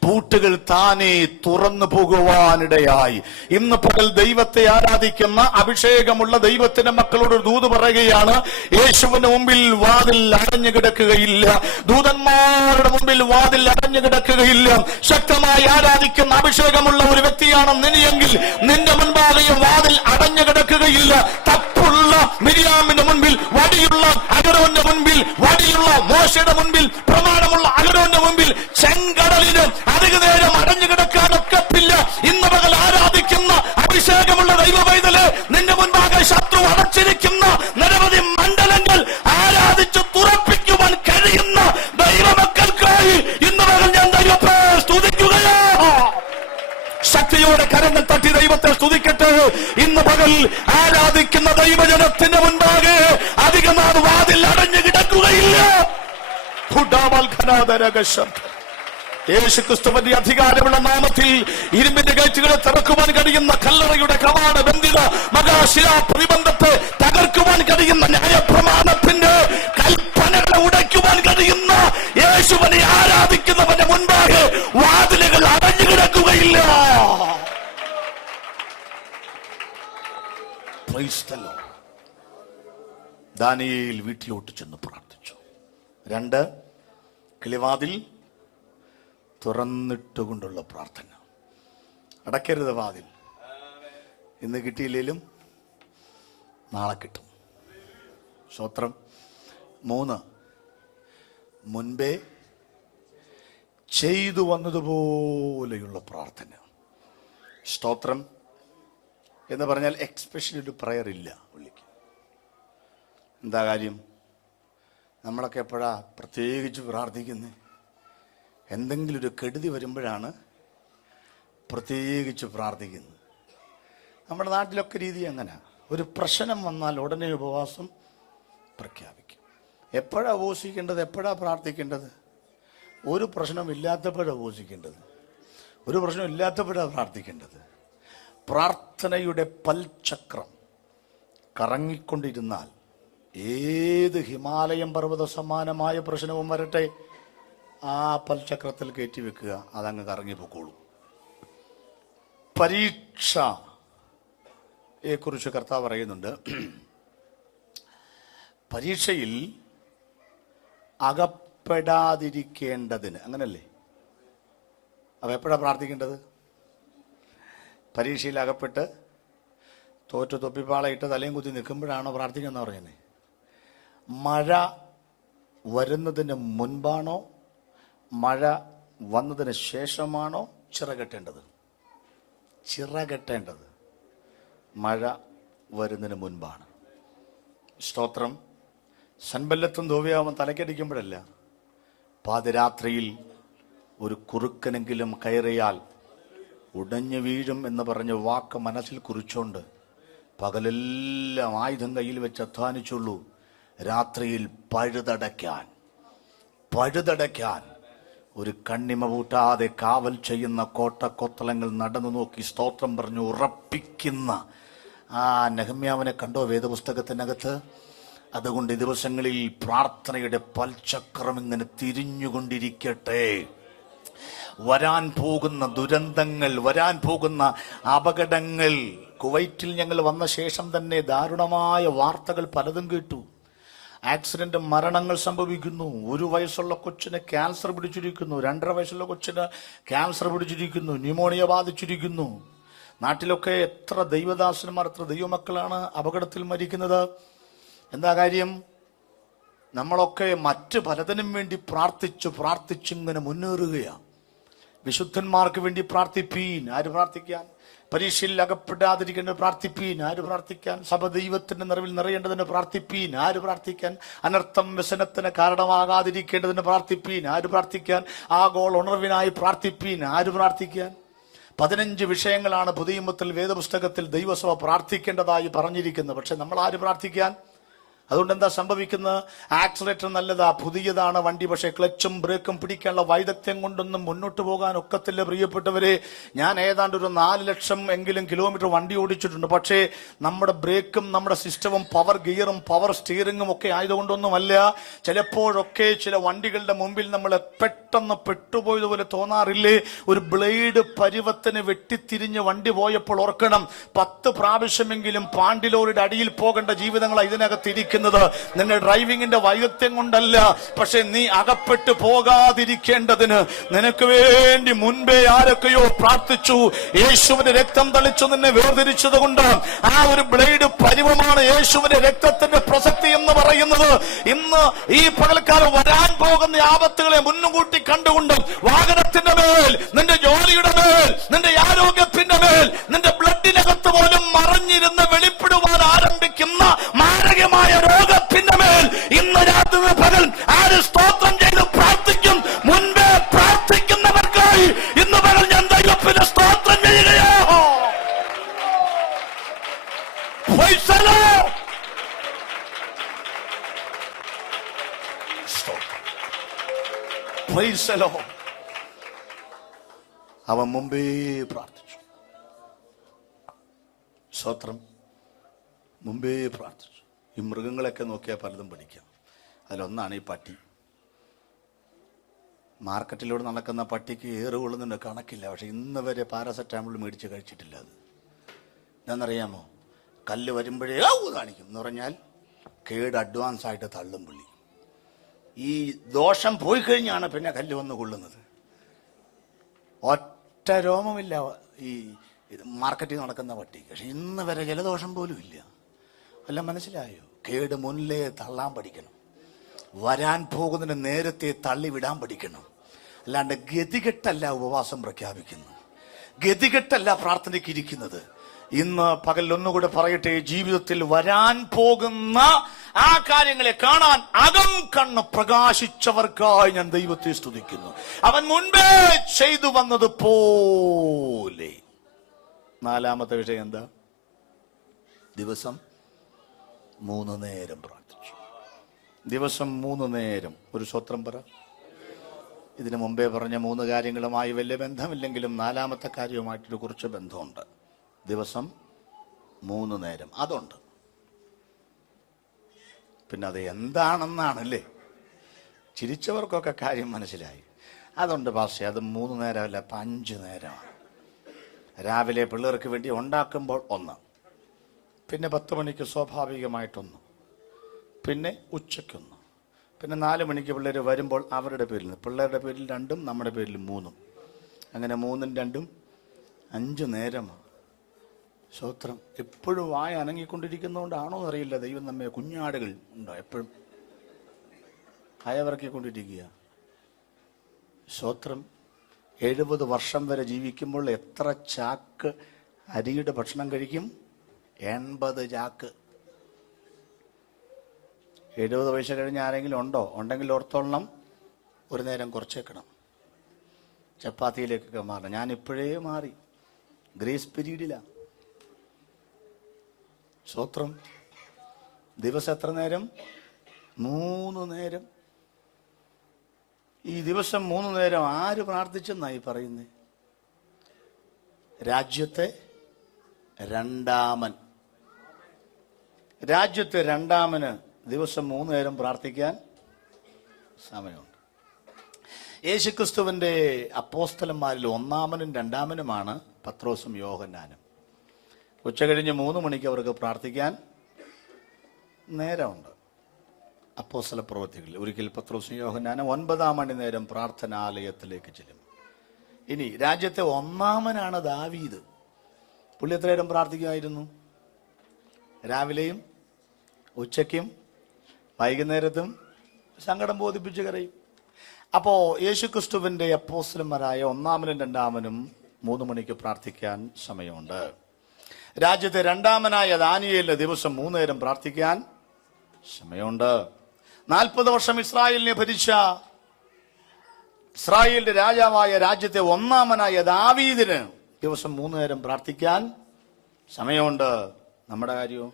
പൂട്ടുകൾ താനെ തുറന്നു പോകുവാനിടയായി. ഇന്ന് പകൽ ദൈവത്തെ ആരാധിക്കുന്ന അഭിഷേകമുള്ള ദൈവത്തിന്റെ മക്കളോട് ദൂത് പറയുകയാണ്, യേശുവിന് മുമ്പിൽ വാതിൽ അടഞ്ഞു കിടക്കുകയില്ല. ദൂതന്മാരുടെ മുമ്പിൽ വാതിൽ അടഞ്ഞു കിടക്കുകയില്ല. ശക്തമായി ആരാധിക്കുന്ന അഭിഷേകമുള്ള ഒരു വ്യക്തിയാണ് നിനിയെങ്കിൽ നിന്റെ മുൻപാകെയും വാതിൽ അടഞ്ഞു കിടക്കുകയില്ല. തപ്പുള്ള മിരിയാമിന്റെ മുൻപിൽ, വടിയുള്ള അഹരോന്റെ മുൻപിൽ, വടിയുള്ള മോശയുടെ മുൻപിൽ, പ്രമാണമുള്ള അഹരോന്റെ മുൻപിൽ ചെങ്കടലിന് അധിക നേരം അടഞ്ഞു കിടക്കാൻ ഒക്കത്തില്ല. ഇന്ന് പകൽ ആരാധിക്കുന്ന അഭിഷേകമുള്ള ദൈവ പൈതല്, നിന്റെ മുൻപാകെ ശത്രു അടച്ചിരിക്കുന്ന നിരവധി മണ്ഡലങ്ങൾ ആരാധിച്ച് തുറപ്പിക്കുവാൻ കഴിയുന്ന ദൈവമക്കൾക്കായി ഇന്ന് പകൽ ഞാൻ ദൈവത്തെ സ്തുതിക്കുകയോ. ശക്തിയോടെ കരങ്ങൾ തട്ടി ദൈവത്തെ സ്തുതിക്കട്ടെ. ഇന്ന് പകൽ ആരാധിക്കുന്ന ദൈവജനത്തിന്റെ മുൻപാകെ അധിക നാൾ വാതിൽ അടഞ്ഞു കിടക്കുകയില്ല. യേശുക്രിസ്തുവിന്റെ അധികാരമുള്ള നാമത്തിൽ ഇരുമ്പിന്റെ ഗേറ്റുകളെ തുറക്കുവാൻ കഴിയുന്ന, കല്ലറയുടെ കവാട ബന്ധിത മഹാശിലാ പ്രതിബന്ധത്തെ തകർക്കുവാൻ കഴിയുന്ന, ന്യായപ്രമാണത്തിന്റെ കൽപ്പനകളെ ഉടയ്ക്കുവാൻ കഴിയുന്ന യേശുവിനെ ആരാധിക്കുന്നവന്റെ മുൻപാകെ വാതിലുകൾ അടഞ്ഞു കിടക്കുകയില്ല. ദാനിയേൽ വീട്ടിലോട്ട് ചെന്ന് പ്രാർത്ഥിച്ചു. 2, കിളിവാതിൽ തുറന്നിട്ടുകൊണ്ടുള്ള പ്രാർത്ഥന. അടയ്ക്കരുത് വാതിൽ. ഇന്ന് കിട്ടിയില്ലേലും നാളെ കിട്ടും. സ്തോത്രം. 3, മുൻപേ ചെയ്തു വന്നതുപോലെയുള്ള പ്രാർത്ഥന. സ്തോത്രം എന്ന് പറഞ്ഞാൽ എക്സ്പെഷ്യലി ഒരു പ്രയർ ഇല്ല പുള്ളിക്ക്. എന്താ കാര്യം? നമ്മളൊക്കെ എപ്പോഴാ പ്രത്യേകിച്ച് പ്രാർത്ഥിക്കുന്നത്? എന്തെങ്കിലും ഒരു കെടുതി വരുമ്പോഴാണ് പ്രത്യേകിച്ച് പ്രാർത്ഥിക്കുന്നത്. നമ്മുടെ നാട്ടിലൊക്കെ രീതി അങ്ങനെ. ഒരു പ്രശ്നം വന്നാൽ ഉടനെ ഉപവാസം പ്രഖ്യാപിക്കും. എപ്പോഴാണ് ഉപവസിക്കേണ്ടത്? എപ്പോഴാണ് പ്രാർത്ഥിക്കേണ്ടത്? ഒരു പ്രശ്നമില്ലാത്തപ്പോഴാണ് ഉപവസിക്കേണ്ടത്, ഒരു പ്രശ്നമില്ലാത്തപ്പോഴാണ് പ്രാർത്ഥിക്കേണ്ടത്. പ്രാർത്ഥനയുടെ പൽചക്രം കറങ്ങിക്കൊണ്ടിരുന്നാൽ ഏത് ഹിമാലയം പർവ്വത സമാനമായ പ്രശ്നവും വരട്ടെ, ആ പൽചക്രത്തിൽ കയറ്റി വെക്കുക, അതങ്ങ് കറങ്ങിപ്പോക്കോളൂ. പരീക്ഷയെ കുറിച്ച് കർത്താവ് പറയുന്നുണ്ട്. പരീക്ഷയിൽ അകപ്പെടാതിരിക്കേണ്ടതിന്, അങ്ങനല്ലേ? അപ്പൊ എപ്പോഴാണ് പ്രാർത്ഥിക്കേണ്ടത്? പരീക്ഷയിൽ അകപ്പെട്ട് തോറ്റു തൊപ്പിപ്പാളയിട്ട് തലയും കുത്തി നിൽക്കുമ്പോഴാണോ പ്രാർത്ഥിക്കുന്ന പറഞ്ഞത്? മഴ വരുന്നതിന് മുൻപാണോ മഴ വന്നതിന് ശേഷമാണോ ചിറകെട്ടേണ്ടത്? ചിറകെട്ടേണ്ടത് മഴ വരുന്നതിന് മുൻപാണ്. സ്തോത്രം. സൻബല്ലത്തും ധോവ്യാവും തലക്കടിക്കുമ്പോഴല്ല, പാതിരാത്രിയിൽ ഒരു കുറുക്കനെങ്കിലും കയറിയാൽ ഉടഞ്ഞു വീഴും എന്ന് പറഞ്ഞ വാക്ക് മനസ്സിൽ കുറിച്ചോണ്ട് പകലെല്ലാം ആയുധം കയ്യിൽ വെച്ച് അധ്വാനിച്ചുള്ളൂ. രാത്രിയിൽ പഴുതടയ്ക്കാൻ ഒരു കണ്ണിമ പൂട്ടാതെ കാവൽ ചെയ്യുന്ന കോട്ടക്കൊത്തളങ്ങൾ നടന്നു നോക്കി സ്തോത്രം പറഞ്ഞു ഉറപ്പിക്കുന്ന ആ നെഹമ്യാവിനെ കണ്ടോ വേദപുസ്തകത്തിനകത്ത്? അതുകൊണ്ട് ഈ ദിവസങ്ങളിൽ പ്രാർത്ഥനയുടെ പൽചക്രം ഇങ്ങനെ തിരിഞ്ഞുകൊണ്ടിരിക്കട്ടെ. വരാൻ പോകുന്ന ദുരന്തങ്ങൾ, വരാൻ പോകുന്ന അപകടങ്ങൾ. കുവൈറ്റിൽ ഞങ്ങൾ വന്ന ശേഷം തന്നെ ദാരുണമായ വാർത്തകൾ പലതും കേട്ടു. ആക്സിഡന്റ് മരണങ്ങൾ സംഭവിക്കുന്നു. 1 വയസ്സുള്ള കൊച്ചിന് ക്യാൻസർ പിടിച്ചിരിക്കുന്നു, 2.5 വയസ്സുള്ള കൊച്ചിന് ക്യാൻസർ പിടിച്ചിരിക്കുന്നു, ന്യൂമോണിയ ബാധിച്ചിരിക്കുന്നു. നാട്ടിലൊക്കെ എത്ര ദൈവദാസന്മാർ, എത്ര ദൈവമക്കളാണ് അപകടത്തിൽ മരിക്കുന്നത്. എന്താ കാര്യം? നമ്മളൊക്കെ മറ്റ് പലതിനും വേണ്ടി പ്രാർത്ഥിച്ചിങ്ങനെ മുന്നേറുകയാണ്. വിശുദ്ധന്മാർക്ക് വേണ്ടി പ്രാർത്ഥിപ്പീൻ. ആര് പ്രാർത്ഥിക്കാൻ? പരീക്ഷയിൽ അകപ്പെടാതിരിക്കേണ്ടത് പ്രാർത്ഥിപ്പീൻ. ആര് പ്രാർത്ഥിക്കാൻ? സഭ ദൈവത്തിന്റെ നിറവിൽ നിറയേണ്ടതിന് പ്രാർത്ഥിപ്പീൻ. ആര് പ്രാർത്ഥിക്കാൻ? അനർത്ഥം വ്യസനത്തിന് കാരണമാകാതിരിക്കേണ്ടതിന് പ്രാർത്ഥിപ്പീൻ. ആര് പ്രാർത്ഥിക്കാൻ? ആഗോള ഉണർവിനായി പ്രാർത്ഥിപ്പീൻ. ആര് പ്രാർത്ഥിക്കാൻ? 15 വിഷയങ്ങളാണ് പുതിയ നിയമത്തിൽ വേദപുസ്തകത്തിൽ ദൈവസഭ പ്രാർത്ഥിക്കേണ്ടതായി പറഞ്ഞിരിക്കുന്നത്. പക്ഷെ നമ്മൾ ആര് പ്രാർത്ഥിക്കാൻ? അതുകൊണ്ട് എന്താ സംഭവിക്കുന്നത്? ആക്സിലേറ്റർ നല്ലതാ, പുതിയതാണ് വണ്ടി, പക്ഷേ ക്ലച്ചും ബ്രേക്കും പിടിക്കാനുള്ള വൈദഗ്ധ്യം കൊണ്ടൊന്നും മുന്നോട്ട് പോകാൻ ഒക്കത്തില്ല. പ്രിയപ്പെട്ടവരെ, ഞാൻ ഏതാണ്ട് ഒരു 4 ലക്ഷം എങ്കിലും കിലോമീറ്റർ വണ്ടി ഓടിച്ചിട്ടുണ്ട്. പക്ഷേ നമ്മുടെ ബ്രേക്കും നമ്മുടെ സിസ്റ്റവും പവർ ഗിയറും പവർ സ്റ്റിയറിംഗും ഒക്കെ ആയതുകൊണ്ടൊന്നുമല്ല. ചിലപ്പോഴൊക്കെ ചില വണ്ടികളുടെ മുമ്പിൽ നമ്മൾ പെട്ടെന്ന് പെട്ടുപോയതുപോലെ തോന്നാറില്ലേ? ഒരു ബ്ലേഡ് പരുവത്തിന് വെട്ടിത്തിരിഞ്ഞ് വണ്ടി പോയപ്പോൾ ഓർക്കണം, 10 പ്രാവശ്യമെങ്കിലും പാണ്ടിലോരുടെ അടിയിൽ പോകേണ്ട ജീവിതങ്ങളാണ് ഇതിനകത്ത് ഇരിക്കുന്നത്. നിന്റെ ഡ്രൈവിംഗിന്റെ വൈദഗ്ധ്യം കൊണ്ടല്ല, പക്ഷെ നീ അകപ്പെട്ടു പോകാതിരിക്കേണ്ടതിന് നിനക്ക് വേണ്ടി മുൻപേ ആരൊക്കെയോ പ്രാർത്ഥിച്ചു. യേശുവിന്റെ രക്തം തളിച്ചു നിന്നെ വേർതിരിച്ചത് കൊണ്ട് ആ ഒരു ബ്ലേഡ് പരിവമാണ് യേശുവിന്റെ രക്തത്തിന്റെ പ്രസക്തി എന്ന് പറയുന്നത്. ഇന്ന് ഈ പകൽക്കാലം വരാൻ പോകുന്ന ആപത്തുകളെ മുൻകൂട്ടി കണ്ടുകൊണ്ട് വാഹനത്തിന്റെ മേൽ, നിന്റെ ജോലിയുടെ മേൽ, നിന്റെ ആരോഗ്യത്തിന്റെ മേൽ, നിന്റെ ബ്ലഡിനകത്ത് പോലും മറഞ്ഞിരുന്ന് വെളിപ്പെടുവാൻ ആരംഭിക്കുന്ന മാരകമായ രോഗത്തിന്റെ മേൽ ഇന്ന് രാത്രി പകൽ ആര് സ്തോത്രം ചെയ്ത് പ്രാർത്ഥിക്കും? മുൻപേ പ്രാർത്ഥിക്കുന്നവർക്കായി ഇന്ന് പകൽ ഞാൻ ദൈവത്തിന് സ്തോത്രം ചെയ്യുകയോ. അവൻ മുമ്പേ പ്രാർത്ഥിച്ചു. സ്തോത്രം. മുമ്പേ പ്രാർത്ഥിച്ചു. ഈ മൃഗങ്ങളൊക്കെ നോക്കിയാൽ പലതും പഠിക്കാം. അതിലൊന്നാണ് ഈ പട്ടി. മാർക്കറ്റിലൂടെ നടക്കുന്ന പട്ടിക്ക് ഏറുകൊള്ളുന്നുണ്ട് കണക്കില്ല. പക്ഷെ ഇന്ന് വരെ പാരസെറ്റാമോൾ മേടിച്ച് കഴിച്ചിട്ടില്ല. അത് എന്താണെന്നറിയാമോ? കല്ല് വരുമ്പോഴേ കാണിക്കും എന്ന് പറഞ്ഞാൽ കേട് അഡ്വാൻസ് ആയിട്ട് തള്ളും പുള്ളി. ഈ ദോഷം പോയി കഴിഞ്ഞാണ് പിന്നെ കല്ല് വന്ന് കൊള്ളുന്നത്. ഒറ്റ രോമമില്ല ഈ മാർക്കറ്റിൽ നടക്കുന്ന പട്ടി. പക്ഷെ ഇന്ന് വരെ ജലദോഷം പോലും ഇല്ല. എല്ലാം മനസ്സിലായോ? കേട് മുന്നിലേ തള്ളാൻ പഠിക്കണം. വരാൻ പോകുന്നതിന് നേരത്തെ തള്ളിവിടാൻ പഠിക്കണം. അല്ലാണ്ട് ഗതികെട്ടല്ല ഉപവാസം പ്രഖ്യാപിക്കുന്നു. ഗതികെട്ടല്ല പ്രാർത്ഥനയ്ക്ക് ഇരിക്കുന്നത്. ഇന്ന് പകൽ ഒന്നുകൂടെ പറയട്ടെ, ജീവിതത്തിൽ വരാൻ പോകുന്ന ആ കാര്യങ്ങളെ കാണാൻ അകം കണ്ണ് പ്രകാശിച്ചവർക്കായി ഞാൻ ദൈവത്തെ സ്തുതിക്കുന്നു. അവൻ മുൻപേ ചെയ്തു വന്നതുപോലെ. നാലാമത്തെ വിഷയം എന്താ? ദിവസം 3 നേരം പ്രാർത്ഥിച്ചു. ദിവസം 3 നേരം. ഒരു സ്വത്രം പറ. ഇതിനു മുമ്പേ പറഞ്ഞ 3 കാര്യങ്ങളുമായി വലിയ ബന്ധമില്ലെങ്കിലും നാലാമത്തെ കാര്യവുമായിട്ടൊരു കുറച്ച് ബന്ധമുണ്ട്. ദിവസം 3 നേരം അതുണ്ട്. പിന്നെ അത് എന്താണെന്നാണല്ലേ, ചിരിച്ചവർക്കൊക്കെ കാര്യം മനസ്സിലായി. അതുണ്ട് പക്ഷേ അത് 3 നേരമല്ല, 5 നേരമാണ്. രാവിലെ പിള്ളേർക്ക് വേണ്ടി ഉണ്ടാക്കുമ്പോൾ 1, പിന്നെ 10 മണിക്ക് സ്വാഭാവികമായിട്ടൊന്ന്, പിന്നെ ഉച്ചയ്ക്കൊന്ന്, പിന്നെ 4 മണിക്ക് പിള്ളേർ വരുമ്പോൾ അവരുടെ പേരിൽ, പിള്ളേരുടെ പേരിൽ 2, നമ്മുടെ പേരിൽ 3, അങ്ങനെ 3ഉം 2ഉം 5 നേരമാണ്. സ്തോത്രം. എപ്പോഴും വായ അനങ്ങിക്കൊണ്ടിരിക്കുന്നതുകൊണ്ടാണോ എന്നറിയില്ല, ദൈവം നമ്മെ കുഞ്ഞാടുകൾ ഉണ്ടോ എപ്പോഴും അയവിറക്കിക്കൊണ്ടിരിക്കുക. സ്തോത്രം. 70 വർഷം വരെ ജീവിക്കുമ്പോൾ എത്ര ചാക്ക് അരിയുടെ ഭക്ഷണം കഴിക്കും? 80 ചാക്ക്. 70 വയസ്സ് കഴിഞ്ഞ് ആരെങ്കിലും ഉണ്ടോ? ഉണ്ടെങ്കിൽ ഓർത്തോളണം, ഒരു നേരം കുറച്ചേക്കണം. ചപ്പാത്തിയിലേക്കൊക്കെ മാറണം. ഞാൻ ഇപ്പോഴേ മാറി, ഗ്രേസ് പീരീഡിലാണ്. സ്തോത്രം. ദിവസം എത്ര നേരം? 3 നേരം. ഈ ദിവസം 3 നേരം ആര് പ്രാർത്ഥിച്ചെന്നായി പറയുന്നേ? രാജ്യത്തെ രണ്ടാമൻ. രാജ്യത്തെ രണ്ടാമന് ദിവസം 3 നേരം പ്രാർത്ഥിക്കാൻ സമയമുണ്ട്. യേശുക്രിസ്തുവിന്റെ അപ്പോസ്തലന്മാരിൽ 1-മനും 2-മനുമാണ് പത്രോസും യോഹന്നാനും. ഉച്ച കഴിഞ്ഞ് 3 മണിക്ക് അവർക്ക് പ്രാർത്ഥിക്കാൻ നേരമുണ്ട്. അപ്പോസ്തല പ്രവൃത്തികളിൽ ഒരിക്കൽ പത്രോസും യോഹന്നാനും 9-ാം മണി നേരം പ്രാർത്ഥനാലയത്തിലേക്ക് ചെല്ലും. ഇനി രാജ്യത്തെ 1-മനാണ് ദാവീദ്. പുള്ളി എത്ര നേരം പ്രാർത്ഥിക്കുമായിരുന്നു? രാവിലെയും ഉച്ചയ്ക്കും വൈകുന്നേരത്തും സങ്കടം ബോധിപ്പിച്ച് കരയും. അപ്പോ യേശുക്രിസ്തുവിന്റെ അപ്പോസ്തലന്മാരായ 1-മനും 2-മനും 3 മണിക്ക് പ്രാർത്ഥിക്കാൻ സമയമുണ്ട്. രാജ്യത്തെ 2-മനായ ദാനിയേലിന് ദിവസം 3 നേരം പ്രാർത്ഥിക്കാൻ സമയമുണ്ട്. 40 വർഷം ഇസ്രായേലിനെ ഭരിച്ച ഇസ്രായേലിന്റെ രാജാവായ രാജ്യത്തെ 1-മനായ ദാവീദിന് ദിവസം 3 നേരം പ്രാർത്ഥിക്കാൻ സമയമുണ്ട്. നമ്മുടെ കാര്യമോ?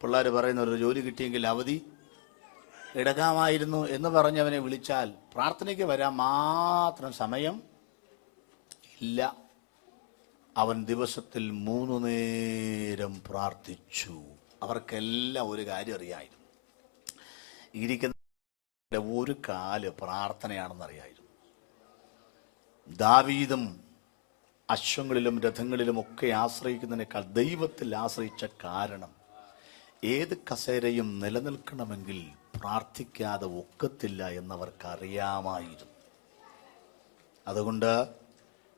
പിള്ളേർ പറയുന്ന ഒരു ജോലി കിട്ടിയെങ്കിൽ അവധി എടുക്കാമായിരുന്നു എന്ന് പറഞ്ഞവനെ വിളിച്ചാൽ പ്രാർത്ഥനയ്ക്ക് വരാൻ മാത്രം സമയം ഇല്ല. അവൻ ദിവസത്തിൽ 3 നേരം പ്രാർത്ഥിച്ചു. അവർക്കെല്ലാം ഒരു കാര്യം അറിയായിരുന്നു, ഇരിക്കുന്ന ഒരു കാല് പ്രാർത്ഥനയാണെന്നറിയായിരുന്നു. ദാവീദും അശ്വങ്ങളിലും രഥങ്ങളിലും ഒക്കെ ആശ്രയിക്കുന്നതിനേക്കാൾ ദൈവത്തിൽ ആശ്രയിച്ച കാരണം, ഏത് കസേരയും നിലനിൽക്കണമെങ്കിൽ പ്രാർത്ഥിക്കാതെ ഒക്കത്തില്ല എന്നവർക്കറിയാമായിരുന്നു. അതുകൊണ്ട്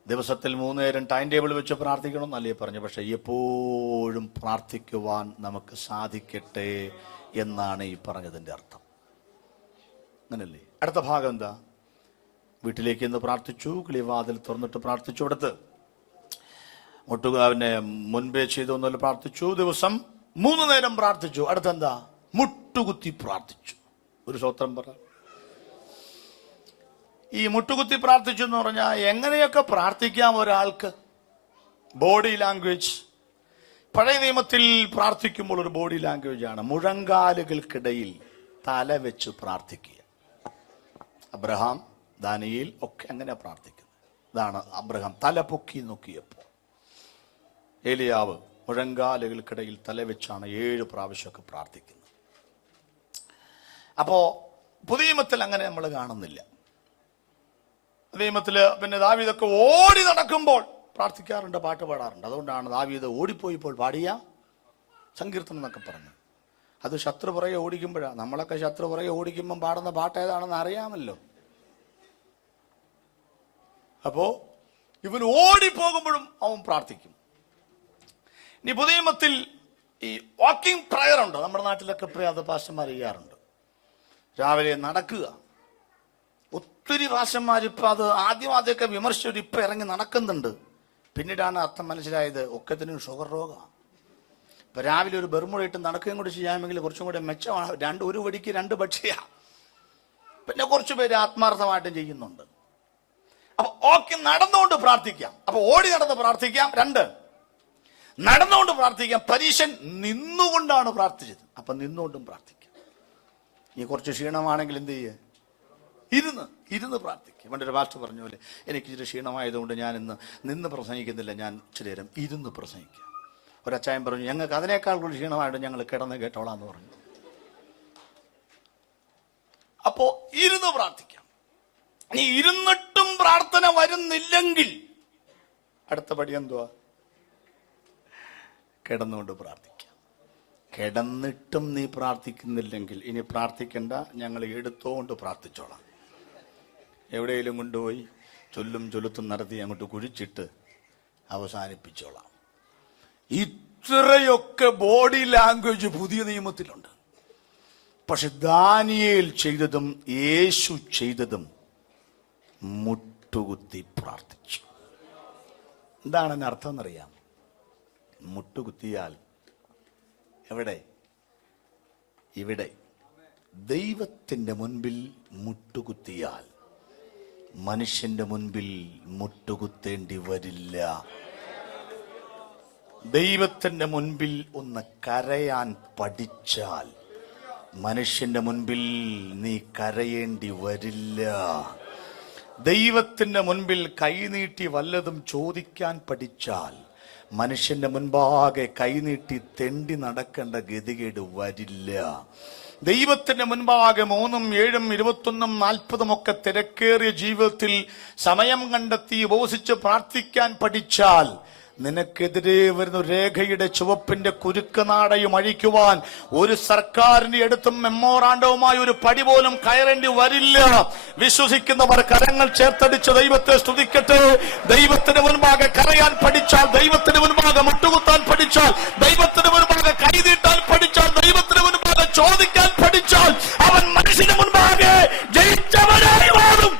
ദിവസത്തിൽ 3 നേരം ടൈം ടേബിൾ വെച്ച് പ്രാർത്ഥിക്കണം എന്നല്ലേ പറഞ്ഞു. പക്ഷെ എപ്പോഴും പ്രാർത്ഥിക്കുവാൻ നമുക്ക് സാധിക്കട്ടെ എന്നാണ് ഈ പറഞ്ഞതിൻ്റെ അർത്ഥം. അങ്ങനല്ലേ? അടുത്ത ഭാഗം എന്താ? വീട്ടിലേക്ക് ഇന്ന് പ്രാർത്ഥിച്ചു, കിളിവാതിൽ തുറന്നിട്ട് പ്രാർത്ഥിച്ചു, അടുത്ത് മുട്ടുകാവിനെ മുൻപേ ചെയ്തു എന്നല്ല പ്രാർത്ഥിച്ചു, ദിവസം 3 നേരം പ്രാർത്ഥിച്ചു. അടുത്തെന്താ? മുട്ടുകുത്തി പ്രാർത്ഥിച്ചു. ഒരു സ്തോത്രം പറ. ഈ മുട്ടുകുത്തി പ്രാർത്ഥിച്ചു എന്ന് പറഞ്ഞാൽ എങ്ങനെയൊക്കെ പ്രാർത്ഥിക്കാം ഒരാൾക്ക്? Body language. പഴയ നിയമത്തിൽ പ്രാർത്ഥിക്കുമ്പോൾ ഒരു ബോഡി ലാംഗ്വേജ് ആണ്. മുഴങ്കാലുകൾക്കിടയിൽ തല വെച്ച് പ്രാർത്ഥിക്കുക. അബ്രഹാം, ദാനിയേൽ ഒക്കെ അങ്ങനെ പ്രാർത്ഥിക്കുന്നത്. ഇതാണ് അബ്രഹാം തല പൊക്കി നോക്കിയപ്പോൾ. ഏലിയാവ് മുഴങ്കാലുകൾക്കിടയിൽ തലവെച്ചാണ് 7 പ്രാവശ്യമൊക്കെ പ്രാർത്ഥിക്കുന്നത്. അപ്പോ പുതിയ നിയമത്തിൽ അങ്ങനെ നമ്മൾ കാണുന്നില്ല. നിയമത്തില് പിന്നെ ദാവീദൊക്കെ ഓടി നടക്കുമ്പോൾ പ്രാർത്ഥിക്കാറുണ്ട്, പാട്ട് പാടാറുണ്ട്. അതുകൊണ്ടാണ് ദാവീദ് ഓടിപ്പോയിപ്പോൾ പാടിയ സങ്കീർത്തനം എന്നൊക്കെ പറഞ്ഞു. അത് ശത്രു പുറകെ ഓടിക്കുമ്പോഴാണ്. നമ്മളൊക്കെ ശത്രു പുറകെ ഓടിക്കുമ്പോൾ പാടുന്ന പാട്ട് ഏതാണെന്ന് അറിയാമല്ലോ. അപ്പോ ഇവൻ ഓടിപ്പോകുമ്പോഴും അവൻ പ്രാർത്ഥിക്കും. ഇനി പുതിയ നിയമത്തിൽ ഈ വാക്കിംഗ് പ്രയർ ഉണ്ട്. നമ്മുടെ നാട്ടിലൊക്കെ അത് പാസ്റ്റർമാർ ചെയ്യാറുണ്ട്. രാവിലെ നടക്കുക. ഒത്തിരി പാസ്റ്റർമാർ ഇപ്പൊ അത് ആദ്യമൊക്കെ വിമർശിച്ചിട്ട് ഇപ്പൊ ഇറങ്ങി നടക്കുന്നുണ്ട്. പിന്നീടാണ് അർത്ഥം മനസ്സിലായത്, ഒക്കത്തിനും ഷുഗർ രോഗമാണ്. ഇപ്പൊ രാവിലെ ഒരു ബെർമുട ഇട്ട് നടക്കുകയും കൂടി ചെയ്യാമെങ്കിൽ കുറച്ചും കൂടെ മെച്ചമാണ്. ഒരു വടിക്ക് 2 ഭക്ഷ്യ. പിന്നെ കുറച്ചു പേര് ആത്മാർത്ഥമായിട്ടും ചെയ്യുന്നുണ്ട്. അപ്പൊ ഓക്കെ, നടന്നുകൊണ്ട് പ്രാർത്ഥിക്കാം. അപ്പൊ ഓടി നടന്ന് പ്രാർത്ഥിക്കാം. 2, നടന്നുകൊണ്ട് പ്രാർത്ഥിക്കാം. പരീശൻ നിന്നുകൊണ്ടാണ് പ്രാർത്ഥിച്ചത്. അപ്പൊ നിന്നുകൊണ്ടും പ്രാർത്ഥിക്കാം. ഈ കുറച്ച് ക്ഷീണമാണെങ്കിൽ എന്ത് ചെയ്യുക? ഇരുന്ന് പ്രാർത്ഥിക്കുക. പണ്ടൊരു പാസ്റ്റർ പറഞ്ഞ പോലെ, എനിക്ക് ഇച്ചിരി ക്ഷീണമായതുകൊണ്ട് ഞാൻ ഇന്ന് നിന്ന് പ്രസംഗിക്കുന്നില്ല, ഞാൻ ഇച്ചിരി നേരം ഇരുന്ന് പ്രസംഗിക്കാം. ഒരച്ചായൻ പറഞ്ഞു, ഞങ്ങൾക്ക് അതിനേക്കാൾ കൂടുതൽ ക്ഷീണമായിട്ട് ഞങ്ങൾ കിടന്ന് കേട്ടോളാന്ന് പറഞ്ഞു. അപ്പോ ഇരുന്ന് പ്രാർത്ഥിക്കാം. ഇനി ഇരുന്നിട്ടും പ്രാർത്ഥന വരുന്നില്ലെങ്കിൽ അടുത്ത പടി എന്തുവാ? കിടന്നുകൊണ്ട് പ്രാർത്ഥിക്കാം. കിടന്നിട്ടും നീ പ്രാർത്ഥിക്കുന്നില്ലെങ്കിൽ ഇനി പ്രാർത്ഥിക്കണ്ട, ഞങ്ങൾ എടുത്തോണ്ട് പ്രാർത്ഥിച്ചോളാം. എവിടെയെങ്കിലും കൊണ്ടുപോയി ചൊല്ലുത്തും നടത്തി അങ്ങോട്ട് കുഴിച്ചിട്ട് അവസാനിപ്പിച്ചോളാം. ഇത്രയൊക്കെ ബോഡി ലാംഗ്വേജ് പുതിയ നിയമത്തിലുണ്ട്. പക്ഷെ ദാനിയേൽ ചെയ്തതും യേശു ചെയ്തതും മുട്ടുകുത്തി പ്രാർത്ഥിച്ചു. എന്താണ് അതിന്റെ അർത്ഥം എന്നറിയാം? മുട്ടുകുത്തിയാൽ എവിടെ? ഇവിടെ. ദൈവത്തിന്റെ മുൻപിൽ മുട്ടുകുത്തിയാൽ മനുഷ്യന്റെ മുൻപിൽ മുട്ടുകുത്തേണ്ടി വരില്ല. ദൈവത്തിന്റെ മുൻപിൽ ഒന്ന് കരയാൻ പഠിച്ചാൽ മനുഷ്യന്റെ മുൻപിൽ നീ കരയേണ്ടി വരില്ല. ദൈവത്തിന്റെ മുൻപിൽ കൈനീട്ടി വല്ലതും ചോദിക്കാൻ പഠിച്ചാൽ മനുഷ്യന്റെ മുൻപാകെ കൈനീട്ടി തെണ്ടി നടക്കേണ്ട ഗതികേട് വരില്ല. ദൈവത്തിന്റെ മുൻപാകെ 3, 7, 21, 40 ഒക്കെ തിരക്കേറിയ ജീവിതത്തിൽ സമയം കണ്ടെത്തി ഉപവസിച്ച് പ്രാർത്ഥിക്കാൻ പഠിച്ചാൽ നിനക്കെതിരെ വരുന്ന രേഖയുടെ ചുവപ്പിന്റെ കുരുക്കനാടയും അഴിക്കുവാൻ ഒരു സർക്കാരിന്റെ അടുത്തും മെമ്മോറാണ്ടവുമായി ഒരു പടി പോലും കയറേണ്ടി വരില്ല. വിശ്വസിക്കുന്നവർ കരങ്ങൾ ചേർത്തടിച്ച് ദൈവത്തെ സ്തുതിക്കട്ടെ. ദൈവത്തിന് മുൻപാകെ കരയാൻ പഠിച്ചാൽ, ദൈവത്തിന് മുൻപാകെ മുട്ടുകുത്താൻ പഠിച്ചാൽ, ദൈവത്തിന് മുൻപാകെ കൈനീട്ടാൻ പഠിച്ചാൽ, ദൈവത്തിന് മുൻപാകെ ചോദിക്കാൻ പഠിച്ചാൽ അവൻ മനുഷ്യന് മുൻപാകെ ജയിച്ചവനായി മാറും.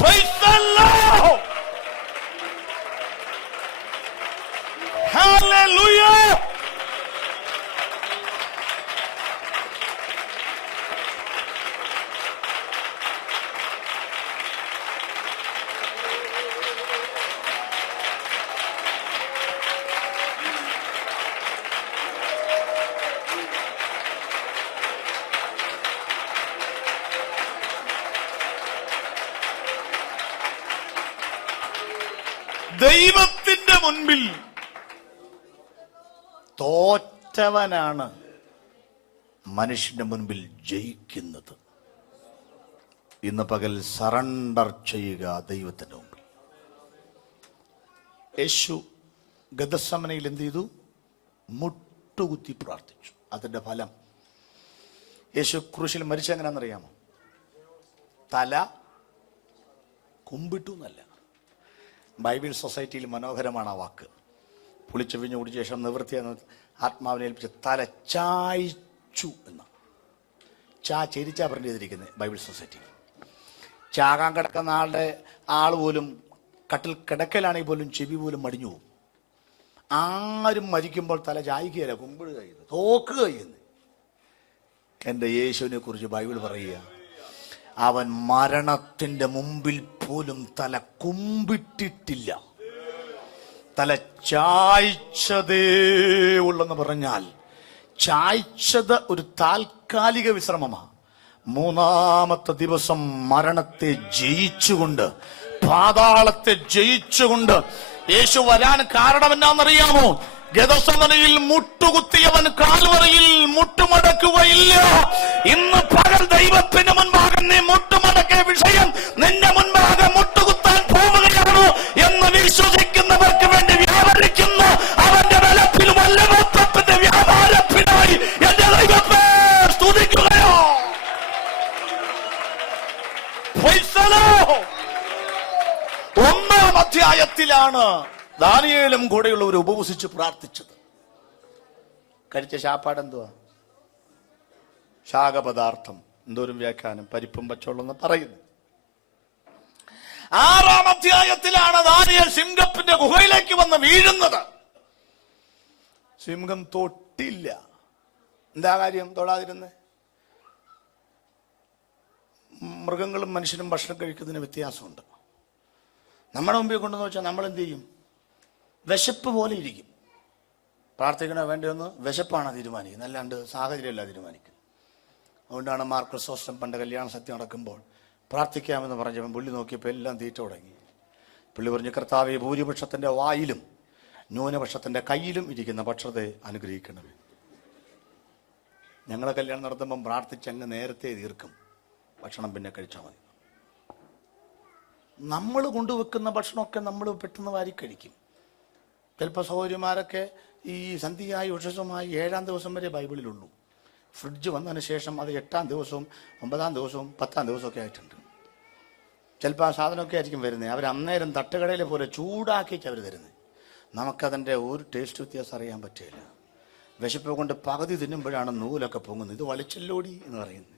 Praise the Lord. Hallelujah. ദൈവത്തിന്റെ മുൻപിൽ തോറ്റവനാണ് മനുഷ്യന്റെ മുൻപിൽ ജയിക്കുന്നത്. ഇന്ന് പകൽ സറണ്ടർ ചെയ്യുക ദൈവത്തിന്റെ മുമ്പിൽ. യേശു ഗദസമനയിൽ എന്ത് ചെയ്തു? മുട്ടുകുത്തി പ്രാർത്ഥിച്ചു. അതിന്റെ ഫലം, യേശു ക്രൂശിൽ മരിച്ച എങ്ങനെയാണെന്നറിയാമോ? തല കുമ്പിട്ടു എന്നല്ല. ബൈബിൾ സൊസൈറ്റിയിൽ മനോഹരമാണ് ആ വാക്ക്. പുളിച്ചെവിഞ്ഞ് കുടിച്ച ശേഷം നിവൃത്തിയെന്ന് ആത്മാവിനെ ഏൽപ്പിച്ച് തല ചായ്ച്ചു എന്ന ചെരിച്ചാ പ്രിന്റ് ചെയ്തിരിക്കുന്നത് ബൈബിൾ സൊസൈറ്റി. ചാകാൻ കിടക്കുന്ന ആൾ പോലും കട്ടിൽ കിടക്കലാണെങ്കിൽ പോലും ചെവി പോലും മടിഞ്ഞു പോകും. ആരും മരിക്കുമ്പോൾ തല ചായ്ക്കുകയല്ല, കുമ്പിടുക ചെയ്യുന്നത്, തോക്കുക ചെയ്യുന്നത്. എൻ്റെ യേശുവിനെ കുറിച്ച് ബൈബിൾ പറയുക, അവൻ മരണത്തിന്റെ മുമ്പിൽ പോലും തല കുമ്പിട്ടിട്ടില്ല. തല ചായ്ച്ചതേ ഉള്ളെന്ന് പറഞ്ഞാൽ ചായ്ച്ചത് ഒരു താൽക്കാലിക വിശ്രമമാണ്. 3-ാമത്തെ ദിവസം മരണത്തെ ജയിച്ചുകൊണ്ട്, പാതാളത്തെ ജയിച്ചുകൊണ്ട് യേശു വരാൻ കാരണം എന്നാണെന്നറിയാമോ? ഗദസമനയിൽ മുട്ടുകുത്തിയവൻ കാൽവറിയിൽ മുട്ടുമടക്കുകയില്ല. ഇന്ന് പകൽ ദൈവത്തിന് മുൻപാകെ നീ മുട്ടുമടക്കിയ വിഷയം നിന്റെ മുൻപാകെ മുട്ടുകുത്താൻ പോവുകയാണ് എന്ന് വിശ്വസിക്കുന്നവർക്ക് വേണ്ടി വ്യാപരിക്കുന്ന അവന്റെ ബലത്തിൽ വല്ലഭത്വത്തിന്റെ വ്യാപാരത്തിനായി എന്റെ ദൈവത്തെ സ്തുതിക്കുകയോ. 1-ാം അധ്യായത്തിലാണ് ദാനിയേലും കൂടെയുള്ളവർ ഉപവസിച്ച് പ്രാർത്ഥിച്ചത്. കഴിച്ച ശാപ്പാട് എന്തുവാ? ശാകപദാർത്ഥം. എന്തോരും വ്യാഖ്യാനം, പരിപ്പും പച്ചവെള്ളം എന്ന് പറയുന്നു. 6-ാം അധ്യായത്തിലാണ് ദാനിയേൽ സിംഹത്തിന്റെ ഗുഹയിലേക്ക് വന്ന് വീഴുന്നത്. സിംഹം തൊട്ടില്ല. എന്താ കാര്യം തൊടാതിരുന്ന്? മൃഗങ്ങളും മനുഷ്യനും ഭക്ഷണം കഴിക്കുന്നതിന് വ്യത്യാസമുണ്ട്. നമ്മുടെ മുമ്പിൽ കൊണ്ടെന്ന് വെച്ചാൽ നമ്മൾ എന്ത് ചെയ്യും? വിശപ്പ് പോലെ ഇരിക്കും. പ്രാർത്ഥിക്കണോ വേണ്ടിയൊന്ന് വിശപ്പാണ് തീരുമാനിക്കുന്നത്, അല്ലാണ്ട് സാഹചര്യമല്ല തീരുമാനിക്കുന്നത്. അതുകൊണ്ടാണ് മാർ ക്രിസോസ്റ്റം പണ്ട് കല്യാണ സത്യം നടക്കുമ്പോൾ പ്രാർത്ഥിക്കാമെന്ന് പറഞ്ഞവൻ പുള്ളി നോക്കിയപ്പോൾ എല്ലാം തീറ്റ തുടങ്ങി. പുള്ളി പറഞ്ഞു, കർത്താവേ, ഭൂരിപക്ഷത്തിന്റെ വായിലും ന്യൂനപക്ഷത്തിന്റെ കയ്യിലും ഇരിക്കുന്ന ഭക്ഷണത്തെ അനുഗ്രഹിക്കണമേ. ഞങ്ങളെ കല്യാണം നടത്തുമ്പം പ്രാർത്ഥിച്ചങ്ങ് നേരത്തെ തീർക്കും, ഭക്ഷണം പിന്നെ കഴിച്ചാൽ മതി. നമ്മൾ കൊണ്ടുവെക്കുന്ന ഭക്ഷണമൊക്കെ നമ്മൾ പെട്ടെന്ന് വാരി കഴിക്കും. ചിലപ്പോൾ സഹോദരിമാരൊക്കെ ഈ സന്ധ്യയായി ഉഷസമായി 7-ാം ദിവസം വരെ ബൈബിളിലുള്ളൂ. ഫ്രിഡ്ജ് വന്നതിന് ശേഷം അത് 8-ാം ദിവസവും 9-ാം ദിവസവും 10-ാം ദിവസമൊക്കെ ആയിട്ടുണ്ട്. ചിലപ്പോൾ ആ സാധനമൊക്കെ ആയിരിക്കും വരുന്നത്. അവർ അന്നേരം തട്ടുകടയിലെ പോലെ ചൂടാക്കിയിട്ട് അവർ തരുന്നത്. നമുക്കതിൻ്റെ ഒരു ടേസ്റ്റ് വ്യത്യാസം അറിയാൻ പറ്റില്ല. വിശപ്പ് കൊണ്ട് പകുതി തിന്നുമ്പോഴാണ് നൂലൊക്കെ പൊങ്ങുന്നത്. ഇത് വളിച്ചല്ലോടി എന്ന് പറയുന്നത്.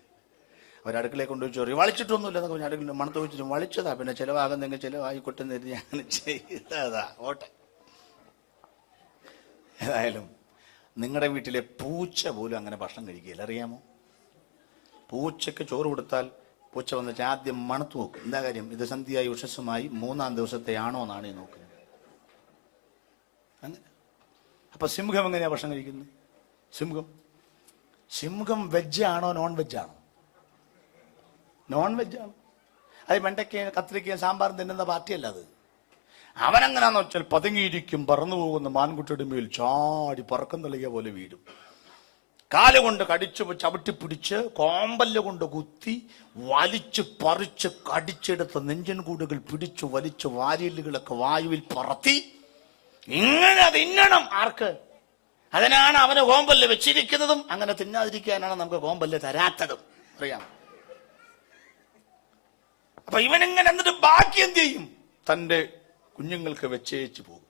അവരടുക്കളയെ കൊണ്ടുപോയി ചോറി വളിച്ചിട്ടൊന്നുമില്ല എന്നൊക്കെ പറഞ്ഞാൽ അടുക്കള മണത്ത് വെച്ചിട്ട് വളിച്ചതാ. പിന്നെ ചിലവാകുന്നെങ്കിൽ ചിലവായിക്കൊട്ടെ എന്ന് അങ്ങനെ ചെയ്തതാ. ഓട്ടെ. ഏതായാലും നിങ്ങളുടെ വീട്ടിലെ പൂച്ച പോലും അങ്ങനെ ഭക്ഷണം കഴിക്കുകയില്ല, അറിയാമോ? പൂച്ചയ്ക്ക് ചോറ് കൊടുത്താൽ പൂച്ച വന്നിട്ട് ആദ്യം മണത്ത് നോക്കും. എന്താ കാര്യം? ഇത് സന്ധ്യയായി ഉഷസ്സുമായി 3-ാം ദിവസത്തെ ആണോ എന്നാണ് ഈ നോക്കുന്നത്. അങ്ങനെ. അപ്പൊ സിംഹം എങ്ങനെയാ ഭക്ഷണം കഴിക്കുന്നത്? സിംഹം വെജാണോ നോൺ വെജാണോ? നോൺ വെജാണ്. അത് വെണ്ടയ്ക്കയും കത്തിരിക്കയും സാമ്പാറും തിന്നുന്ന പാർട്ടിയല്ല അത്. അവനെങ്ങനാന്ന് വെച്ചാൽ പതുങ്ങിയിരിക്കും, പറന്നു പോകുന്ന മാൻകുട്ടിയുടെ മേൽ ചാടി പറക്കം തള്ളിയ പോലെ വീടും. കാലുകൊണ്ട് കടിച്ചു ചവിട്ടിപ്പിടിച്ച് കോമ്പല്ല് കൊണ്ട് കുത്തി വലിച്ച് പറിച്ച് കടിച്ചെടുത്ത നെഞ്ചൻ കൂടുകൾ പിടിച്ചു വലിച്ച് വാരിയല്ലുകളൊക്കെ വായുവിൽ പറത്തി ഇങ്ങനെ തിന്നണം. ആർക്ക്? അതിനാണ് അവന് കോമ്പല്ല് വെച്ചിരിക്കുന്നതും. അങ്ങനെ തിന്നാതിരിക്കാനാണ് നമുക്ക് കോമ്പല്ല് തരാത്തതും, അറിയാം. അപ്പൊ ഇവനിങ്ങനെ എന്നിട്ട് ബാക്കി എന്ത് ചെയ്യും? തന്റെ കുഞ്ഞുങ്ങൾക്ക് വെച്ചേച്ച് പോകും.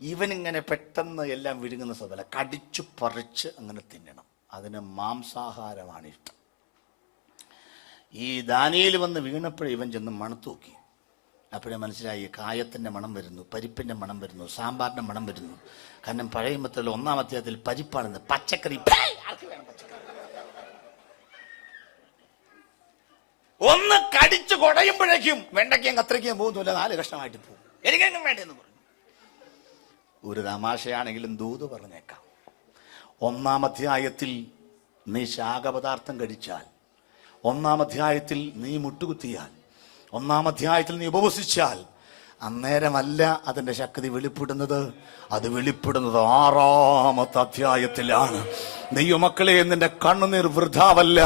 ഇവനിങ്ങനെ പെട്ടെന്ന് എല്ലാം വിഴുങ്ങുന്ന സ്വതല കടിച്ചു പറിച്ച് അങ്ങനെ തിന്നണം. അതിന് മാംസാഹാരമാണ് ഇഷ്ടം. ഈ ദാനിയേൽ വന്ന് വീണപ്പോഴേ ഇവൻ ചെന്ന് മണത്ത് നോക്കി. അപ്പോഴേ മനസ്സിലായി, കായത്തിന്റെ മണം വരുന്നു, പരിപ്പിന്റെ മണം വരുന്നു, സാമ്പാറിന്റെ മണം വരുന്നു. കാരണം പഴയ മത്തിൽ 1-ാം അധ്യായത്തിൽ പരിപ്പാണെന്ന്, പച്ചക്കറി ഒന്ന് കടിച്ചു കുടയുമ്പോഴേക്കും വെണ്ടയ്ക്കയും കത്തിരിക്കയും പോകുന്നില്ല, 4 കഷ്ണമായിട്ട് പോകും. എനിക്കെങ്കിലും വേണ്ടെന്ന് പറഞ്ഞു. ഒരു തമാശയാണെങ്കിലും ദൂത് പറഞ്ഞേക്കാം. 1-ാം അധ്യായത്തിൽ നീ ശാഖപദാർത്ഥം കഴിച്ചാൽ, 1-ാം അധ്യായത്തിൽ നീ മുട്ടുകുത്തിയാൽ, 1-ാം അധ്യായത്തിൽ നീ ഉപവസിച്ചാൽ, അന്നേരമല്ല അതിന്റെ ശക്തി വെളിപ്പെടുന്നത്. അത് വെളിപ്പെടുന്നത് 6-ാമത്തെ അധ്യായത്തിലാണ്. ദൈവമക്കളെ, നിന്റെ കണ്ണുനീർ വൃഥാവല്ല,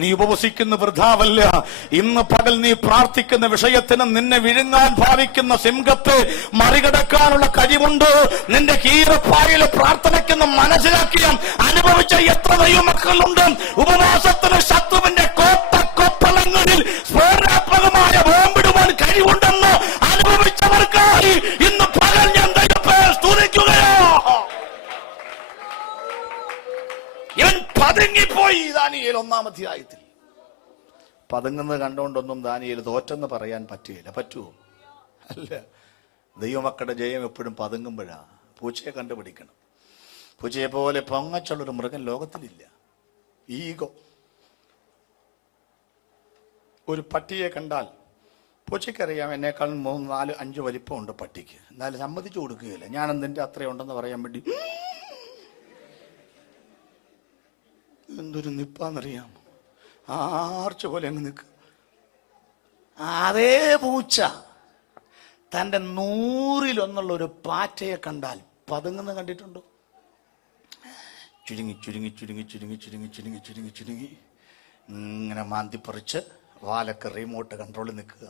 നീ ഉപവസിക്കുന്ന വൃഥാവല്ല. ഇന്ന് പകൽ നീ പ്രാർത്ഥിക്കുന്ന വിഷയത്തിന് നിന്നെ വിഴുങ്ങാൻ ഭാവിക്കുന്ന സിംഹത്തെ മറികടക്കാനുള്ള കഴിവുണ്ട്. നിന്റെ കീറപ്പായിലെ പ്രാർത്ഥനയ്ക്കെന്ന് മനസ്സിലാക്കിയ അനുഭവിച്ച എത്ര ദൈവമക്കളുണ്ട്. ഉപവാസത്തിന് ശത്രുവിന്റെ കോട്ടക്കൊപ്പളങ്ങളിൽ സ്ഫോടനാത്മകമായ ബോംബിടുവാൻ കഴിവുണ്ടെന്ന് അനുഭവിച്ചവർക്കായി ഇന്ന് പകൽ ഞാൻ ദൈവത്തെ സ്തുതിക്കുകയോ. ഇവൻ പതുങ്ങിപ്പോയി. ദാനിയേൽ 1-ാം അധ്യായത്തിൽ പതുങ്ങുന്നത് കണ്ടുകൊണ്ടൊന്നും ദാനിയേൽ തോറ്റെന്ന് പറയാൻ പറ്റുകയില്ല. പറ്റുമോ? അല്ല. ദൈവമക്കളുടെ ജയം എപ്പോഴും പതുങ്ങുമ്പോഴാ. പൂച്ചയെ കണ്ടുപിടിക്കണം. പൂച്ചയെ പോലെ പൊങ്ങച്ചുള്ളൊരു മൃഗം ലോകത്തിലില്ല. ഈഗോ. ഒരു പട്ടിയെ കണ്ടാൽ പൂച്ചയ്ക്കറിയാം എന്നേക്കാൾ 3, 4, 5 വലിപ്പമുണ്ട് പട്ടിക്ക്. എന്നാലും സമ്മതിച്ചു കൊടുക്കുകയില്ല. ഞാൻ നിന്റെ അത്രയുണ്ടെന്ന് പറയാൻ വേണ്ടി എന്തൊരു നിപ്പാന്നറിയാം, ആർച്ച പോലെ അങ്ങ് നിൽക്കുക. അതേ പൂച്ച തൻ്റെ 100-ൽ-1 ഒരു പാറ്റയെ കണ്ടാൽ പതുങ്ങുന്ന കണ്ടിട്ടുണ്ടോ? ചുരുങ്ങി ചുരുങ്ങി ചുരുങ്ങി ചുരുങ്ങി ചുരുങ്ങി ചുരുങ്ങി ചുരുങ്ങി ചുരുങ്ങി ഇങ്ങനെ മാന്തിപ്പറിച്ച് വാലൊക്കെ റിമോട്ട് കൺട്രോളിൽ നിൽക്കുക.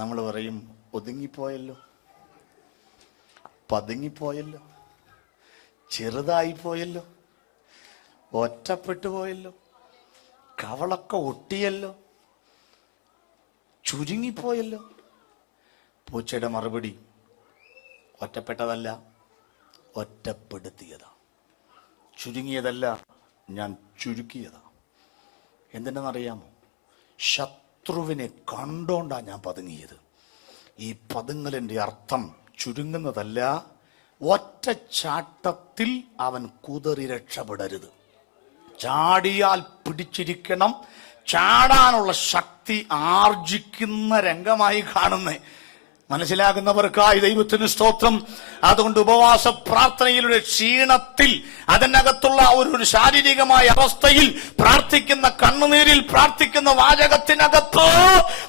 നമ്മൾ പറയും, ഒതുങ്ങിപ്പോയല്ലോ, പതുങ്ങിപ്പോയല്ലോ, ചെറുതായിപ്പോയല്ലോ, ഒറ്റപ്പെട്ടു പോയല്ലോ, കവളൊക്കെ ഒട്ടിയല്ലോ, ചുരുങ്ങിപ്പോയല്ലോ. പൂച്ചയുടെ മറുപടി, ഒറ്റപ്പെട്ടതല്ല, ഒറ്റപ്പെടുത്തിയതാ. ചുരുങ്ങിയതല്ല, ഞാൻ ചുരുക്കിയതാ. എന്തിനെന്നറിയാമോ? ശത്രുവിനെ കണ്ടോണ്ടാ ഞാൻ പതുങ്ങിയത്. ഈ പതുങ്ങലിന്റെ അർത്ഥം ചുരുങ്ങുന്നതല്ല, ഒറ്റ ചാട്ടത്തിൽ അവൻ കുതറി രക്ഷപ്പെടരുത്. ചാടിയാൽ പിടിച്ചിരിക്കണം. ചാടാനുള്ള ശക്തി ആർജിക്കുന്ന രംഗമായി കാണുന്നേ. മനസ്സിലാകുന്നവർക്കായി ദൈവത്തിന് സ്തോത്രം. അതുകൊണ്ട് ഉപവാസ പ്രാർത്ഥനയിലൂടെ ക്ഷീണത്തിൽ, അതിനകത്തുള്ള ഒരു ശാരീരികമായ അവസ്ഥയിൽ പ്രാർത്ഥിക്കുന്ന കണ്ണുനീരിൽ പ്രാർത്ഥിക്കുന്ന വാചകത്തിനകത്ത്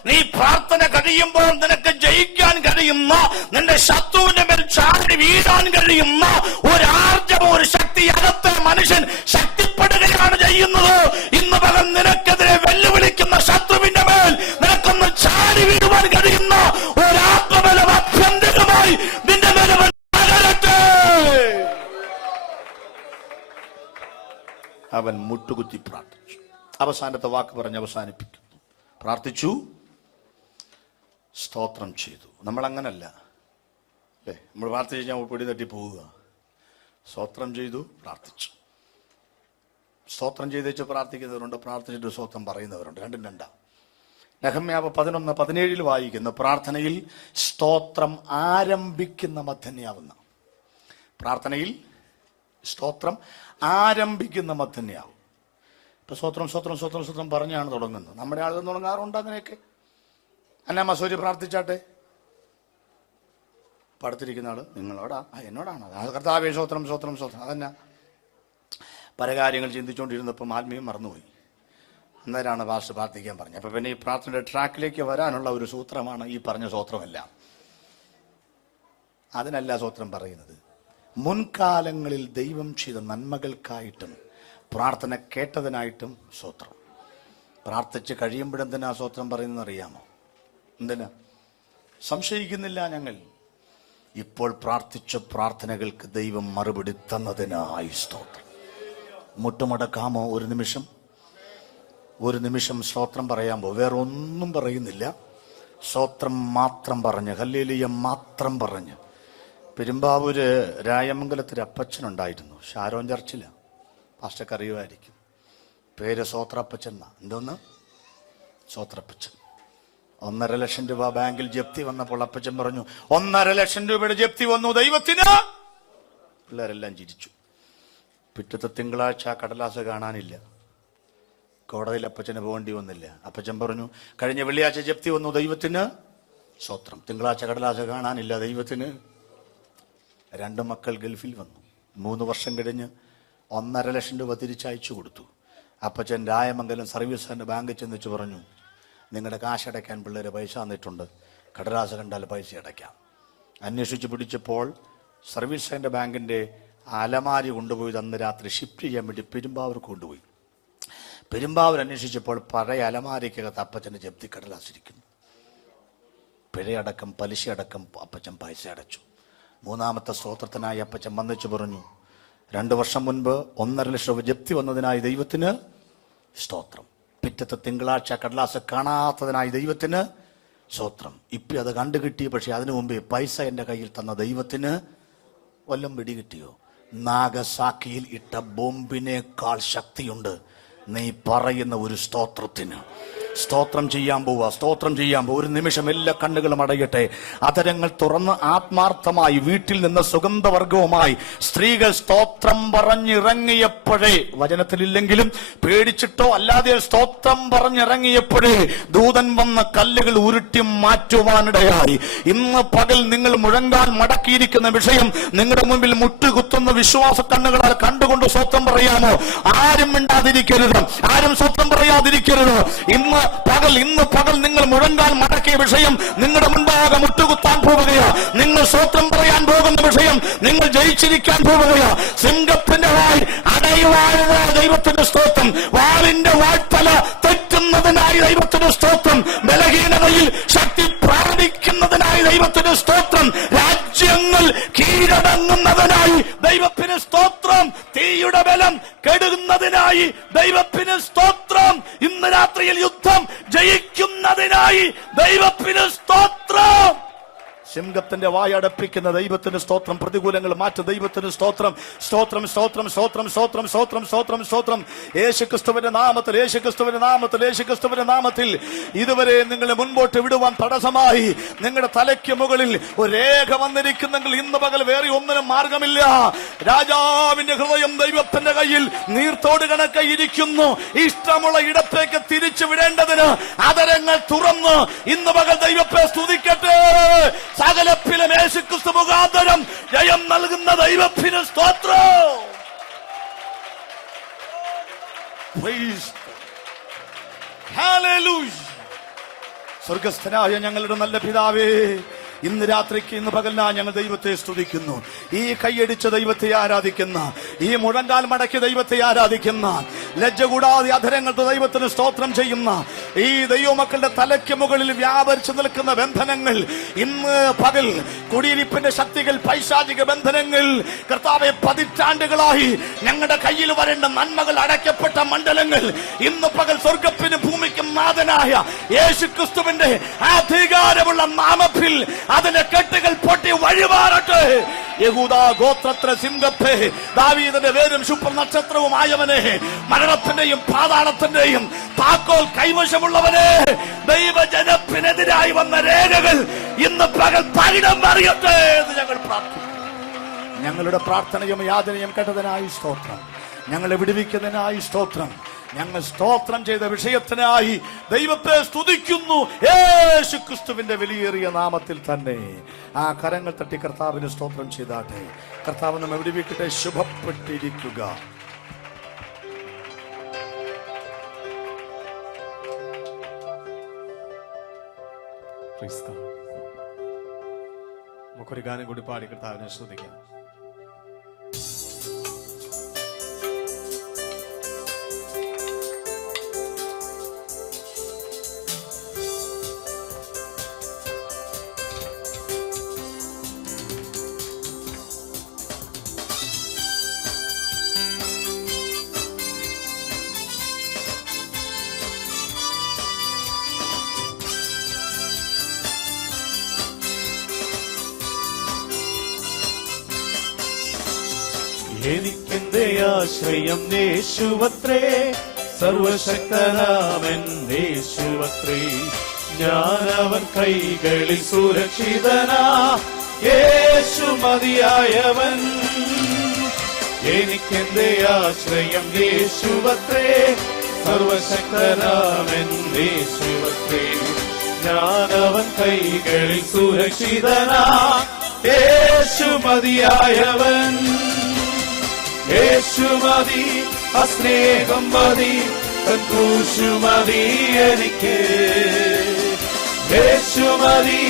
നീ പ്രാർത്ഥന കഴിയുമ്പോൾ നിനക്ക് ജയിക്കാൻ കഴിയുന്ന, നിന്റെ ശത്രുവിന്റെ മേൽ ചാടി വീഴാൻ കഴിയുന്ന ഒരു ആർജവം, ഒരു ശക്തി അകത്തെ മനുഷ്യൻ ശക്തിപ്പെടുകയാണ് ചെയ്യുന്നത്. ഇന്ന് പകൽ നിനക്കെതിരെ വെല്ലുവിളിക്കുന്ന ശത്രുവിന്റെ മേൽ നിനക്കൊന്ന് ചാടി വീഴുവാൻ കഴിയുന്ന ഒരാത്മബലം ആഭ്യന്തരമായി നിന്റെ മേൽ പകരട്ടെ. അവൻ മുട്ടുകുത്തി പ്രാർത്ഥിച്ചു. അവസാനത്തെ വാക്ക് പറഞ്ഞ് അവസാനിപ്പിക്കുന്നു. പ്രാർത്ഥിച്ചു, സ്തോത്രം ചെയ്തു. നമ്മൾ അങ്ങനല്ല അല്ലേ? നമ്മൾ പ്രാർത്ഥിച്ച് കഴിഞ്ഞാൽ പിടി തട്ടി പോവുക. സ്തോത്രം ചെയ്തു, പ്രാർത്ഥിച്ചു. സ്തോത്രം ചെയ്തേച്ച് പ്രാർത്ഥിക്കുന്നവരുണ്ട്, പ്രാർത്ഥിച്ചിട്ട് സ്തോത്രം പറയുന്നവരുണ്ട്. രണ്ടും രണ്ടാം. നെഹമ്യാവ് 11:17 വായിക്കുന്ന പ്രാർത്ഥനയിൽ സ്തോത്രം ആരംഭിക്കുന്ന മധ്യന്യാവുന്ന പ്രാർത്ഥനയിൽ സ്തോത്രം ആരംഭിക്കുന്ന മധ്യന്യാവും. ഇപ്പൊ സ്തോത്രം സ്വത്രം സ്വത്രം സ്വത്രം പറഞ്ഞാണ് തുടങ്ങുന്നത്. നമ്മുടെ ആളുകൾ തുടങ്ങാറുണ്ട് അങ്ങനെയൊക്കെ. എന്നാ മസൂരി പ്രാർത്ഥിച്ചാട്ടെ. പടുത്തിരിക്കുന്ന ആള് നിങ്ങളോടാ, എന്നോടാണ്. കർത്താവേ സ്വത്രം സ്വത്രം സ്വത്രം. അതെന്നാ പല കാര്യങ്ങൾ ചിന്തിച്ചുകൊണ്ടിരുന്നപ്പം ആത്മീയം മറന്നുപോയി. അന്നേരമാണ് പാസ്റ്റർ പ്രാർത്ഥിക്കാൻ പറഞ്ഞത്. അപ്പൊ പിന്നെ ഈ പ്രാർത്ഥനയുടെ ട്രാക്കിലേക്ക് വരാനുള്ള ഒരു സൂത്രമാണ് ഈ പറഞ്ഞ സ്വത്രമെല്ലാം. അതിനല്ല സ്വത്രം പറയുന്നത്. മുൻകാലങ്ങളിൽ ദൈവം ചെയ്ത നന്മകൾക്കായിട്ടും പ്രാർത്ഥന കേട്ടതിനായിട്ടും സ്വത്രം. പ്രാർത്ഥിച്ച് കഴിയുമ്പോഴെന്തിനാ സ്വത്രം പറയുന്നത് അറിയാമോ? എന്തിനാ? സംശയിക്കുന്നില്ല ഞങ്ങൾ. ഇപ്പോൾ പ്രാർത്ഥിച്ച പ്രാർത്ഥനകൾക്ക് ദൈവം മറുപടി തന്നതിനായി സ്തോത്രം. മുട്ടുമടക്കാമോ? ഒരു നിമിഷം സ്തോത്രം പറയാൻ പോ. വേറെ ഒന്നും പറയുന്നില്ല. സ്തോത്രം മാത്രം പറഞ്ഞ്, ഹല്ലേലൂയ മാത്രം പറഞ്ഞ്. പെരുമ്പാവൂര് രായമംഗലത്തൊരു അപ്പച്ചനുണ്ടായിരുന്നു. ഷാരോൻ ചർച്ചില. പാസ്റ്റർക്ക് അറിയുമായിരിക്കും. പേര് സോത്രപ്പച്ചൻ. എന്തോന്ന്? സോത്രപ്പച്ചൻ. 1.5 ലക്ഷം രൂപ ബാങ്കിൽ ജപ്തി വന്നപ്പോൾ അപ്പച്ചൻ പറഞ്ഞു, 1.5 ലക്ഷം രൂപയുടെ ജപ്തി വന്നു ദൈവത്തിന്. പിള്ളേരെല്ലാം ചിരിച്ചു. പിറ്റത്തെ തിങ്കളാഴ്ച ആ കടലാസ് കാണാനില്ല. കോടതിയിൽ അപ്പച്ചന് പോകേണ്ടി വന്നില്ല. അപ്പച്ചൻ പറഞ്ഞു, കഴിഞ്ഞ വെള്ളിയാഴ്ച ജപ്തി വന്നു ദൈവത്തിന് സ്തോത്രം. തിങ്കളാഴ്ച കടലാസ് കാണാനില്ല ദൈവത്തിന്. 2 മക്കൾ ഗൾഫിൽ വന്നു. 3 വർഷം കഴിഞ്ഞ് 1.5 ലക്ഷം രൂപ തിരിച്ചയച്ചു കൊടുത്തു. അപ്പച്ചൻ രായമംഗലം സർവീസ് സഹകരണ ബാങ്കിൽ ചെന്നിച്ച് പറഞ്ഞു, നിങ്ങളുടെ കാശടയ്ക്കാൻ പിള്ളേര് പൈസ തന്നിട്ടുണ്ട്, കടലാസ് കണ്ടാൽ പൈസ അടയ്ക്കാം. അന്വേഷിച്ച് പിടിച്ചപ്പോൾ സർവീസ് സഹകരണ ബാങ്കിന്റെ അലമാരി കൊണ്ടുപോയി അന്ന് രാത്രി ഷിഫ്റ്റ് ചെയ്യാൻ വേണ്ടി പെരുമ്പാവൂർ കൊണ്ടുപോയി. പെരുമ്പാവൂർ അന്വേഷിച്ചപ്പോൾ പഴയ അലമാരിക്കകത്ത് അപ്പച്ചൻ്റെ ജപ്തി കടലാസിരിക്കുന്നു. പിഴയടക്കം പലിശയടക്കം അപ്പച്ചൻ പൈസ അടച്ചു. 3ാമത്തെ സ്തോത്രത്തിനായി അപ്പച്ചൻ വന്നിച്ചു പറഞ്ഞു, 2 വർഷം മുൻപ് 1.5 ലക്ഷം രൂപ ജപ്തി വന്നതിനായി ദൈവത്തിന് സ്തോത്രം. പിറ്റത്തെ തിങ്കളാഴ്ച കടലാസ് കാണാത്തതിനായി ദൈവത്തിന് സ്തോത്രം. ഇപ്പം അത് കണ്ടുകിട്ടി. പക്ഷെ അതിനു മുമ്പേ പൈസ എൻ്റെ കയ്യിൽ തന്ന ദൈവത്തിന് വല്ലം പിടികിട്ടിയോ? നാഗസാക്കിയിൽ ഇട്ട ബോംബിനേക്കാൾ ശക്തിയുണ്ട് നീ പറയുന്ന ഒരു സ്തോത്രത്തിന്. സ്തോത്രം ചെയ്യാൻ പോവുക. സ്തോത്രം ചെയ്യാൻ പോവുക. ഒരു നിമിഷം എല്ലാ കണ്ണുകളും അടയട്ടെ. അതരങ്ങൾ തുറന്ന് ആത്മാർത്ഥമായി വീട്ടിൽ നിന്ന് സുഗന്ധവർഗവുമായി സ്ത്രീകൾ സ്തോത്രം പറഞ്ഞിറങ്ങിയപ്പോഴേ, വചനത്തിലില്ലെങ്കിലും പേടിച്ചിട്ടോ അല്ലാതെ സ്തോത്രം പറഞ്ഞിറങ്ങിയപ്പോഴേ ദൂതൻ വന്ന കല്ലുകൾ ഉരുട്ടി മാറ്റുവാനിടയായി. ഇന്ന് പകൽ നിങ്ങൾ മുഴങ്കാൽ മടക്കിയിരിക്കുന്ന വിഷയം നിങ്ങളുടെ മുമ്പിൽ മുട്ടുകുത്തുന്ന വിശ്വാസ കണ്ണുകളാൽ കണ്ടുകൊണ്ട് സ്തോത്രം പറയാമോ? ആരും മിണ്ടാതിരിക്കരുത്, ആരും സ്തോത്രം പറയാതിരിക്കരുത്. ഇന്ന് പകൽ നിങ്ങൾ മുഴങ്കാൽ മടക്കിയ വിഷയം നിങ്ങളുടെ മുൻപാകെ മുട്ടുകുത്താൻ പോവുകയാ. നിങ്ങൾ സ്തോത്രം പറയാൻ പോകുന്ന വിഷയം നിങ്ങൾ ജയിച്ചിരിക്കാൻ പോവുകയാ. സിംഹത്തിന്റെ വാൽ അടയുവാനുള്ള ദൈവത്തിന്റെ സ്തോത്രം. വാളിന്റെ വാഴ്ത്തല തെറ്റുന്നതിനായി ദൈവത്തിന്റെ സ്തോത്രം. ബലഹീനതയിൽ ശക്തി പ്രാപിക്കുന്നതിനായി ദൈവത്തിന്റെ സ്തോത്രം. രാജ്യങ്ങൾ കീഴടങ്ങുന്നതിനായി ദൈവത്തിന് സ്തോത്രം. തീയുടെ ബലം കെടുന്നതിനായി ദൈവത്തിന് സ്തോത്രം. ഇന്ന് രാത്രിയിൽ യുദ്ധം ജയിക്കുന്നതിനായി ദൈവത്തിന് സ്തോത്രം. സിംഹത്തിന്റെ വായടപ്പിക്കുന്ന ദൈവത്തിന് സ്തോത്രം. പ്രതികൂലങ്ങൾ മാറ്റ ദൈവത്തിന് സ്തോത്രം. സ്തോത്രം സ്തോത്രം സ്തോത്രം സ്തോത്രം സ്തോത്രം സ്തോത്രം സ്തോത്രം. യേശുക്രിസ്തുവിന്റെ നാമത്തിൽ, യേശുക്രിസ്തുവിന്റെ നാമത്തിൽ, യേശുക്രിസ്തുവിന്റെ നാമത്തിൽ ഇതുവരെ നിങ്ങളെ മുൻപോട്ട് വിടുവാൻ തടസ്സമായി നിങ്ങളുടെ തലയ്ക്ക് മുകളിൽ ഒരു രേഖ വന്നിരിക്കുന്നെങ്കിൽ ഇന്ന് പകൽ വേറെ ഒന്നിനും മാർഗമില്ല. രാജാവിന്റെ ഹൃദയം ദൈവത്തിന്റെ കയ്യിൽ നീർത്തോട് കണക്കായി ഇരിക്കുന്നു. ഇഷ്ടമുള്ള ഇടത്തേക്ക് തിരിച്ചു വിടേണ്ടതിന് അതരങ്ങൾ തുറന്ന് ഇന്ന് പകൽ ദൈവത്തെ സ്തുതിക്കട്ടെ. സകലത്തിലും യേശുക്രിസ്തു മുഖാന്തരം ജയം നൽകുന്ന ദൈവത്തിന് സ്തോത്രം. സ്വർഗസ്ഥനായ ഞങ്ങളുടെ നല്ല പിതാവേ, ഇന്ന് രാത്രിക്ക് ഇന്ന് പകലിനാ ഞങ്ങൾ ദൈവത്തെ സ്തുതിക്കുന്നു. ഈ കൈയടിച്ച ദൈവത്തെ ആരാധിക്കുന്ന, ഈ മുഴങ്കാൽ മടക്കി ദൈവത്തെ ആരാധിക്കുന്ന, ലജ്ജ കൂടാതെ അധരങ്ങൾക്ക് ദൈവത്തിന് സ്തോത്രം ചെയ്യുന്ന ഈ ദൈവമക്കളുടെ തലയ്ക്ക് മുകളിൽ വ്യാപരിച്ചു നിൽക്കുന്ന ബന്ധനങ്ങൾ ഇന്ന് പകൽ കുടിയിരിപ്പിന്റെ ശക്തികൾ, പൈശാചിക ബന്ധനങ്ങൾ കർത്താവെ പതിറ്റാണ്ടുകളായി ഞങ്ങളുടെ കയ്യിൽ വരേണ്ട നന്മകൾ അടയ്ക്കപ്പെട്ട മണ്ഡലങ്ങൾ ഇന്ന് പകൽ സ്വർഗത്തിനും ഭൂമിക്കും നാഥനായ യേശുക്രിസ്തുവിന്റെ അധികാരമുള്ള നാമത്തിൽ അതിന്റെ കെട്ടുകൾ പൊട്ടി വഴിമാറട്ടെ. യഹൂദാ ഗോത്രത്തിലെ സിംഹത്തെ, ദാവീദിന്റെ വേരും ശുഭ്ര നക്ഷത്രവുമായവനെ, മരണത്തിന്റെയും പാതാളത്തിന്റെയും താക്കോൽ കൈവശമുള്ളവനെ, ദൈവജനത്തിനെതിരായി വന്ന രേഖകൾ ഇന്ന് പകൽ പകിടം അറിയട്ടെ എന്ന് ഞങ്ങൾ പ്രാർത്ഥിക്കുന്നു. ഞങ്ങളുടെ പ്രാർത്ഥനയും യാതനയും കേട്ടതിനായി സ്തോത്രം. ഞങ്ങളെ വിടുവിക്കുന്നതിനായി സ്തോത്രം. ഞങ്ങൾ സ്തോത്രം ചെയ്ത വിഷയത്തിനായി ദൈവത്തെ സ്തുതിക്കുന്നു. യേശുക്രിസ്തുവിന്റെ വിലയേറിയ നാമത്തിൽ തന്നെ ആ കരങ്ങൾ തട്ടി കർത്താവിന് സ്തോത്രം ചെയ്താട്ടെ. കർത്താവ് നമ്മെ വിടുവിക്കട്ടെ. ശുഭപ്പെട്ടിരിക്കുക. നമുക്കൊരു ഗാനം കൂടി പാടി കർത്താവിനെ സ്തുതിക്കാം. എനിക്കെന്റെ ആശ്രയം യേശുവത്രേ, സർവശക്തനാമൻ യേശുവത്രേ. ഞാൻ അവൻ കൈകളിൽ സുരക്ഷിതനാ, യേശു മതിയായവൻ. എനിക്കെന്റെ ആശ്രയം യേശുവത്രേ, സർവശക്തനാമൻ യേശുവത്രേ. ഞാൻ അവൻ കൈകളിൽ സുരക്ഷിതനാ, യേശു മതിയായവൻ. യേശു മതി, അസ്നേഹം മതി, ക്രൂശു മതി എനിക്ക്. യേശു മതി,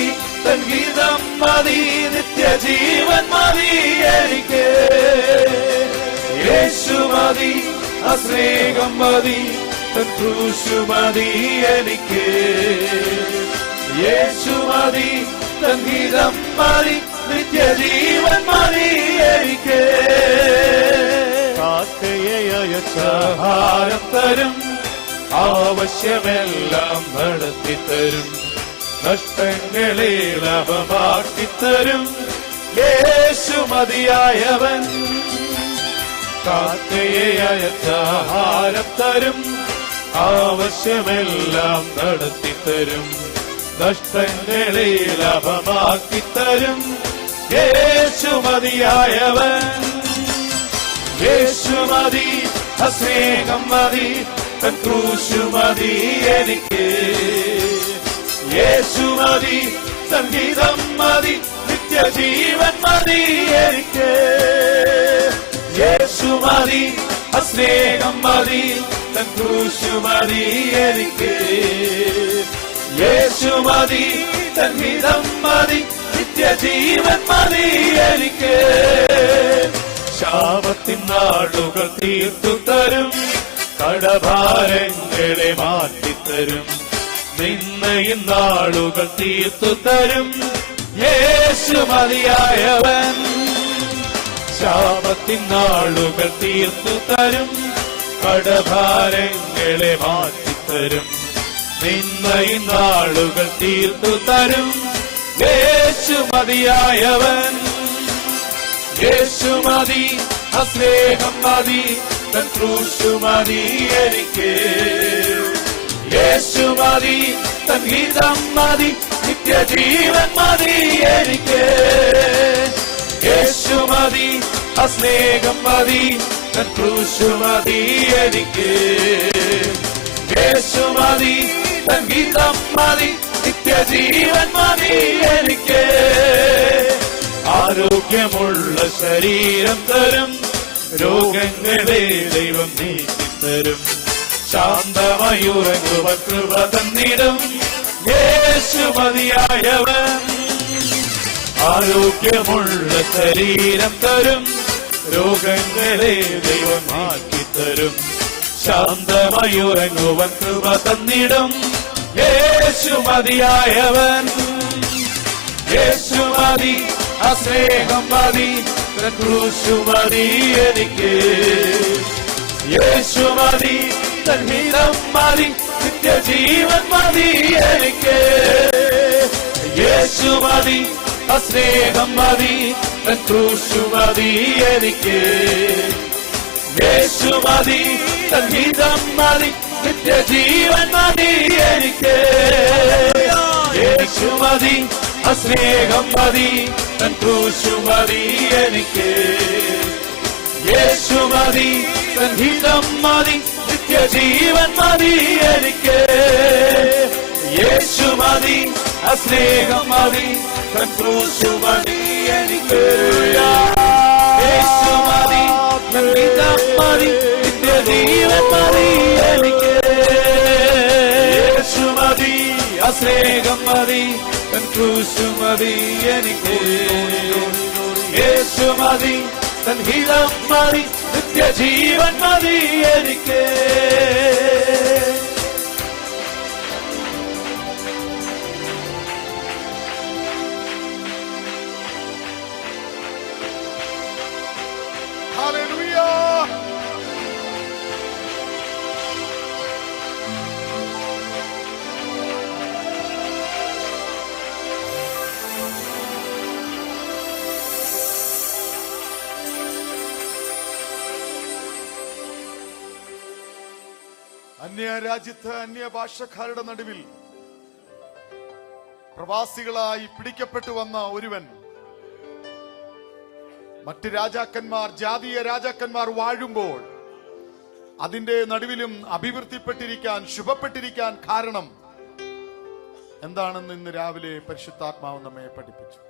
സംഗീതം മതി, നിത്യജീവൻ മതി എനിക്ക്. യേശു മതി, അസ്നേഹം മതി, ക്രൂശു മതി എനിക്ക്. യേശു മതി, സംഗീതം മതി, നിത്യജീവൻ മതി എനിക്ക്. സഹായം തരും, ആവശ്യമെല്ലാം നടത്തിത്തരും, നഷ്ടങ്ങളെ ലാഭമാക്കിത്തരും യേശു മതിയായവൻ. കാക്കയെ സഹായം തരും, ആവശ്യമെല്ലാം നടത്തിത്തരും, നഷ്ടങ്ങളെ ലാഭമാക്കിത്തരും യേശു മതിയായവൻ. യേശു മതി, അസ്നേഹം മതി, ക്രൂശു മതി എനിക്ക്. യേശു മതി, സംഗീതം മതി, നിത്യജീവൻ മതി എനിക്ക്. യേശു മതി, അസ്നേഹം മതി, ക്രൂശു മതി എനിക്ക്. യേശു മതി, സംഗീതം മതി, നിത്യജീവൻ മതി എനിക്ക്. ശാപത്തിൻ നാളുകൾ തീർത്തു തരും, കടഭാരങ്ങളെ മാറ്റിത്തരും, നിന്നയും നാളുകൾ തീർത്തു തരും യേശു മതിയായവൻ. ശാപത്തിൻ നാളുകൾ തീർത്തു തരും, കടഭാരങ്ങളെ മാറ്റിത്തരും, നിന്നയും നാളുകൾ തീർത്തു തരും യേശു മതിയായവൻ. യേശു മതി, ആ സ്നേഹം മതി, തൻ ക്രൂശു മതി എനിക്ക്. യേശു മതി, തൻ ഗീതം മതി, നിത്യജീവൻ മതി എനിക്ക്. യേശു മതി, ആ സ്നേഹം മതി, തൻ ക്രൂശു മതി എനിക്ക്. യേശു മതി, തൻ ഗീതം മതി, നിത്യജീവൻ മതി എനിക്ക്. ആരോഗ്യമുള്ള ശരീരം തരും, രോഗങ്ങളെ ദൈവം നീക്കിത്തരും. ശാന്തമായി ഉറങ്ങുവാൻ കൃപ തന്നിടും, യേശു മതിയായവൻ. ആരോഗ്യമുള്ള ശരീരം തരും, രോഗങ്ങളെ ദൈവം മാറ്റിത്തരും. ശാന്തമായി ഉറങ്ങുവാൻ കൃപ തന്നിടും, യേശു മതിയായവൻ. യേശു മതി, ആ സ്നേഹം മതി, ക്രൂശു മതി എനിക്ക്. യേശു മതി, തൻ ഹിതം മതി, നിത്യജീവൻ മതി എനിക്ക്. യേശു മതി, ആ സ്നേഹം മതി, ക്രൂശു മതി എനിക്ക്. യേശു മതി, തൻ ഹിതം മതി, നിത്യജീവൻ മതി എനിക്ക്. യേശു മതി, ആ സ്നേഹം മതി, തൻ ക്രൂശു മതി എനിക്ക്. യേശു മതി, തൻ ഹിതം മതി, നിത്യജീവൻ മതി എനിക്ക്. യേശു മതി, ആ സ്നേഹം മതി, തൻ ക്രൂശു മതി എനിക്ക്. യേശു മതി, തൻ ഹിതം മതി, നിത്യജീവൻ മതി എനിക്ക്. യേശു മതി, ആ സ്നേഹം മതി, തൻ ക്രൂശു മതി എനിക്ക്. യേശു മതി, തൻ ഹിതം മതി, നിത്യജീവൻ മതി എനിക്ക്. അന്യരാജ്യത്ത് അന്യഭാഷക്കാരുടെ നടുവിൽ പ്രവാസികളായി പിടിക്കപ്പെട്ടു വന്ന ഒരുവൻ മറ്റ് രാജാക്കന്മാർ, ജാതീയ രാജാക്കന്മാർ വാഴുമ്പോൾ അതിന്റെ നടുവിലും അഭിവൃദ്ധിപ്പെട്ടിരിക്കാൻ, ശുഭപ്പെട്ടിരിക്കാൻ കാരണം എന്താണെന്ന് ഇന്ന് രാവിലെ പരിശുദ്ധാത്മാവ് നമ്മെ പഠിപ്പിച്ചു.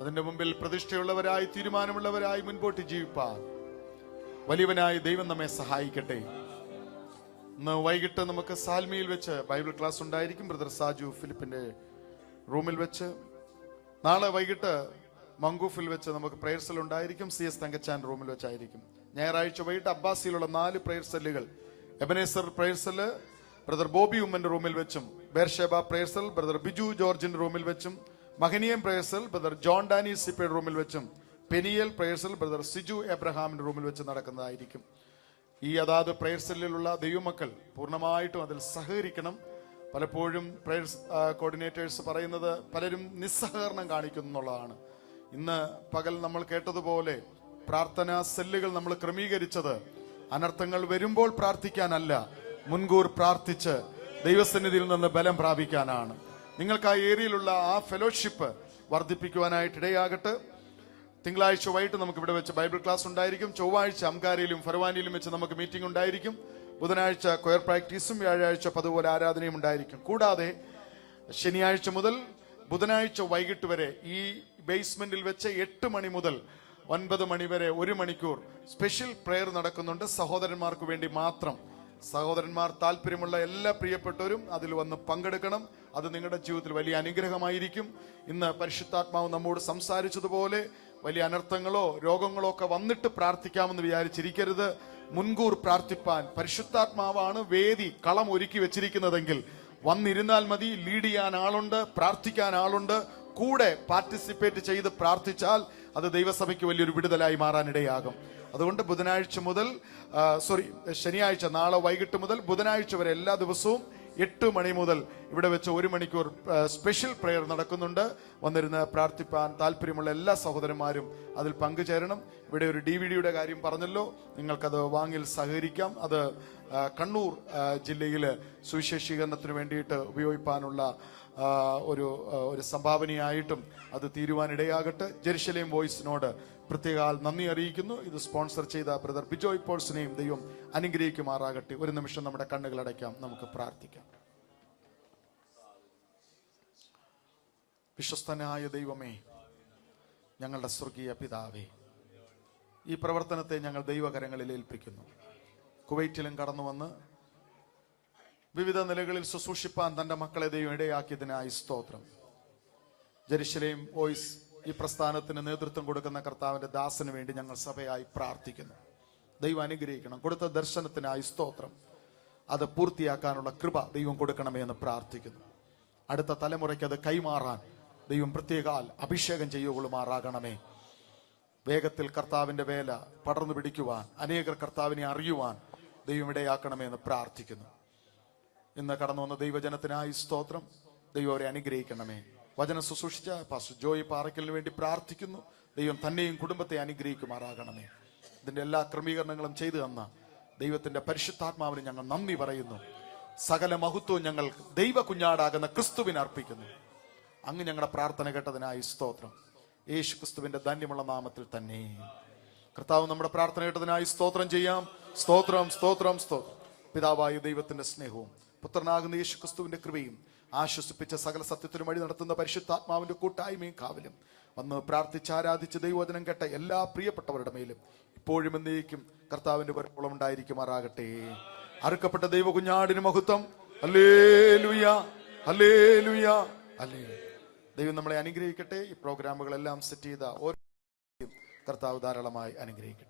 അതിന്റെ മുമ്പിൽ പ്രതിഷ്ഠയുള്ളവരായി, തീരുമാനമുള്ളവരായി മുൻപോട്ട് ജീവിപ്പാൻ വലിയവനായ ദൈവം നമ്മെ സഹായിക്കട്ടെ. ഇന്ന് വൈകിട്ട് നമുക്ക് സാൽമിയിൽ വെച്ച് ബൈബിൾ ക്ലാസ് ഉണ്ടായിരിക്കും, ബ്രദർ സാജു ഫിലിപ്പിന്റെ റൂമിൽ വെച്ച്. നാളെ വൈകിട്ട് മങ്കൂഫിൽ വെച്ച് നമുക്ക് പ്രേയർ സെൽ ഉണ്ടായിരിക്കും, CS തങ്കച്ചാൻ റൂമിൽ വെച്ചായിരിക്കും. ഞായറാഴ്ച വൈകിട്ട് അബ്ബാസിയിലുള്ള 4 പ്രേയർ സെല്ലുകൾ, Ebenezer prayer cell brother Bobby ഉമ്മന്റെ റൂമിൽ വെച്ചും, Beersheba prayer cell brother Biju ജോർജിന്റെ റൂമിൽ വെച്ചും, മഹനീയം prayer cell brother John Danny സിപ്പയുടെ റൂമിൽ വെച്ചും, Peniel prayer cell brother Siju എബ്രഹാമിന്റെ റൂമിൽ വെച്ച് നടക്കുന്നതായിരിക്കും. ഈ അതാത് പ്രേയർ സെല്ലിലുള്ള ദൈവമക്കൾ പൂർണ്ണമായിട്ടും അതിൽ സഹകരിക്കണം. പലപ്പോഴും പ്രേയർ കോർഡിനേറ്റേഴ്സ് പറയുന്നത് പലരും നിസ്സഹകരണം കാണിക്കുന്നു എന്നുള്ളതാണ്. ഇന്ന് പകൽ നമ്മൾ കേട്ടതുപോലെ പ്രാർത്ഥനാ സെല്ലുകൾ നമ്മൾ ക്രമീകരിച്ചത് അനർത്ഥങ്ങൾ വരുമ്പോൾ പ്രാർത്ഥിക്കാനല്ല, മുൻകൂർ പ്രാർത്ഥിച്ച് ദൈവസന്നിധിയിൽ നിന്ന് ബലം പ്രാപിക്കാനാണ്. നിങ്ങൾക്ക് ആ ഏരിയയിലുള്ള ആ ഫെലോഷിപ്പ് വർദ്ധിപ്പിക്കുവാനായിട്ട് ഇടയാകട്ടെ. തിങ്കളാഴ്ച വൈകിട്ട് നമുക്ക് ഇവിടെ വെച്ച് ബൈബിൾ ക്ലാസ് ഉണ്ടായിരിക്കും. ചൊവ്വാഴ്ച അംകാരയിലും ഫർവാനിയിലും വെച്ച് നമുക്ക് മീറ്റിംഗ് ഉണ്ടായിരിക്കും. ബുധനാഴ്ച കൊയർ പ്രാക്ടീസും വ്യാഴാഴ്ച പതുപോലെ ആരാധനയും ഉണ്ടായിരിക്കും. കൂടാതെ ശനിയാഴ്ച മുതൽ ബുധനാഴ്ച വൈകിട്ട് വരെ ഈ ബേസ്മെന്റിൽ വെച്ച് 8 മണി മുതൽ 9 മണി വരെ 1 മണിക്കൂർ സ്പെഷ്യൽ പ്രെയർ നടക്കുന്നുണ്ട്, സഹോദരന്മാർക്ക് വേണ്ടി മാത്രം. സഹോദരന്മാർ താല്പര്യമുള്ള എല്ലാ പ്രിയപ്പെട്ടവരും അതിൽ വന്ന് പങ്കെടുക്കണം. അത് നിങ്ങളുടെ ജീവിതത്തിൽ വലിയ അനുഗ്രഹമായിരിക്കും. ഇന്ന് പരിശുദ്ധാത്മാവ് നമ്മോട് സംസാരിച്ചതുപോലെ വലിയ അനർത്ഥങ്ങളോ രോഗങ്ങളോ ഒക്കെ വന്നിട്ട് പ്രാർത്ഥിക്കാമെന്ന് വിചാരിച്ചിരിക്കരുത്. മുൻകൂർ പ്രാർത്ഥിപ്പാൻ പരിശുദ്ധാത്മാവാണ് വേദി കളം ഒരുക്കി വെച്ചിരിക്കുന്നതെങ്കിൽ വന്നിരുന്നാൽ മതി. ലീഡ് ചെയ്യാൻ ആളുണ്ട്, പ്രാർത്ഥിക്കാൻ ആളുണ്ട്. കൂടെ പാർട്ടിസിപ്പേറ്റ് ചെയ്ത് പ്രാർത്ഥിച്ചാൽ അത് ദൈവസഭയ്ക്ക് വലിയൊരു വിടുതലായി മാറാനിടയാകും. അതുകൊണ്ട് ശനിയാഴ്ച നാളെ വൈകിട്ട് മുതൽ ബുധനാഴ്ച വരെ എല്ലാ ദിവസവും 8 മണി മുതൽ ഇവിടെ വെച്ച് 1 മണിക്കൂർ സ്പെഷ്യൽ പ്രെയർ നടക്കുന്നുണ്ട്. വന്നിരുന്ന് പ്രാർത്ഥിപ്പാൻ താല്പര്യമുള്ള എല്ലാ സഹോദരന്മാരും അതിൽ പങ്കുചേരണം. ഇവിടെ ഒരു DVD കാര്യം പറഞ്ഞല്ലോ, നിങ്ങൾക്കത് വാങ്ങി സഹകരിക്കാം. അത് കണ്ണൂർ ജില്ലയിൽ സുവിശേഷീകരണത്തിന് വേണ്ടിയിട്ട് ഉപയോഗിക്കാനുള്ള ഒരു സംഭാവനയായിട്ടും അത് തീരുവാനിടയാകട്ടെ. ജെറുസലേം വോയിസിനോട് പ്രത്യേക നന്ദി അറിയിക്കുന്നു. ഇത് സ്പോൺസർ ചെയ്ത ബ്രദർ ബിജോയ് പോൾസിനെയും ദൈവം അനുഗ്രഹിക്കുമാറാകട്ടെ. ഒരു നിമിഷം നമ്മുടെ കണ്ണുകൾ അടയ്ക്കാം, നമുക്ക് പ്രാർത്ഥിക്കാം. വിശ്വസ്തനായ ദൈവമേ, ഞങ്ങളുടെ സ്വർഗീയ പിതാവേ, ഈ പ്രവർത്തനത്തെ ഞങ്ങൾ ദൈവകരങ്ങളിൽ ഏൽപ്പിക്കുന്നു. കുവൈറ്റിലും കടന്നു വന്ന് വിവിധ നിലകളിൽ ശുശ്രൂഷിപ്പാൻ തന്റെ മക്കളെ ദൈവം ഇടയാക്കിയതിനായി സ്തോത്രം. ജെറുസലേം വോയിസ് ഈ പ്രസ്ഥാനത്തിന് നേതൃത്വം കൊടുക്കുന്ന കർത്താവിന്റെ ദാസന് വേണ്ടി ഞങ്ങൾ സഭയായി പ്രാർത്ഥിക്കുന്നു. ദൈവം അനുഗ്രഹിക്കണം. കൊടുത്ത ദർശനത്തിനായി സ്തോത്രം. അത് പൂർത്തിയാക്കാനുള്ള കൃപ ദൈവം കൊടുക്കണമേ എന്ന് പ്രാർത്ഥിക്കുന്നു. അടുത്ത തലമുറയ്ക്ക് അത് കൈമാറാൻ ദൈവം പ്രത്യേകാൽ അഭിഷേകം ചെയ്യുകൊള്ളുമാറാകണമേ. വേഗത്തിൽ കർത്താവിന്റെ വേല പടർന്നു പിടിക്കുവാൻ, അനേകർ കർത്താവിനെ അറിയുവാൻ ദൈവം ഇടയാക്കണമേ എന്ന് പ്രാർത്ഥിക്കുന്നു. ഇന്ന് കടന്നു വന്ന ദൈവജനത്തിനായി സ്തോത്രം. ദൈവം അവരെ അനുഗ്രഹിക്കണമേ. വചനം ശുശ്രൂഷിച്ച പാസ്റ്റർ ജോയി പാറയ്ക്കലിന് വേണ്ടി പ്രാർത്ഥിക്കുന്നു. ദൈവം തന്നെയും കുടുംബത്തെ അനുഗ്രഹിക്കുമാറാകണമേ. ഇതിന്റെ എല്ലാ ക്രമീകരണങ്ങളും ചെയ്തു തന്ന ദൈവത്തിന്റെ പരിശുദ്ധാത്മാവിന് ഞങ്ങൾ നന്ദി പറയുന്നു. സകല മഹത്വവും ഞങ്ങൾ ദൈവ കുഞ്ഞാടാകുന്ന ക്രിസ്തുവിന് അർപ്പിക്കുന്നു. അങ്ങ് ഞങ്ങളുടെ പ്രാർത്ഥന കേട്ടതിനായി സ്തോത്രം. യേശു ക്രിസ്തുവിന്റെ ധന്യമുള്ള നാമത്തിൽ തന്നെ. കർത്താവ് നമ്മുടെ പ്രാർത്ഥന കേട്ടതിനായി സ്തോത്രം ചെയ്യാം. സ്തോത്രം, സ്തോത്രം, സ്തോത്രം. പിതാവായ ദൈവത്തിന്റെ സ്നേഹവും പുത്രനാകുന്ന യേശു ക്രിസ്തുവിന്റെ കൃപയും ആശ്വസിപ്പിച്ച സകല സത്യത്തിനും വഴി നടത്തുന്ന പരിശുദ്ധാത്മാവിന്റെ കൂട്ടായ്മയും കാവലും വന്ന് പ്രാർത്ഥിച്ച് ആരാധിച്ച് ദൈവവചനം കേട്ട എല്ലാ പ്രിയപ്പെട്ടവരുടെ മേലും ഇപ്പോഴും എന്നേക്കും കർത്താവിന്റെ വരവോളം ഉണ്ടായിരിക്കുമാറാകട്ടെ. അറുക്കപ്പെട്ട ദൈവ കുഞ്ഞാടിന് മഹത്വം. Hallelujah, hallelujah, hallelujah. ദൈവം നമ്മളെ അനുഗ്രഹിക്കട്ടെ. ഈ പ്രോഗ്രാമുകളെല്ലാം സെറ്റ് ചെയ്ത ഓരോ കർത്താവ് ധാരാളമായി അനുഗ്രഹിക്കട്ടെ.